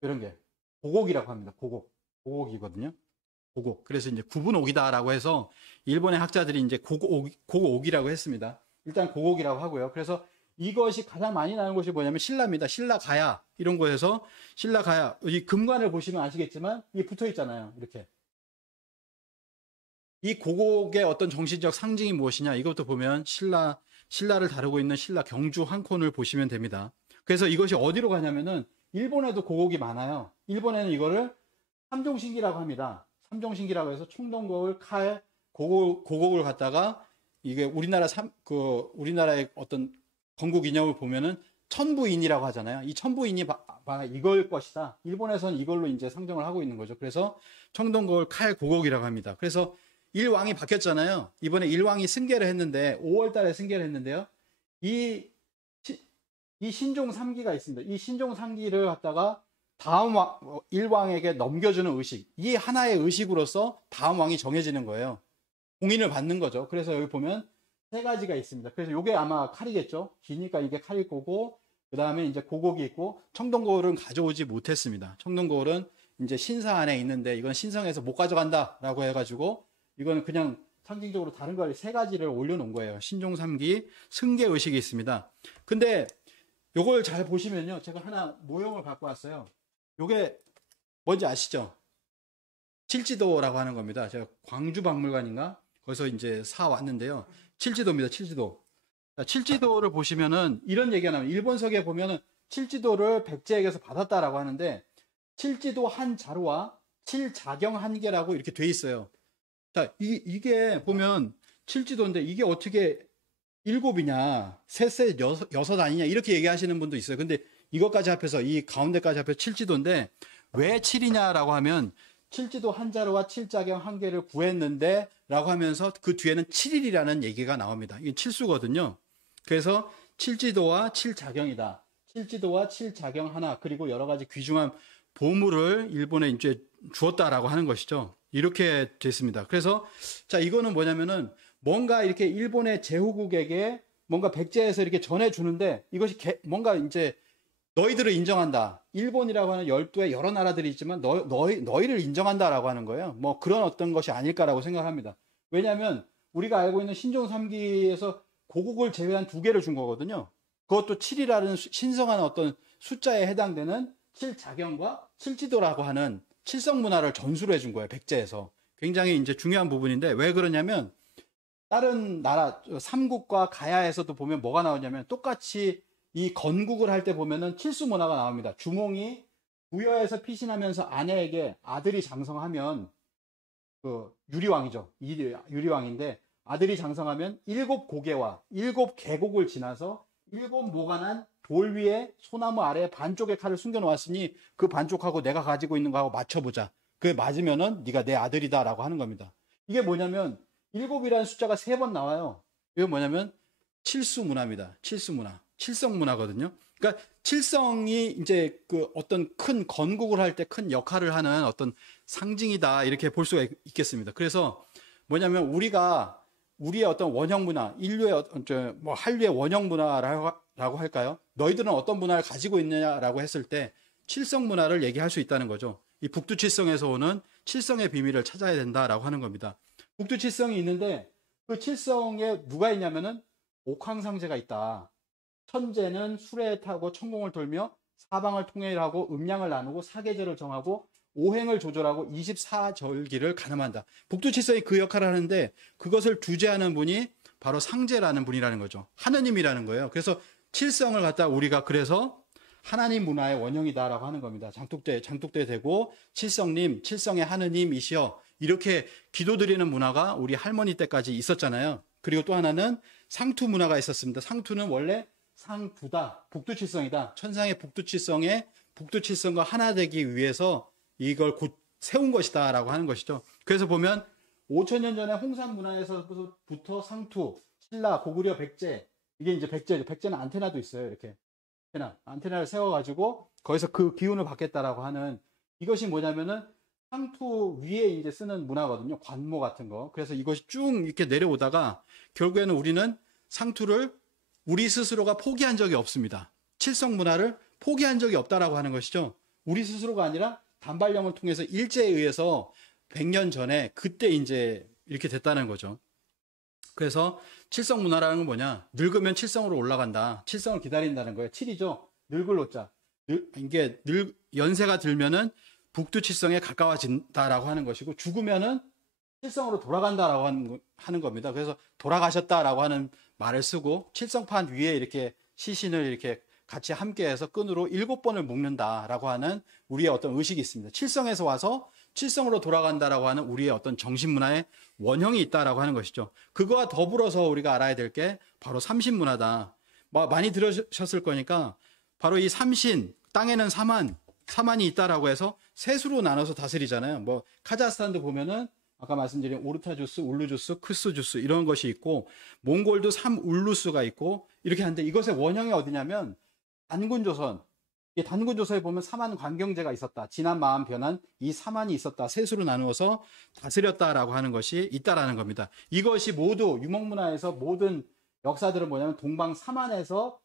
이런 게. 고곡이라고 합니다. 고곡이거든요. 고곡. 그래서 이제 구분옥이다라고 해서 일본의 학자들이 이제 고곡이라고 했습니다. 일단 고곡이라고 하고요. 그래서 이것이 가장 많이 나는 곳이 뭐냐면 신라입니다. 신라가야 이런 곳에서 신라가야 이 금관을 보시면 아시겠지만 이게 붙어 있잖아요. 이렇게 이 고곡의 어떤 정신적 상징이 무엇이냐 이것도 보면 신라를 다루고 있는 신라 경주 한 콘을 보시면 됩니다. 그래서 이것이 어디로 가냐면은 일본에도 고곡이 많아요. 일본에는 이거를 삼종신기라고 합니다. 삼종신기라고 해서 총동거울, 칼, 고곡을 갖다가 이게 우리나라의 어떤 건국 이념을 보면은 천부인이라고 하잖아요. 이 천부인이 이걸 것이다. 일본에서는 이걸로 이제 상정을 하고 있는 거죠. 그래서 청동거울, 칼, 고곡이라고 합니다. 그래서 일왕이 바뀌었잖아요. 이번에 일왕이 승계를 했는데 5월 달에 승계를 했는데요. 이 신종 3기가 있습니다. 이 신종 3기를 갖다가 다음 일왕에게 넘겨주는 의식, 이 하나의 의식으로서 다음 왕이 정해지는 거예요. 공인을 받는 거죠. 그래서 여기 보면 세 가지가 있습니다. 그래서 이게 아마 칼이겠죠. 기니까 이게 칼일 거고, 그 다음에 이제 고곡이 있고, 청동거울은 가져오지 못했습니다. 청동거울은 이제 신사 안에 있는데 이건 신성에서 못 가져간다라고 해가지고 이거는 그냥 상징적으로 다른 걸 세 가지를 올려놓은 거예요. 신종 3기 승계 의식이 있습니다. 근데 요걸 잘 보시면요, 제가 하나 모형을 갖고 왔어요. 요게 뭔지 아시죠? 칠지도라고 하는 겁니다. 제가 광주박물관인가? 거기서 이제 사왔는데요. 칠지도입니다. 칠지도. 칠지도를 보시면은 이런 얘기가 나와요. 일본서기에 보면은 칠지도를 백제에게서 받았다라고 하는데, 칠지도 한 자루와 칠자경 한 개라고 이렇게 돼 있어요. 자, 이게 보면 칠지도인데 이게 어떻게 일곱이냐, 셋, 여섯 아니냐, 이렇게 얘기하시는 분도 있어요. 근데 이것까지 합해서, 이 가운데까지 합해서 칠지도인데, 왜 7이냐라고 하면, 칠지도 한 자루와 칠자경 한 개를 구했는데, 라고 하면서 그 뒤에는 7일이라는 얘기가 나옵니다. 이게 칠수거든요. 그래서 칠지도와 칠자경이다. 칠지도와 칠자경 하나, 그리고 여러 가지 귀중한 보물을 일본에 이제 주었다라고 하는 것이죠. 이렇게 됐습니다. 그래서, 자, 이거는 뭐냐면은, 뭔가 이렇게 일본의 제후국에게 뭔가 백제에서 이렇게 전해주는데, 이것이 뭔가 이제 너희들을 인정한다. 일본이라고 하는 12의 여러 나라들이 있지만 너희를 인정한다라고 하는 거예요. 뭐 그런 어떤 것이 아닐까라고 생각합니다. 왜냐하면 우리가 알고 있는 신종 3기에서 고국을 제외한 두 개를 준 거거든요. 그것도 7이라는 신성한 어떤 숫자에 해당되는 칠자경과 칠지도라고 하는 칠성 문화를 전수를 해준 거예요. 백제에서. 굉장히 이제 중요한 부분인데, 왜 그러냐면 다른 나라 삼국과 가야에서도 보면 뭐가 나오냐면 똑같이 이 건국을 할 때 보면은 칠수 문화가 나옵니다. 주몽이 부여에서 피신하면서 아내에게 아들이 장성하면 그 유리왕이죠. 유리왕인데 아들이 장성하면 7고개와 7계곡을 지나서 7모관한 돌 위에 소나무 아래에 반쪽의 칼을 숨겨놓았으니 그 반쪽하고 내가 가지고 있는 거하고 맞춰보자. 그게 맞으면은 네가 내 아들이다라고 하는 겁니다. 이게 뭐냐면 7이라는 숫자가 3번 나와요. 이게 뭐냐면 칠수 문화입니다. 칠수 문화. 칠성 문화거든요. 그러니까 칠성이 이제 그 어떤 큰 건국을 할 때 큰 역할을 하는 어떤 상징이다 이렇게 볼 수가 있겠습니다. 그래서 뭐냐면 우리가 우리의 어떤 원형 문화, 인류의 뭐 한류의 원형 문화라고 할까요? 너희들은 어떤 문화를 가지고 있느냐라고 했을 때 칠성 문화를 얘기할 수 있다는 거죠. 이 북두칠성에서 오는 칠성의 비밀을 찾아야 된다라고 하는 겁니다. 북두칠성이 있는데 그 칠성에 누가 있냐면은 옥황상제가 있다. 천재는 수레에 타고 천공을 돌며 사방을 통일하고 음양을 나누고 사계절을 정하고 오행을 조절하고 24절기를 가늠한다. 북두칠성이 그 역할을 하는데 그것을 주재하는 분이 바로 상제라는 분이라는 거죠. 하느님이라는 거예요. 그래서 칠성을 갖다 우리가 그래서 하나님 문화의 원형이다라고 하는 겁니다. 장독대 되고 칠성님, 칠성의 하느님이시여 이렇게 기도드리는 문화가 우리 할머니 때까지 있었잖아요. 그리고 또 하나는 상투 문화가 있었습니다. 상투는 원래 상두다, 북두칠성이다. 천상의 북두칠성과 하나 되기 위해서 이걸 곧 세운 것이다 라고 하는 것이죠. 그래서 보면 5천년 전에 홍산 문화에서부터 상투, 신라, 고구려, 백제, 이게 이제 백제죠. 백제는 안테나도 있어요. 이렇게 안테나를 세워가지고 거기서 그 기운을 받겠다라고 하는 이것이 뭐냐면은 상투 위에 이제 쓰는 문화거든요. 관모 같은 거. 그래서 이것이 쭉 이렇게 내려오다가 결국에는 우리는 상투를 우리 스스로가 포기한 적이 없습니다. 칠성 문화를 포기한 적이 없다라고 하는 것이죠. 우리 스스로가 아니라 단발령을 통해서 일제에 의해서 100년 전에 그때 이제 이렇게 됐다는 거죠. 그래서 칠성 문화라는 건 뭐냐? 늙으면 칠성으로 올라간다. 칠성을 기다린다는 거예요. 칠이죠. 늙을 노자. 이게 연세가 들면은 북두칠성에 가까워진다라고 하는 것이고 죽으면은 칠성으로 돌아간다라고 하는 겁니다. 그래서 돌아가셨다라고 하는 말을 쓰고 칠성판 위에 이렇게 시신을 이렇게 같이 함께해서 끈으로 7번을 묶는다라고 하는 우리의 어떤 의식이 있습니다. 칠성에서 와서 칠성으로 돌아간다라고 하는 우리의 어떤 정신문화의 원형이 있다라고 하는 것이죠. 그거와 더불어서 우리가 알아야 될 게 바로 삼신문화다. 많이 들으셨을 거니까 바로 이 삼신, 땅에는 사만이 있다라고 해서 셋으로 나눠서 다스리잖아요. 뭐 카자흐스탄도 보면은 아까 말씀드린 오르타주스, 울루주스, 크스주스 이런 것이 있고 몽골도 삼울루스가 있고 이렇게 하는데 이것의 원형이 어디냐면 단군조선. 이 단군조선에 보면 사만 관경제가 있었다. 진한 마음 변한 이 사만이 있었다. 셋으로 나누어서 다스렸다라고 하는 것이 있다라는 겁니다. 이것이 모두 유목문화에서 모든 역사들은 뭐냐면 동방 사만에서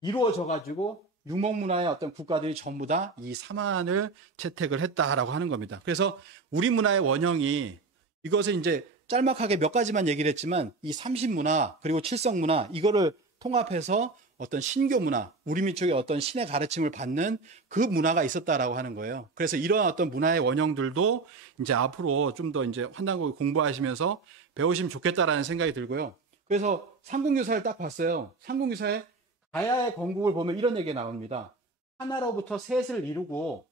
이루어져 가지고 유목문화의 어떤 국가들이 전부 다 이 사만을 채택을 했다라고 하는 겁니다. 그래서 우리 문화의 원형이 이것을 이제 짤막하게 몇 가지만 얘기를 했지만 이 삼신문화 그리고 칠성문화 이거를 통합해서 어떤 신교 문화, 우리 민족의 어떤 신의 가르침을 받는 그 문화가 있었다라고 하는 거예요. 그래서 이러한 어떤 문화의 원형들도 이제 앞으로 좀 더 이제 환단국을 공부하시면서 배우시면 좋겠다라는 생각이 들고요. 그래서 삼국유사를 딱 봤어요. 삼국유사에 가야의 건국을 보면 이런 얘기가 나옵니다. 하나로부터 셋을 이루고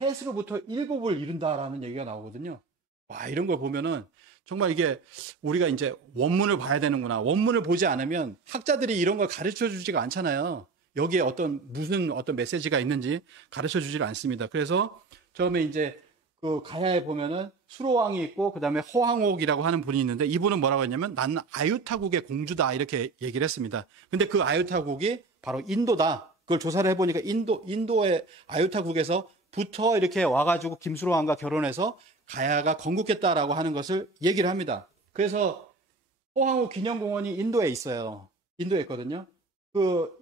셋으로부터 7을 이룬다라는 얘기가 나오거든요. 와, 이런 걸 보면은 정말 이게 우리가 이제 원문을 봐야 되는구나. 원문을 보지 않으면 학자들이 이런 걸 가르쳐 주지가 않잖아요. 여기에 무슨 메시지가 있는지 가르쳐 주지를 않습니다. 그래서 처음에 이제 그 가야에 보면은 수로왕이 있고 그다음에 허황옥이라고 하는 분이 있는데 이분은 뭐라고 했냐면 나는 아유타국의 공주다 이렇게 얘기를 했습니다. 근데 그 아유타국이 바로 인도다. 그걸 조사를 해보니까 인도의 아유타국에서부터 이렇게 와가지고 김수로왕과 결혼해서 가야가 건국했다라고 하는 것을 얘기를 합니다. 그래서 호황후 기념공원이 인도에 있어요. 인도에 있거든요.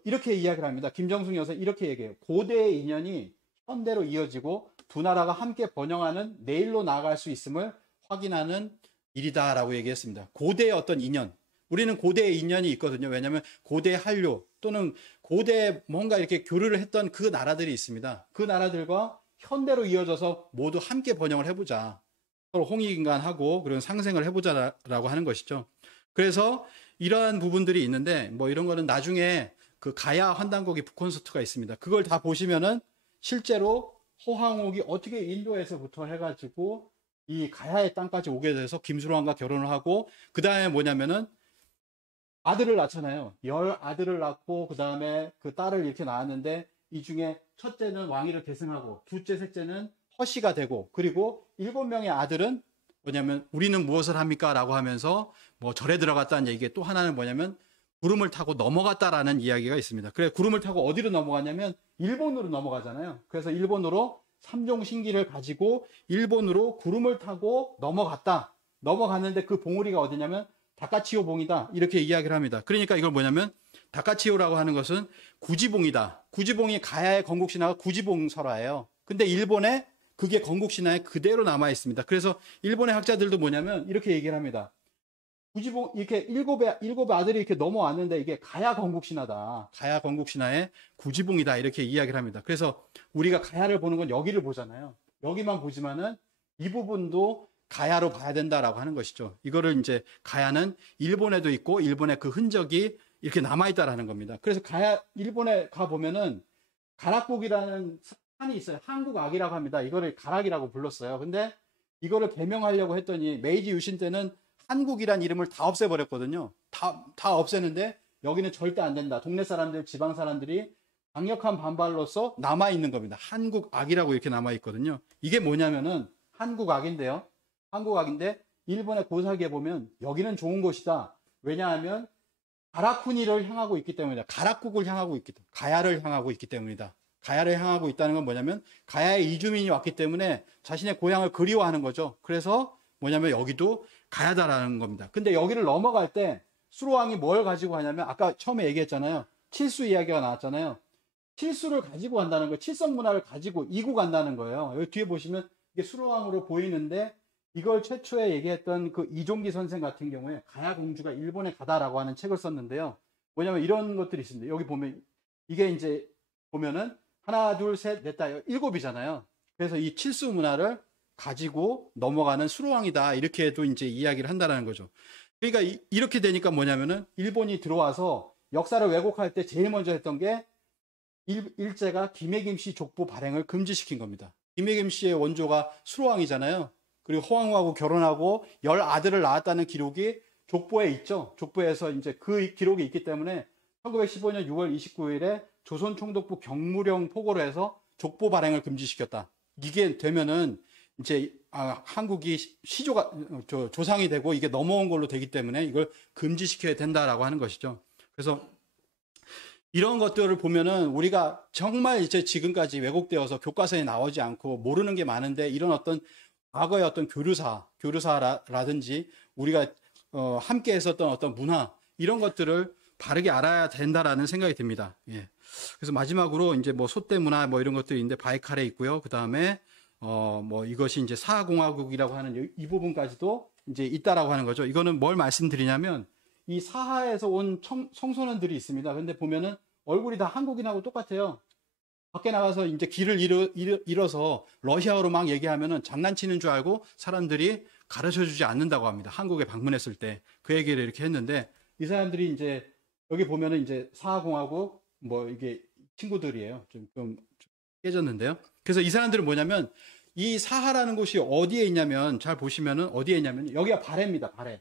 이렇게 이야기를 합니다. 김정숙 여사 이렇게 얘기해요. 고대의 인연이 현대로 이어지고 두 나라가 함께 번영하는 내일로 나아갈 수 있음을 확인하는 일이다라고 얘기했습니다. 고대의 어떤 인연. 우리는 고대의 인연이 있거든요. 왜냐하면 고대 한류 또는 고대 뭔가 이렇게 교류를 했던 그 나라들이 있습니다. 그 나라들과 현대로 이어져서 모두 함께 번영을 해보자. 서로 홍익인간하고 그런 상생을 해보자라고 하는 것이죠. 그래서 이러한 부분들이 있는데 뭐 이런 거는 나중에 그 가야 환단고기 북콘서트가 있습니다. 그걸 다 보시면은 실제로 허황옥이 어떻게 인도에서부터 해가지고 이 가야의 땅까지 오게 돼서 김수로왕과 결혼을 하고 그 다음에 뭐냐면은 아들을 낳잖아요. 10아들을 낳고 그 다음에 그 딸을 이렇게 낳았는데 이 중에 첫째는 왕위를 계승하고 둘째, 셋째는 허씨가 되고 그리고 7명의 아들은 뭐냐면 우리는 무엇을 합니까? 라고 하면서 뭐 절에 들어갔다는 얘기에 또 하나는 뭐냐면 구름을 타고 넘어갔다라는 이야기가 있습니다. 그래 구름을 타고 어디로 넘어갔냐면 일본으로 넘어가잖아요. 그래서 일본으로 삼종신기를 가지고 일본으로 구름을 타고 넘어갔다. 넘어갔는데 그 봉우리가 어디냐면 다카치오 봉이다. 이렇게 이야기를 합니다. 그러니까 이걸 뭐냐면 다카치오라고 하는 것은 구지봉이다. 구지봉이 가야의 건국신화가 구지봉 설화예요. 근데 일본에 그게 건국신화에 그대로 남아 있습니다. 그래서 일본의 학자들도 뭐냐면 이렇게 얘기를 합니다. 구지봉 이렇게 일곱 아들이 이렇게 넘어왔는데 이게 가야 건국신화다. 가야 건국신화의 구지봉이다. 이렇게 이야기를 합니다. 그래서 우리가 가야를 보는 건 여기를 보잖아요. 여기만 보지만은 이 부분도 가야로 봐야 된다라고 하는 것이죠. 이거를 이제 가야는 일본에도 있고 일본의 그 흔적이 이렇게 남아있다라는 겁니다. 그래서 가야, 일본에 가보면은 가락국이라는 산이 있어요. 한국악이라고 합니다. 이거를 가락이라고 불렀어요. 근데 이거를 개명하려고 했더니 메이지 유신 때는 한국이란 이름을 다 없애버렸거든요. 다 없애는데 여기는 절대 안 된다. 동네 사람들, 지방 사람들이 강력한 반발로서 남아있는 겁니다. 한국악이라고 이렇게 남아있거든요. 이게 뭐냐면은 한국악인데요. 한국악인데 일본의 고사기에 보면 여기는 좋은 곳이다. 왜냐하면 가라쿠니를 향하고 있기 때문이다. 가락국을 향하고 있기 때문에 가야를 향하고 있기 때문이다. 가야를 향하고 있다는 건 뭐냐면 가야에 이주민이 왔기 때문에 자신의 고향을 그리워하는 거죠. 그래서 뭐냐면 여기도 가야다라는 겁니다. 근데 여기를 넘어갈 때 수로왕이 뭘 가지고 가냐면 아까 처음에 얘기했잖아요. 칠수 이야기가 나왔잖아요. 칠수를 가지고 간다는 거예요. 칠성 문화를 가지고 이고 간다는 거예요. 여기 뒤에 보시면 이게 수로왕으로 보이는데 이걸 최초에 얘기했던 그 이종기 선생 같은 경우에 가야 공주가 일본에 가다라고 하는 책을 썼는데요. 뭐냐면 이런 것들이 있습니다. 여기 보면 이게 이제 보면은 하나, 둘, 셋, 넷, 다 7이잖아요. 그래서 이 칠수 문화를 가지고 넘어가는 수로왕이다. 이렇게도 이제 이야기를 한다는 거죠. 그러니까 이렇게 되니까 뭐냐면은 일본이 들어와서 역사를 왜곡할 때 제일 먼저 했던 게 일제가 김해김 씨 족보 발행을 금지시킨 겁니다. 김해김 씨의 원조가 수로왕이잖아요. 그리고 허황후하고 결혼하고 10아들을 낳았다는 기록이 족보에 있죠. 족보에서 이제 그 기록이 있기 때문에 1915년 6월 29일에 조선총독부 경무령 포고로 해서 족보 발행을 금지시켰다. 이게 되면은 이제 한국이 시조가 조상이 되고 이게 넘어온 걸로 되기 때문에 이걸 금지시켜야 된다라고 하는 것이죠. 그래서 이런 것들을 보면은 우리가 정말 이제 지금까지 왜곡되어서 교과서에 나오지 않고 모르는 게 많은데 이런 어떤 과거의 어떤 교류사라든지 우리가 함께 했었던 어떤 문화 이런 것들을 바르게 알아야 된다라는 생각이 듭니다. 예. 그래서 마지막으로 이제 뭐 소떼 문화 뭐 이런 것들이 있는데 바이칼에 있고요. 그 다음에 뭐 이것이 이제 사하공화국이라고 하는 이 부분까지도 이제 있다라고 하는 거죠. 이거는 뭘 말씀드리냐면 이 사하에서 온 청소년들이 있습니다. 근데 보면은 얼굴이 다 한국인하고 똑같아요. 밖에 나가서 이제 길을 잃어서 러시아어로 막 얘기하면은 장난치는 줄 알고 사람들이 가르쳐 주지 않는다고 합니다. 한국에 방문했을 때 그 얘기를 이렇게 했는데 이 사람들이 이제 여기 보면은 이제 사하공화국 뭐 이게 친구들이에요. 좀 깨졌는데요. 그래서 이 사람들은 뭐냐면 이 사하라는 곳이 어디에 있냐면 잘 보시면은 어디에 있냐면 여기가 바레입니다. 바레.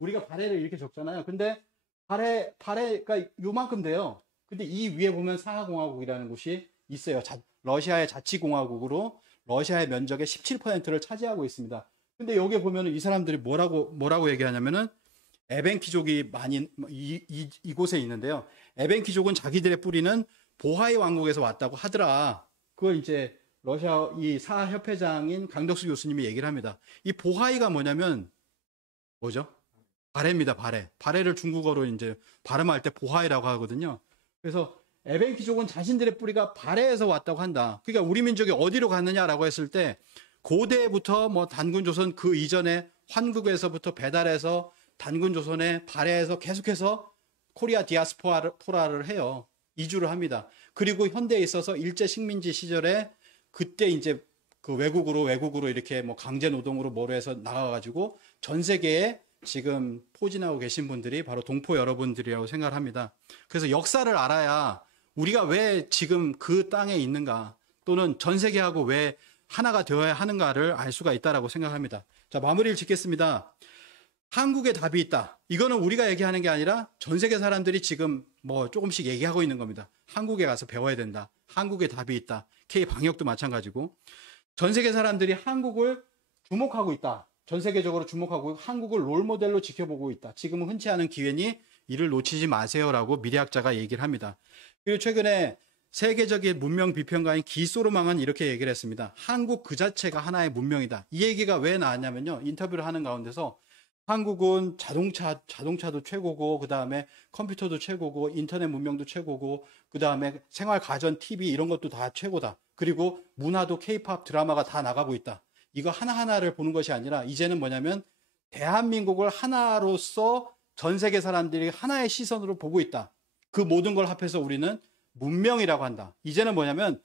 우리가 바레를 이렇게 적잖아요. 근데 바레가 요만큼 돼요. 근데 이 위에 보면 사하공화국이라는 곳이 있어요. 러시아의 자치공화국으로 러시아의 면적의 17%를 차지하고 있습니다. 근데 여기 보면은 이 사람들이 뭐라고 얘기하냐면은 에벤키족이 많이 이곳에 있는데요. 에벤키족은 자기들의 뿌리는 보하이 왕국에서 왔다고 하더라. 그걸 이제 러시아 이 사협회장인 강덕수 교수님이 얘기를 합니다. 이 보하이가 뭐냐면 뭐죠? 바레입니다. 바레. 바레를 중국어로 이제 발음할 때 보하이라고 하거든요. 그래서 에벤키족은 자신들의 뿌리가 바레에서 왔다고 한다. 그러니까 우리 민족이 어디로 갔느냐라고 했을 때 고대부터 뭐 단군조선 그 이전에 환국에서부터 배달해서 단군조선에 바레에서 계속해서 코리아 디아스포라를 해요. 이주를 합니다. 그리고 현대에 있어서 일제 식민지 시절에 그때 이제 그 외국으로 이렇게 뭐 강제 노동으로 뭐로 해서 나가가지고 전 세계에 지금 포진하고 계신 분들이 바로 동포 여러분들이라고 생각을 합니다. 그래서 역사를 알아야 우리가 왜 지금 그 땅에 있는가, 또는 전 세계하고 왜 하나가 되어야 하는가를 알 수가 있다라고 생각합니다. 자, 마무리를 짓겠습니다. 한국에 답이 있다. 이거는 우리가 얘기하는 게 아니라 전 세계 사람들이 지금 뭐 조금씩 얘기하고 있는 겁니다. 한국에 가서 배워야 된다. 한국에 답이 있다. K 방역도 마찬가지고 전 세계 사람들이 한국을 주목하고 있다. 전 세계적으로 주목하고 한국을 롤모델로 지켜보고 있다. 지금은 흔치 않은 기회니 이를 놓치지 마세요라고 미래학자가 얘기를 합니다. 그리고 최근에 세계적인 문명 비평가인 기소르망은 이렇게 얘기를 했습니다. 한국 그 자체가 하나의 문명이다. 이 얘기가 왜 나왔냐면요. 인터뷰를 하는 가운데서 한국은 자동차도 최고고, 그 다음에 컴퓨터도 최고고, 인터넷 문명도 최고고, 그 다음에 생활 가전 TV 이런 것도 다 최고다. 그리고 문화도 K-팝 드라마가 다 나가고 있다. 이거 하나하나를 보는 것이 아니라 이제는 뭐냐면 대한민국을 하나로서 전 세계 사람들이 하나의 시선으로 보고 있다. 그 모든 걸 합해서 우리는 문명이라고 한다. 이제는 뭐냐면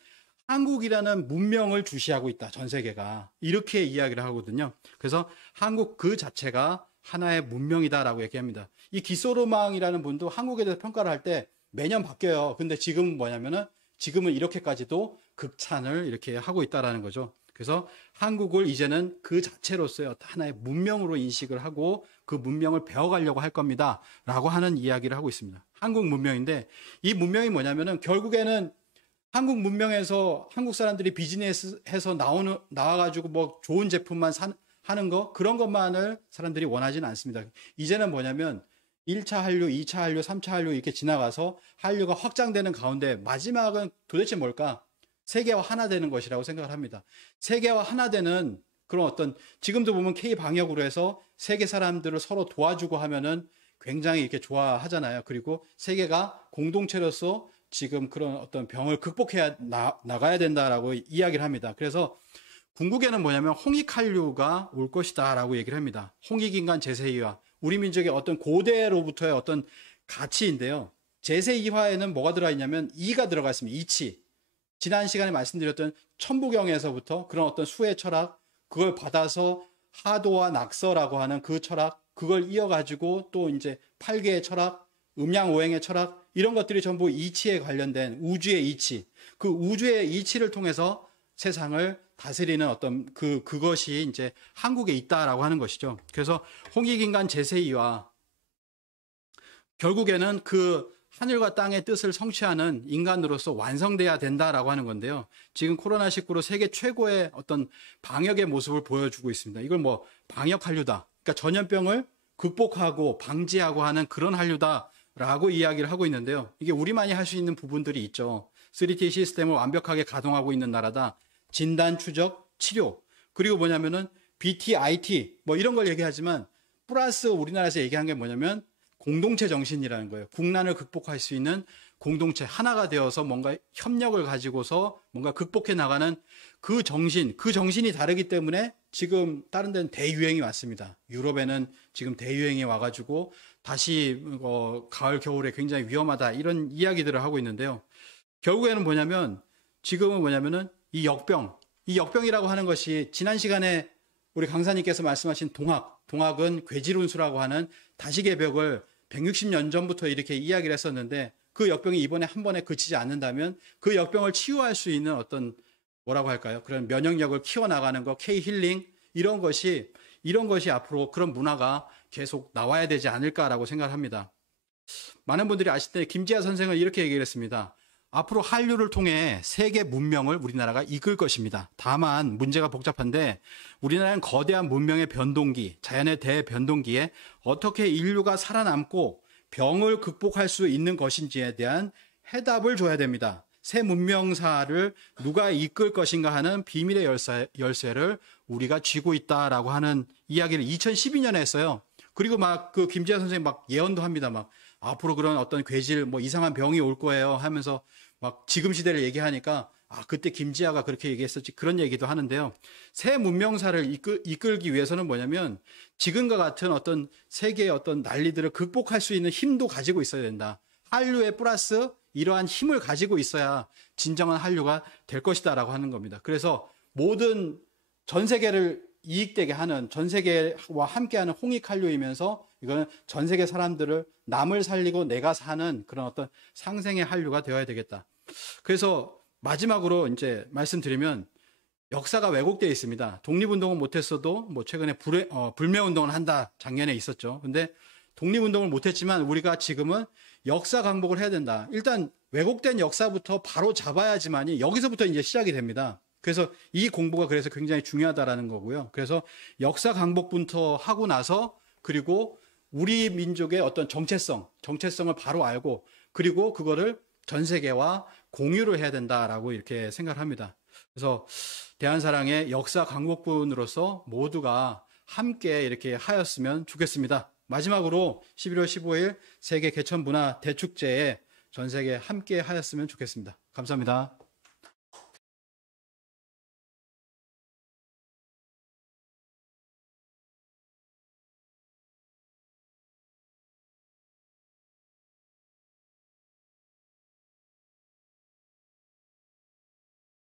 한국이라는 문명을 주시하고 있다. 전 세계가. 이렇게 이야기를 하거든요. 그래서 한국 그 자체가 하나의 문명이다라고 얘기합니다. 이 기소로망이라는 분도 한국에 대해서 평가를 할 때 매년 바뀌어요. 근데 지금은 뭐냐면은 지금은 이렇게까지도 극찬을 이렇게 하고 있다라는 거죠. 그래서 한국을 이제는 그 자체로서의 어떤 하나의 문명으로 인식을 하고 그 문명을 배워가려고 할 겁니다. 라고 하는 이야기를 하고 있습니다. 한국 문명인데 이 문명이 뭐냐면은 결국에는 한국 문명에서 한국 사람들이 비즈니스해서 나와가지고 뭐 좋은 제품만 하는 거 그런 것만을 사람들이 원하지는 않습니다. 이제는 뭐냐면 1차 한류, 2차 한류, 3차 한류 이렇게 지나가서 한류가 확장되는 가운데 마지막은 도대체 뭘까? 세계와 하나 되는 것이라고 생각을 합니다. 세계와 하나 되는 그런 어떤 지금도 보면 K 방역으로 해서 세계 사람들을 서로 도와주고 하면은 굉장히 이렇게 좋아하잖아요. 그리고 세계가 공동체로서 지금 그런 어떤 병을 극복해야 나가야 된다라고 이야기를 합니다. 그래서 궁극에는 뭐냐면 홍익한류가 올 것이다라고 얘기를 합니다. 홍익인간 제세이화, 우리 민족의 어떤 고대로부터의 어떤 가치인데요. 제세이화에는 뭐가 들어가 있냐면 이가 들어가 있습니다. 이치. 지난 시간에 말씀드렸던 천부경에서부터 그런 어떤 수의 철학, 그걸 받아서 하도와 낙서라고 하는 그 철학, 그걸 이어가지고 또 이제 8개의 철학, 음양오행의 철학, 이런 것들이 전부 이치에 관련된 우주의 이치, 그 우주의 이치를 통해서 세상을 다스리는 어떤 그것이 이제 한국에 있다라고 하는 것이죠. 그래서 홍익인간 제세이와 결국에는 그 하늘과 땅의 뜻을 성취하는 인간으로서 완성돼야 된다라고 하는 건데요. 지금 코로나19로 세계 최고의 어떤 방역의 모습을 보여주고 있습니다. 이걸 뭐 방역 한류다. 그러니까 전염병을 극복하고 방지하고 하는 그런 한류다라고 이야기를 하고 있는데요. 이게 우리만이 할 수 있는 부분들이 있죠. 3T 시스템을 완벽하게 가동하고 있는 나라다. 진단, 추적, 치료. 그리고 뭐냐면은 BT, IT 뭐 이런 걸 얘기하지만 플러스 우리나라에서 얘기한 게 뭐냐면 공동체 정신이라는 거예요. 국난을 극복할 수 있는 공동체 하나가 되어서 뭔가 협력을 가지고서 뭔가 극복해 나가는 그 정신이 다르기 때문에 지금 다른 데는 대유행이 왔습니다. 유럽에는 지금 대유행이 와가지고 다시 가을 겨울에 굉장히 위험하다 이런 이야기들을 하고 있는데요. 결국에는 뭐냐면 지금은 뭐냐면은 이 역병이라고 하는 것이 지난 시간에 우리 강사님께서 말씀하신 동학은 괴질운수라고 하는 다시개 벽을 160년 전부터 이렇게 이야기를 했었는데 그 역병이 이번에 한 번에 그치지 않는다면 그 역병을 치유할 수 있는 어떤 뭐라고 할까요? 그런 면역력을 키워나가는 거, K-힐링 이런 것이 앞으로 그런 문화가 계속 나와야 되지 않을까라고 생각합니다. 많은 분들이 아실 때 김지하 선생은 이렇게 얘기를 했습니다. 앞으로 한류를 통해 세계 문명을 우리나라가 이끌 것입니다. 다만 문제가 복잡한데 우리나라는 거대한 문명의 변동기, 자연의 대변동기에 어떻게 인류가 살아남고 병을 극복할 수 있는 것인지에 대한 해답을 줘야 됩니다. 새 문명사를 누가 이끌 것인가 하는 비밀의 열쇠를 우리가 쥐고 있다라고 하는 이야기를 2012년에 했어요. 그리고 막 그 김지하 선생님 막 예언도 합니다. 막 앞으로 그런 어떤 괴질, 뭐 이상한 병이 올 거예요 하면서 막 지금 시대를 얘기하니까 그때 김지하가 그렇게 얘기했었지 그런 얘기도 하는데요. 새 문명사를 이끌기 위해서는 뭐냐면 지금과 같은 어떤 세계의 어떤 난리들을 극복할 수 있는 힘도 가지고 있어야 된다. 한류에 플러스 이러한 힘을 가지고 있어야 진정한 한류가 될 것이다라고 하는 겁니다. 그래서 모든 전 세계를 이익되게 하는, 전 세계와 함께하는 홍익 한류이면서 이거는 전 세계 사람들을 남을 살리고 내가 사는 그런 어떤 상생의 한류가 되어야 되겠다. 그래서 마지막으로 이제 말씀드리면 역사가 왜곡되어 있습니다. 독립운동은 못했어도 뭐 최근에 불매운동을 한다 작년에 있었죠. 근데 독립운동을 못했지만 우리가 지금은 역사 강복을 해야 된다. 일단 왜곡된 역사부터 바로 잡아야지만이 여기서부터 이제 시작이 됩니다. 그래서 이 공부가 그래서 굉장히 중요하다라는 거고요. 그래서 역사 강복부터 하고 나서 그리고 우리 민족의 어떤 정체성을 바로 알고 그리고 그거를 전 세계와 공유를 해야 된다라고 이렇게 생각을 합니다. 그래서 대한사랑의 역사 강복군으로서 모두가 함께 이렇게 하였으면 좋겠습니다. 마지막으로 11월 15일 세계 개천문화 대축제에 전 세계 함께 하였으면 좋겠습니다. 감사합니다.